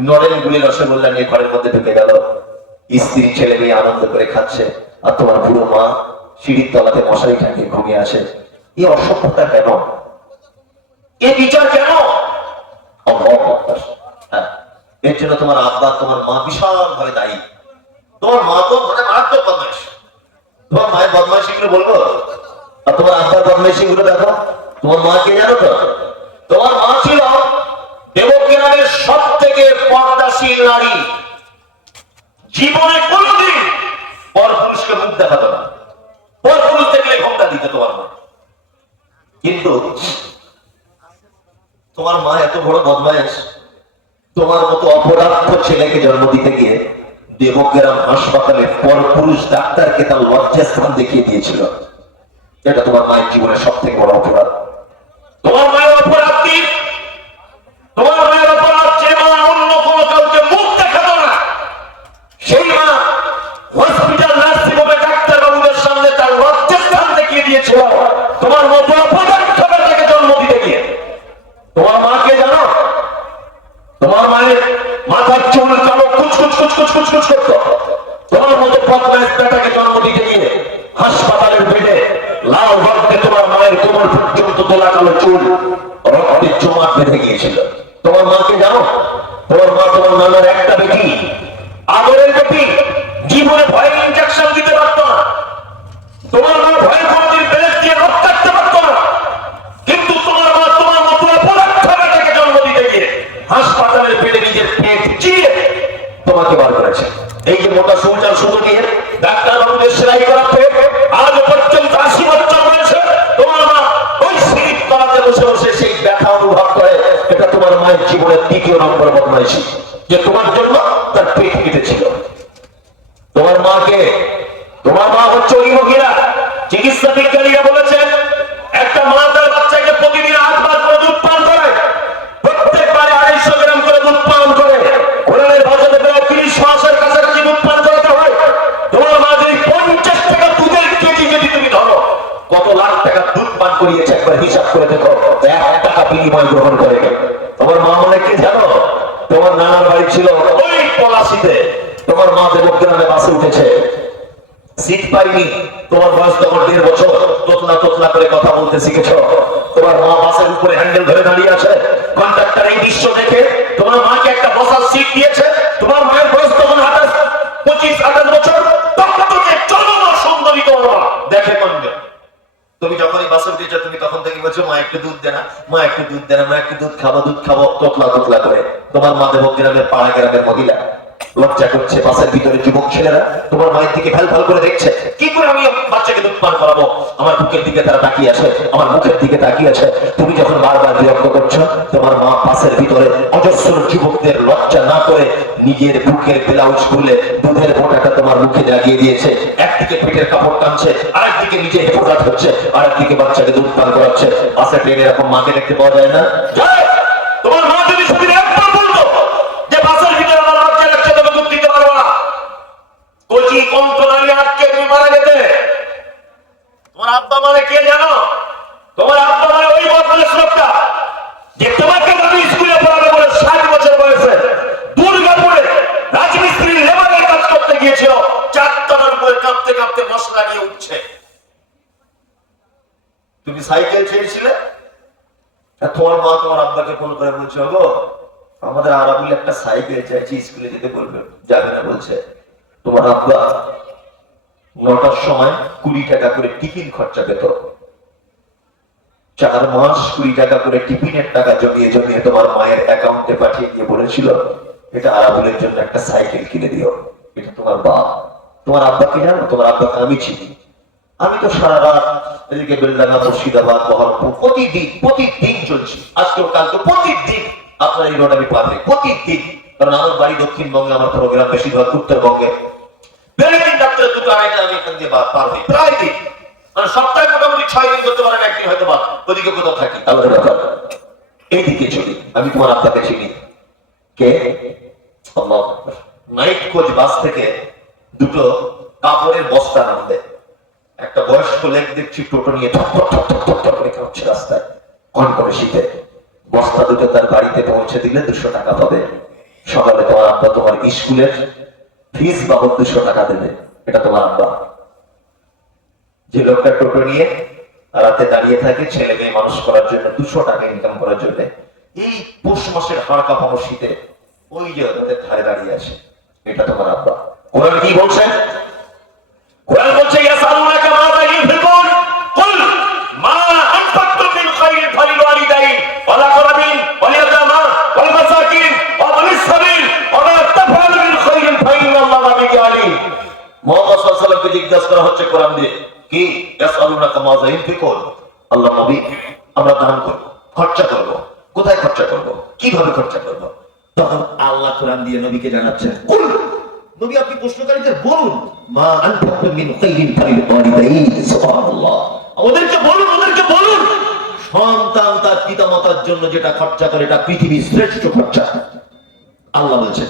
নরেল গুলি রসগোল্লা নিয়ে ঘরের মধ্যে ঢুকে গেল। স্ত্রী ছেলে মেয়ে আনন্দ করে খাচ্ছে, আর তোমার বুড়ো মা সিঁড়ির তলাতে মশারি ঠাকিয়ে ঘুমিয়ে আছে। এই অসভ্যতা কেন? এই বিচার কেন? হ্যাঁ, এর জন্য তোমার আব্বা তোমার মা বিশাল ভাবে দায়ী। তোমার মা তো মানে মারাত্মক বদমাইশ। তোমার মায়ের বদমাইশি গুলো বলবো, আর তোমার আব্বার বদমাইশি গুলো দেখো। তোমার মা কে জানো তো? তোমার মা ছিল দেবগ্রামের সব থেকে পর্দাশীল নারী। জীবনে কোনোদিন পরপুরুষকে মুখ দেখাতো না, পরপুরুষ দেখলে ঘোমটা দিত তোমার মা। কিন্তু তোমার মা এত বড় বদমাইশ, তোমার মতো অপরাধ ছেলেকে জন্ম দিতে গিয়ে দেবগ্রাম হাসপাতালে পরপুরুষ ডাক্তারকে তার লজ্জাস্থান দেখিয়ে দিয়েছিল। এটা তোমার মায়ের জীবনের সব থেকে বড় অপরাধ। তোমার মায়ের অপরাধ কি? তোমার মায়ের অপরাধ যে মা অন্য কোনো কাউকে মুখ দেখাতো না, সেই মা হসপিটাল নার্সিং হোমে ডাক্তার বাবুদের সামনে তার লজ্জাস্থান দেখিয়ে দিয়েছিল তোমার মতো অপরাধ তাকে জন্ম দিতে গিয়ে। তোমার মাকে জানো? তোমার মায়ের মাথার চুল কালো কুচকুচ কুচকুচ কুচকুচ করতো। তোমার মতো বদমাইশ বেটাকে জন্ম দিতে গিয়ে হাসপাতালের বেডে লাল রক্তে তোমার মায়ের কোমর পর্যন্ত তোলা কালো চুল রক্তের জমাট বেঁধে গিয়েছিল। তোমার মাকে জানো? তোমার মা তোমার নানার একটা বেটি, আদরের বেটি, জীবনে ভয়ে ইনজেকশন দিতে পারত না। তোমার মা ভয়ে কোনদিন পেলেট দিয়ে রক্ত কাটতে পারত না, কিন্তু তোমার মা তোমার মতো অপরাধ বেটাকে জন্ম দিতে গিয়ে হাসপাতালের বেডে নিজের পেট চিয়ে তোমাকে বার করেছে। এই যে মোটা সূর্যাল শুধু নিয়ে ডাক্তার বাবুদের সেলাই করাতে আজ পর্যন্ত 80 বছর বয়সে তোমার মা ওই সিঁড়ির তলাতে বসে বসে সেই ব্যথা অনুভব করে। এটা তোমার মায়ের জীবনের দ্বিতীয় নম্বর বদমাইশি, যে তোমার জন্য তার পেট কেটেছিল। তোমার মাকে, তোমার মা হচ্ছে ওই মহিলা, চিকিৎসা বিজ্ঞানীরা বলেছেন একটা মা তার বাচ্চাকে প্রতিদিন 8 বার করে দুধ পান করায়, প্রত্যেকবারে 250 গ্রাম করে দুধ পান করে, কোরআনের ভাষাতে প্রায় 30 মাসের কাছাকাছি দুধ পান করাতে হয়। তোমার মা যদি 50 টাকা দুধের কেজি যদি তুমি ধরো, কত লাখ টাকা দুধ পান করিয়েছে একবার হিসাব করে দেখো, 1 টাকা বিনিময় গ্রহণ করে। তোমার মা মনে কি জানো? তোমার নানার বাড়ি ছিল ওই পলাশিতে। তোমার মা দেবগ্রামে বাসে উঠেছে, সিট পাইনি। তোমার বয়স তখন 1.5 বছর, তোতলা তোতলা করে কথা বলতে শিখেছ। তোমার মা বাসের উপরে হ্যান্ডেল ধরে দাঁড়িয়ে আছে। কন্ডাক্টর এই দৃশ্য দেখে তোমার মাকে একটা বসার সিট দিয়েছে। তোমার মায়ের বয়স তখন 25-28 বছর। চলো না সুন্দরী, তোমার মা দেখে কন্ডে। তুমি যখনই বাসে উঠেছ তুমি তখন থেকে বলছো মা একটু দুধ দেনা, মা একটু দুধ দেনা, মা একটু দুধ খাবো, দুধ খাবো, তোতলা তোতলা করে। তোমার মা দেবগ্রামের পাড়া গ্রামের মহিলা, লজ্জা করছে। বাসের ভিতরে যুবক ছেলেরা তোমার মায়ের দিকে ফ্যাল ফ্যাল করে দেখছে, কি করে আমি বাচ্চাকে দুধ পান করাবো। আমার বুকের দিকে তারা তাকিয়ে আছে, আমার মুখের দিকে তাকিয়ে আছে। তুমি যখন বারবার বিরক্ত করছো, তোমার মা পাশের ভিতরে অজস্র যুবকদের লজ্জা না করে নিজের বুকের ব্লাউজ খুলে দুধের বোঁটাটা তোমার মুখে লাগিয়ে দিয়েছে। একদিকে পেটের কাপড় টানছে, আরেকদিকে নিজে হেফাজত হচ্ছে, আরেকদিকে বাচ্চাকে দুধ পান করাচ্ছে। পাশে ট্রেনে এরকম মাকে দেখতে পাওয়া যায় না? তোমার মা যদি শুধু একবার বলতো যে বাসের ভিতরে আমার বাচ্চা রাখছে, তবে দুধ দিতে পারবো না, কচি কন্ট্রোলারি আটকে তুমি মারা যেতে। তোমার আব্বা মানে কে জানো? তোমার আব্বা মানে ওই বদমাইশ লোকটা যে তোমাকে আমি স্কুলে পড়াবে বলে 60 বছর বয়সে দুর্গাপুরে রাজমিস্ত্রি লেবারের কাজ করতে গিয়েছিল, 4 তলার উপরে কাঁপতে কাঁপতে মশলা নিয়ে উঠছে। তুমি সাইকেল চেয়েছিলে, তোমার মা তোমার আব্বাকে ফোন করে বলছে গো আমাদের আরাবুল একটা সাইকেল চাইছি, স্কুলে যেতে বলবে, যাবে না বলছে। তোমার আব্বা 9টার সময় 20 টাকা করে টিফিন খরচা পেত। 4 মাস 20 টাকা করে টিফিনের টাকা জমিয়ে জমিয়ে তোমার মায়ের অ্যাকাউন্টে পাঠিয়ে দিয়ে বলেছিল এটা আরাবুলের জন্য একটা সাইকেল কিনে দিও। এটা তোমার বাপ। তোমার আব্বাকে জানো? তোমার আব্বাকে আমি চিনি। আমি তো সারা রাত এদিকে বেলডাঙ্গা, মুর্শিদাবাদ, বহরমপুর প্রতিদিন চলছি, আজকেও কালকে প্রতিদিন আপনার এই রোড আমি পাবো প্রতিদিন। কারণ আমার বাড়ি দক্ষিণবঙ্গে, আমার প্রোগ্রাম বেশিরভাগ উত্তরবঙ্গে। বেড়েদিন ডাক্তারের 2-2.5টা আমি এখান দিয়ে পার হই প্রায় দিন। মানে সপ্তাহে মোটামুটি 6 দিন করতে পারেন, একদিন হয়তো বা ওদিকে কোথাও থাকি, আলাদা ব্যাপার। এইদিকে চলি। আমি তোমার আব্বাকে চিনি। কে? আল্লাহু আকবার। নাইট কোচ বাস থেকে 2টো কাপড়ের বস্তা নামবে। একটা বয়স্ক লোক দেখছি টোটো নিয়ে ঠক ঠক ঠক ঠক ঠক করে কাঁপছে রাস্তায় কনকনে শীতে। বস্তা 2টো তার বাড়িতে পৌঁছে দিলে 200 টাকা পাবে। সকালে তোমার আব্বা তোমার স্কুলের ফিস বাবদ 200 টাকা দেবে। এটা তোমার আব্বা। যে লোকটা টোটো নিয়ে রাতে দাঁড়িয়ে থাকে ছেলে মেয়ে মানুষ করার জন্য, 200 টাকা ইনকাম করার জন্য, এই পৌষ মাসের হাড় কাঁপানো শীতে ওই যে ওদের ধারে দাঁড়িয়ে আছে, এটা তোমার আব্বা। কোরআন কি বলছে? কোরআন বলছে ইয়াসালুনাকা মাযা ইউনফিকুন কুল মা আনফাকতুম মিন খায়রিন ফালিলওয়ালিদাইন ওয়াল আকরাবিন ওয়াল ইয়াতামা ওয়াল মাসাকিন ওয়া ইবনিস সাবিল ওয়া মা তাফআলু মিন খায়রিন ফাইন্নাল্লাহা বিহি আলিম। মুহাম্মদ সাল্লাল্লাহু আলাইহি ওয়াসাল্লামকে জিজ্ঞাসা করা হচ্ছে কোরআন দিয়ে, কি ইয়াসালুনাকা মাযা ইউনফিকুন, আল্লাহ নবী আমরা দান করব, খরচা করব, কোথায় খরচা করব, কিভাবে খরচা করব? তখন আল্লাহ কোরআন দিয়ে নবীকে জানাচ্ছেন, কুল, নবী আপনি প্রশ্নকারীদের বলুন, মা আনফাকতুম মিন খাইরিন ফালিল ওয়ালিদাইন, সুবহানাল্লাহ, ওদেরকে বলুন সন্তান তার পিতামাতার জন্য যেটা খরচা করে এটা পৃথিবীর শ্রেষ্ঠ খরচা। আল্লাহ বলছেন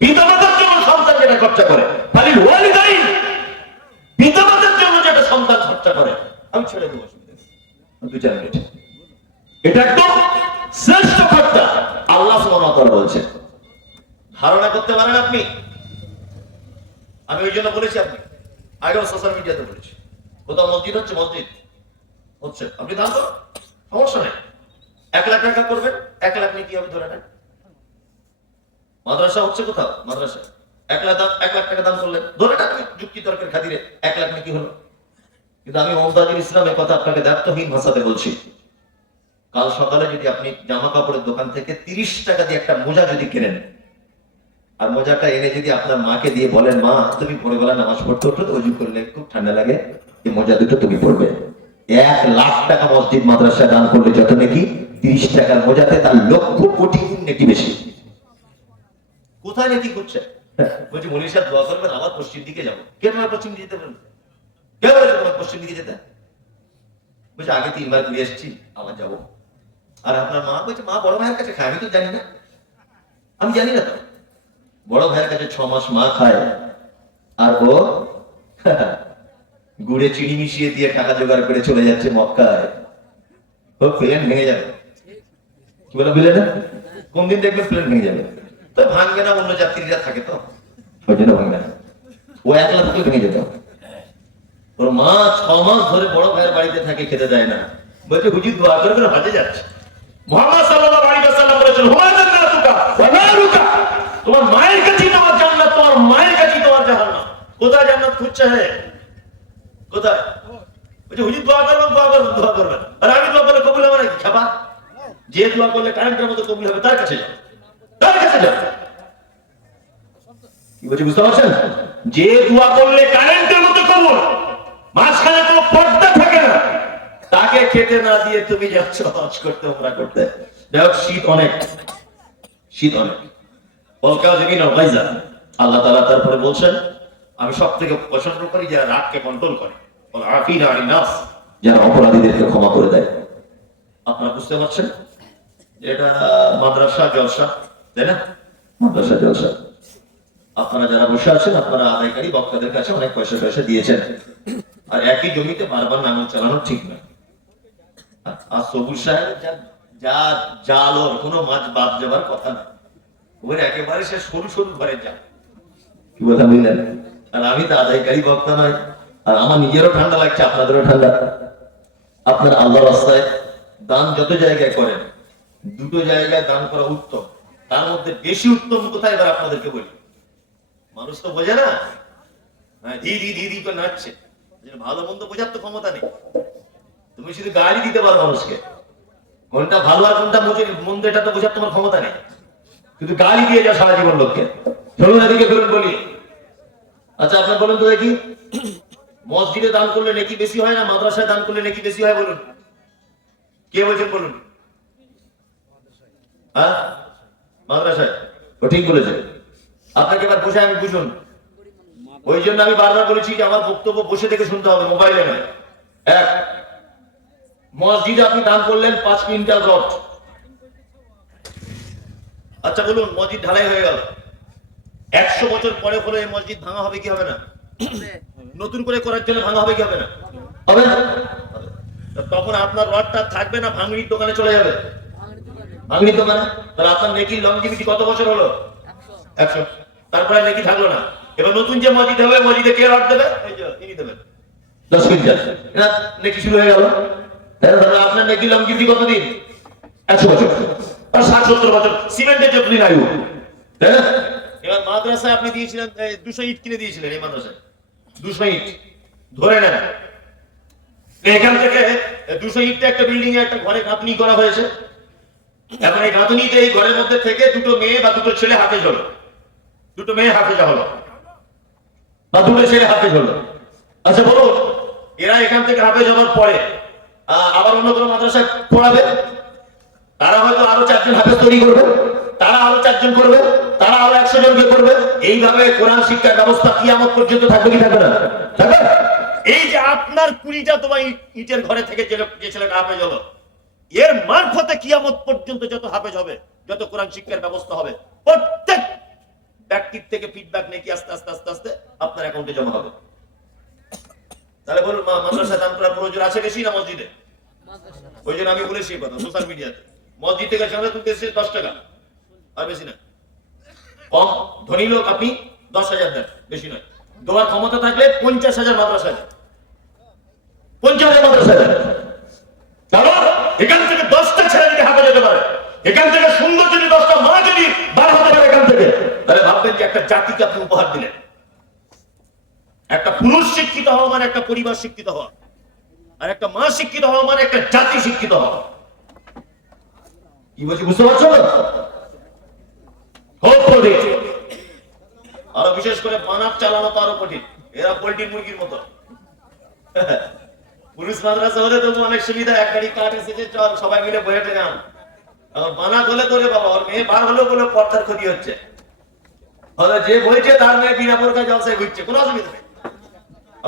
পিতামাতার জন্য সন্তান যেটা খরচা করে, ফালিল ওয়ালিদাইন, পিতামাতার জন্য যেটা সন্তান খরচা করে, আমি ছেড়ে দেবো 2-4 মিনিট, এটা একদম শ্রেষ্ঠ খরচা। আল্লাহ সুবহানাহু ওয়া তাআলা বলছেন, ধারণা করতে পারেন আপনি? আমি ওই জন্য বলেছি, আপনি আগেও সোশ্যাল মিডিয়াতে বলেছি, কোথাও মসজিদ হচ্ছে আপনি দান করুন, সমস্যা নেই। 1 লাখ টাকা করবেন, 1 লাখ নিয়ে কি হবে ধরে নেন। মাদ্রাসা হচ্ছে কোথাও, মাদ্রাসা 1 লাখ টাকা দান করলেন, ধরে নেন আপনি যুক্তি তর্কের খাতিরে 1 লাখ নিয়ে কি হলো। কিন্তু আমি মুমতাজুল ইসলামের কথা আপনাকে দায়িত্বহীন ভাষাতে বলছি, কাল সকালে যদি আপনি জামা কাপড়ের দোকান থেকে 30 টাকা দিয়ে একটা মোজা যদি কেনেন, আর মোজাটা এনে যদি আপনার মাকে দিয়ে বলেন, মা তুমি ভোরবেলা নামাজ পড়তে উঠো, অজু করলে খুব ঠান্ডা লাগে, এই মোজা দুটো তুমি পড়বে, 1 লাখ টাকা মসজিদ মাদ্রাসা দান করলে যত নাকি 30 টাকার মোজাতে তার লক্ষ কোটি গুণ নাকি বেশি। কোথায় নাকি করছে? বলছি মনির সাহেব দোয়া করবেন, আবার পশ্চিম দিকে যাবো। কে তোমার পশ্চিম দিকে যেতে বলবে? কে বলেছে তোমার পশ্চিম দিকে যেতে? বলছে আগে 3 বার ঘুরে এসেছি, আবার যাবো। আর আপনার মা বলছে, মা বড় ভাইয়ের কাছে খায়, আমি তো জানি না, আমি জানি না তো। বড় ভাইয়ের কাছে 6 মাস মা খায়, আর ও গুড়ে চিনি মিশিয়ে দিয়ে টাকা জোগাড় করে চলে যাচ্ছে মক্কায়। ও প্লেন ভেঙে যাবে, কি বলে বুঝলে না? কোন দিন দেখবেন প্লেন ভেঙে যাবে, তো ভাঙবে না, অন্য যাত্রীরা থাকে তো, ওই জন্য ভাঙবে না। ও 1 লাখ টাকা ভেঙে যেত। ওর মা 6 মাস ধরে বড় ভাইয়ের বাড়িতে থাকে, খেতে দেয় না। বলছে হুজুর দোয়া করে করে হজে যাচ্ছে। মুহাম্মদ সাল্লাল্লাহু আলাইহি ওয়াসাল্লাম বলেছেন, হুয়া জান্নাতুকা ওয়া নারুকা, তোমার মায়ের কাছেই তোমার জান্নাত, তোমার মায়ের কাছেই তোমার জাহান্নাম। কোথায় জান্নাত খুঁজছে? হ্যাঁ কোথায়? বলছে হুজুর দোয়া করবেন, আর আমি দোয়া করলে কবুল হবে নাকি? ছাপা, যে দোয়া করলে কারেন্টের মতো কবুল হবে তার কাছে যাও, তার কাছে যাও। কি বলছি বুঝতে পারছেন? যে দোয়া করলে কারেন্টের মতো কবুল, মাঝখানে কোনো পর্দা থাকে না, তাকে খেতে না দিয়ে তুমি যাচ্ছ হজ করতে, ওমরা করতে। দেখো শীত অনেক, আল্লাহ তাআলা তারপরে বলছেন, আমি সবথেকে পছন্দ করি যারা রাগকে কন্ট্রোল করে, যারা অপরাধীদেরকে ক্ষমা করে দেয়। আপনারা বুঝতে পারছেন এটা মাদ্রাসা জলসা, তাই না? মাদ্রাসা জলসা। আপনারা যারা বসে আছেন, আপনারা আদায়কারী বক্তাদের কাছে অনেক পয়সা দিয়েছেন, আর একই জমিতে বারবার নাঙ্গল চালানো ঠিক নয়। আর সবুজ সাহেব যা জালোর কোনো মাছ বাদ যাবার কথা না, ওর একেবারে সে সরু ঘরে যা, কি বলতে বুঝলেন? আর আমি তো আদায়কারী বক্তা নয়, আর আমার নিজেরও ঠান্ডা লাগছে, আপনাদেরও ঠান্ডা। আপনার আল্লাহর রাস্তায় দান যত জায়গায় করেন, 2টো জায়গায় দান করা উত্তম। তার মধ্যে বেশি উত্তম কোথায় এবার আপনাদেরকে বলি। মানুষ তো বোঝে না, ধি করে নাচছে, ভালো মন্দ বোঝার তো ক্ষমতা নেই। তুমি শুধু গাড়ি দিতে পারো মানুষকে, কোনটা ভালো আর কোনটা মন্দ এটা তো বোঝার তোমার ক্ষমতা নেই, কিন্তু গাড়ি দিয়ে যাও সারা জীবন লোককে। চলুন এদিকে ফেরুন বলি। আচ্ছা আপনার বলুন তো দেখি, মসজিদে দান করলে নাকি বেশি হয় না মাদ্রাসায় দান করলে নাকি বেশি হয়? বলুন, কে বলছেন বলুন? হ্যাঁ মাদ্রাসায়, ও ঠিক বলেছে। আপনাকে এবার বসে আমি বুঝুন, ওই জন্য আমি বারবার বলেছি যে আমার বক্তব্য বসে থেকে শুনতে হবে, মোবাইলে নয়। 1, মসজিদে আপনি দান করলেন 5 কুইন্টাল রড। আচ্ছা বলুন, মসজিদ ঢালাই হয়ে গেল, 100 বছর পরে হলে এই মসজিদ ভাঙা হবে কি হবে না? নতুন করে করার জন্য ভাঙা হবে কি হবে না? হবে। তখন আপনার রডটা থাকবে না, ভাঙড়ির দোকানে চলে যাবে। ভাঙড়ির দোকানে, তাহলে আপনার নেকির লংজিভিটি কত বছর হলো? 100। তারপরে নেকি থাকলো না। এবার নতুন যে মসজিদ হবে, মসজিদে কে রড দেবে? ইনি দেবেন 10 কুইন্টাল। এটা নেকি শুরু হয়ে গেল। তাহলে আপনার নেকি লংজিভিটি কতদিন? 100 বছর, আর 60-70 বছর সিমেন্টের যতদিন আয়ু। এবার মাদ্রাসায় আপনি দিয়েছিলেন 200 ইট কিনে দিয়েছিলেন, এই মাদ্রাসায় 200 ইট ধরে নেন। এখান থেকে 200 ইটটা একটা বিল্ডিং এ একটা ঘরে গাঁথনি করা হয়েছে। এখন এই গাঁথনিতে এই ঘরের মধ্যে থেকে 2টো মেয়ে বা 2টো ছেলে হাফেজ হলো, 2টো মেয়ে হাফেজা হলো বা 2টো ছেলে হাফেজ হলো। আচ্ছা বলুন, এরা এখান থেকে হাফেজ হওয়ার পরে আবার অন্য কোনো মাদ্রাসায় পড়াবে, তারা হয়তো আরো 4 জন হাফেজ তৈরি করবে, তারা আরো 4 জন করবে, তারা আরো 100 জনকে করবে। এইভাবে কোরআন শিক্ষার ব্যবস্থা কিয়ামত পর্যন্ত থাকবে কি থাকবে না? থাকবে। এই যে আপনার 20টা তোমার ইটের ঘরে থেকে যে ছেলেটা হাফেজ হলো, এর মারফতে কিয়ামত পর্যন্ত যত হাফেজ হবে, যত কোরআন শিক্ষার ব্যবস্থা হবে, প্রত্যেক ব্যক্তির থেকে ফিডব্যাক নাকি আস্তে আস্তে আস্তে আস্তে আপনার অ্যাকাউন্টে জমা হবে। তাহলে বলুন, মাদ্রাসায় দান করার প্রয়োজন আছে বেশি না মসজিদে? ওই জন্য আমি বলেছি এই কথা সোশ্যাল মিডিয়াতে, মসজিদ থেকে চাঁদা তুলতেছে 10 টাকা, আর বেশি না। কম ধনী লোক আপনি 10,000 দেন, বেশি নয়। দেওয়ার ক্ষমতা থাকলে 50,000 মাদ্রাসায় দেন, 50,000 মাদ্রাসায় দেন। কারণ এখান থেকে 10টা ছেলে যদি হাতে যেতে পারে, এখান থেকে সুন্দর যদি 10টা মা যদি বার হতে পারে এখান থেকে, তাহলে ভাববেন যে একটা জাতিকে আপনি উপহার দিলেন। একটা পুরুষ শিক্ষিত হওয়া মানে একটা পরিবার শিক্ষিত হওয়া, আর একটা মা শিক্ষিত হওয়া মানে একটা জাতি শিক্ষিত হওয়া। কি বলছি বুঝতে পারছো না? খুব কঠিন। আরো বিশেষ করে বানার চালানো তো আরো কঠিন। এরা পোল্ট্রি মুরগির মতো। পুলিশ মাদ্রাসা হলে তো অনেক সুবিধা, এক গাড়ি কাঠ এসেছে, চল সবাই মিলে বয়ে টেনে আন। বানাত হলে তোরে বাবা, ওর মেয়ে বার হলেও বলে পর্দার ক্ষতি হচ্ছে, হলে যে বইছে তার মেয়ে বিনা বোরকায় জলসায় ঘুরছে, কোনো অসুবিধা নেই,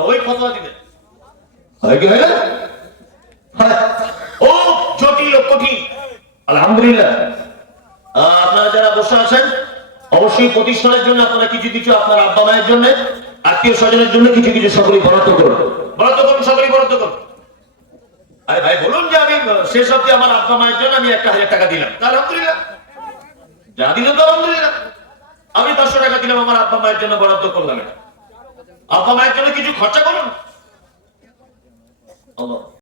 ওই ফতোয়া দিবে। হয় কি হয় না? ও জটিল ও কঠিন। আলহামদুলিল্লাহ, আপনারা যারা বসে আছেন অবশ্যই প্রতিষ্ঠানের জন্য আপনারা কিছু কিছু আপনার আব্বা মায়ের জন্য, আত্মীয় স্বজনের জন্য কিছু কিছু সকলেই বরাদ্দ করুন, বরাদ্দ করুন, সকলেই বরাদ্দ করুন। আরে ভাই বলুন যে আমি শেষ অব্দি আমার আব্বা মায়ের জন্য আমি 1,000 টাকা দিলাম, আলহামদুলিল্লাহ, যা দিলাম তো আলহামদুলিল্লাহ। আমি 500 টাকা দিলাম, আমার আব্বা মায়ের জন্য বরাদ্দ করলাম। এটা আব্বা মায়ের জন্য কিছু খরচা করুন। আল্লাহ